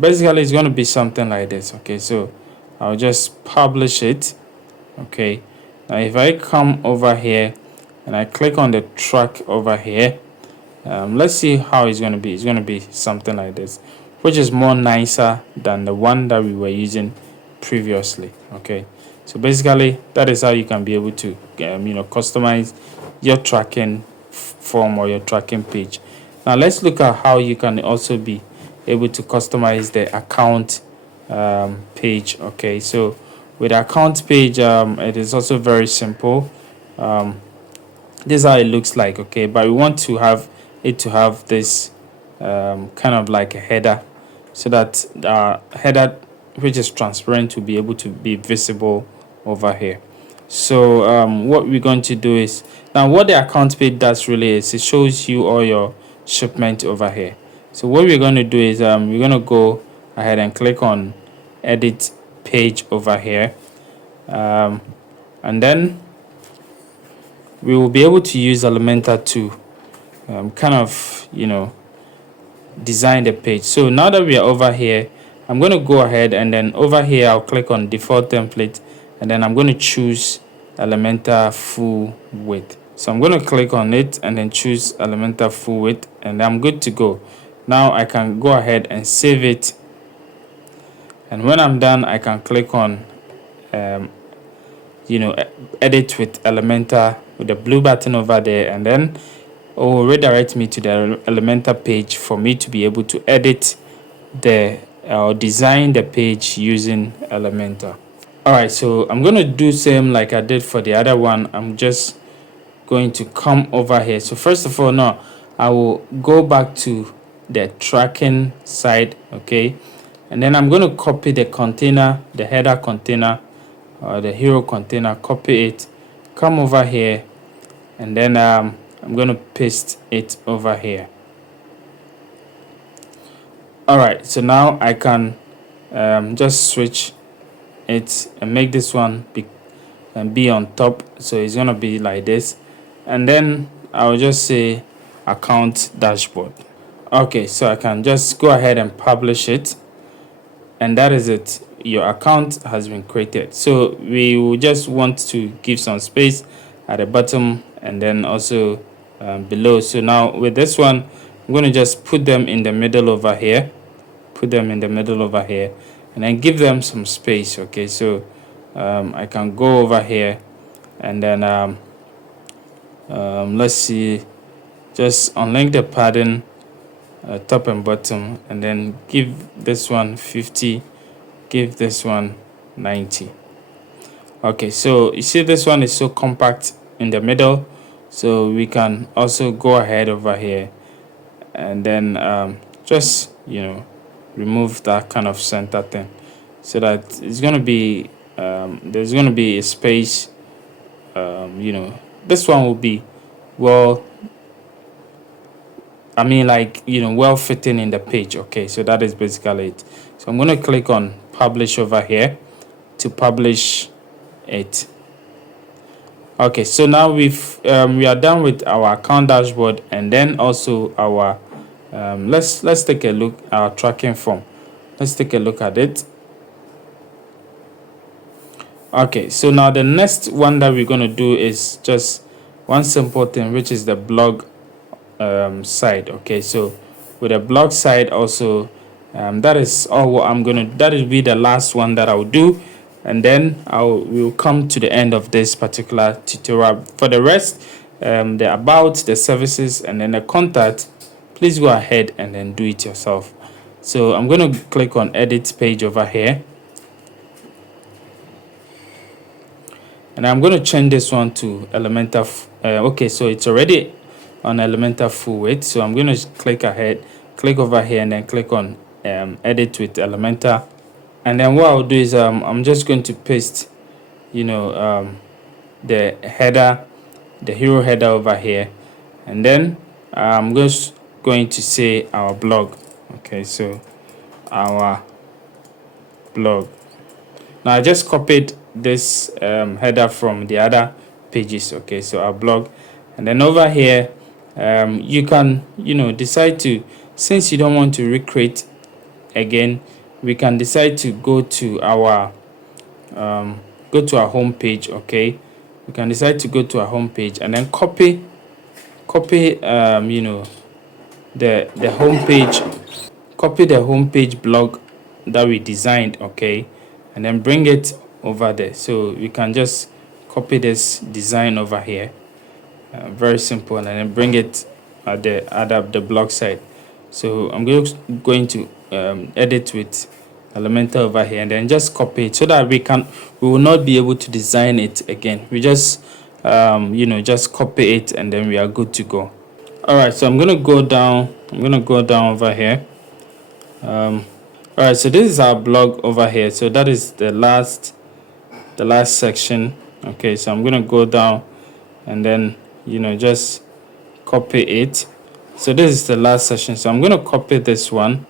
basically it's going to be something like this. Okay, so I'll just publish it. Okay, now if I come over here and I click on the track over here, let's see how it's going to be. It's going to be something like this, which is more nicer than the one that we were using previously. Okay, so basically that is how you can be able to customize your tracking form or your tracking page. Now let's look at how you can also be able to customize the account page. Okay, so with account page, it is also very simple. This is how it looks like. Okay, but we want to have it to have this kind of like a header, so that header, which is transparent, will be able to be visible over here. So what we're going to do is, now what the account page does really is it shows you all your shipment over here. So what we're going to do is we're going to go ahead and click on edit page over here, and then we will be able to use Elementor to kind of design the page. So now that we are over here, I'm going to go ahead, and then over here I'll click on default template, and then I'm going to choose Elementor full width. So I'm going to click on it and then choose Elementor full width, and I'm good to go. Now I can go ahead and save it, and when I'm done I can click on edit with Elementor with the blue button over there, and then it will redirect me to the Elementor page for me to be able to edit the or design the page using Elementor. Alright, so I'm going to do same like I did for the other one. I'm just going to come over here. So first of all, now I will go back to the tracking side, okay, and then I'm going to copy the container, the header container or the hero container, copy it, come over here, and then I'm going to paste it over here. All right, so now I can just switch it and make this one be on top. So it's going to be like this, and then I'll just say account dashboard. Okay, so I can just go ahead and publish it, and that is it. Your account has been created. So we will just want to give some space at the bottom and then also below. So now with this one, I'm going to just put them in the middle over here, and then give them some space. Okay, so I can go over here and then let's see, just unlink the padding top and bottom, and then give this one 50, give this one 90. Okay, so you see this one is so compact in the middle, so we can also go ahead over here and then just remove that kind of center thing, so that it's going to be there's going to be a space. This one will be well well fitting in the page. Okay, so that is basically it. So I'm going to click on publish over here to publish it. Okay, so now we are done with our account dashboard, and then also our let's take a look at our tracking form. Let's take a look at it. Okay, so now the next one that we're going to do is just one simple thing, which is the blog side. Okay, so with the blog side also, that is all what I'm gonna, that will be the last one that I'll do, and then we'll come to the end of this particular tutorial. For the rest, the about, the services, and then the contact, please go ahead and then do it yourself. So I'm going to click on edit page over here, and I'm going to change this one to Elementor. Okay, so it's already on Elementor full width, so I'm going to click over here, and then click on edit with Elementor. And then what I'll do is I'm just going to paste the header, the hero header over here, and then I'm just going to say our blog. Okay, so our blog. Now I just copied this header from the other pages. Okay, so our blog, and then over here you can decide to, since you don't want to recreate again, we can decide to go to our home page. Okay, we can decide to go to our home page and then copy the home page, copy the home page blog that we designed. Okay, and then bring it over there. So we can just copy this design over here, very simple, and then bring it at the blog side. So I'm going to edit with Elementor over here, and then just copy it so that we will not be able to design it again. We just just copy it, and then we are good to go. All right, so I'm gonna go down over here. All right, so this is our blog over here. So that is the last section. Okay, so I'm gonna go down and then just copy it. So this is the last section, so I'm gonna copy this one.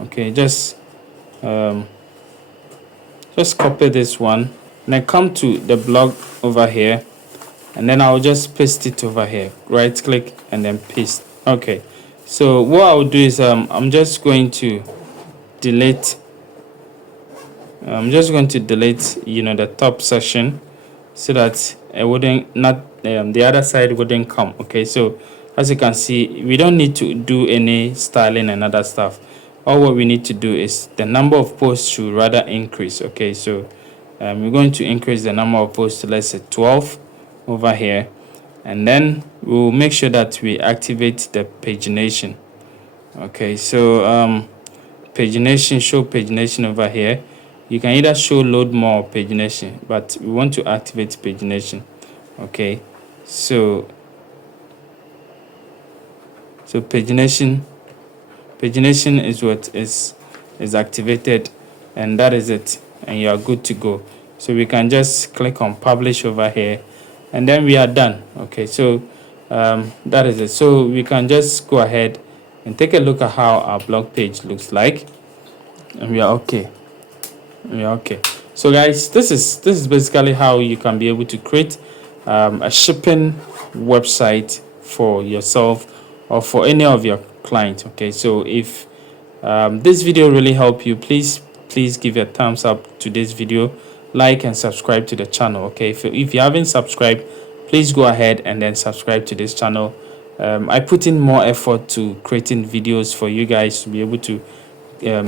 Okay, just copy this one, and then come to the blog over here, and then I'll just paste it over here. Right click and then paste. Okay, so what I'll do is I'm just going to delete the top section, so that it wouldn't the other side wouldn't come. Okay, so as you can see, we don't need to do any styling and other stuff. All what we need to do is the number of posts should rather increase. Okay, so we're going to increase the number of posts to, let's say, 12 over here, and then we'll make sure that we activate the pagination. Okay, so pagination, show pagination over here. You can either show load more or pagination, but we want to activate pagination. Okay, so So pagination is what is activated, and that is it, and you are good to go. So we can just click on publish over here, and then we are done. Okay, so that is it. So we can just go ahead and take a look at how our blog page looks like, and we are okay. So guys, this is basically how you can be able to create a shipping website for yourself or for any of your clients. Okay, so if this video really helped you, please give a thumbs up to this video, like and subscribe to the channel. Okay, if you haven't subscribed, please go ahead and then subscribe to this channel. I put in more effort to creating videos for you guys to be able to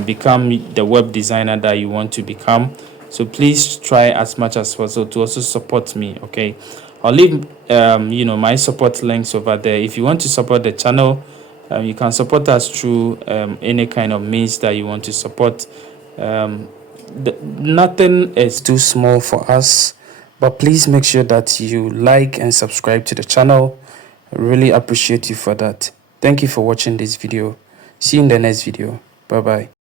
become the web designer that you want to become. So please try as much as possible to also support me. Okay, I'll leave my support links over there. If you want to support the channel, you can support us through any kind of means that you want to support. Nothing is too small for us, but please make sure that you like and subscribe to the channel. I really appreciate you for that. Thank you for watching this video. See you in the next video. Bye bye.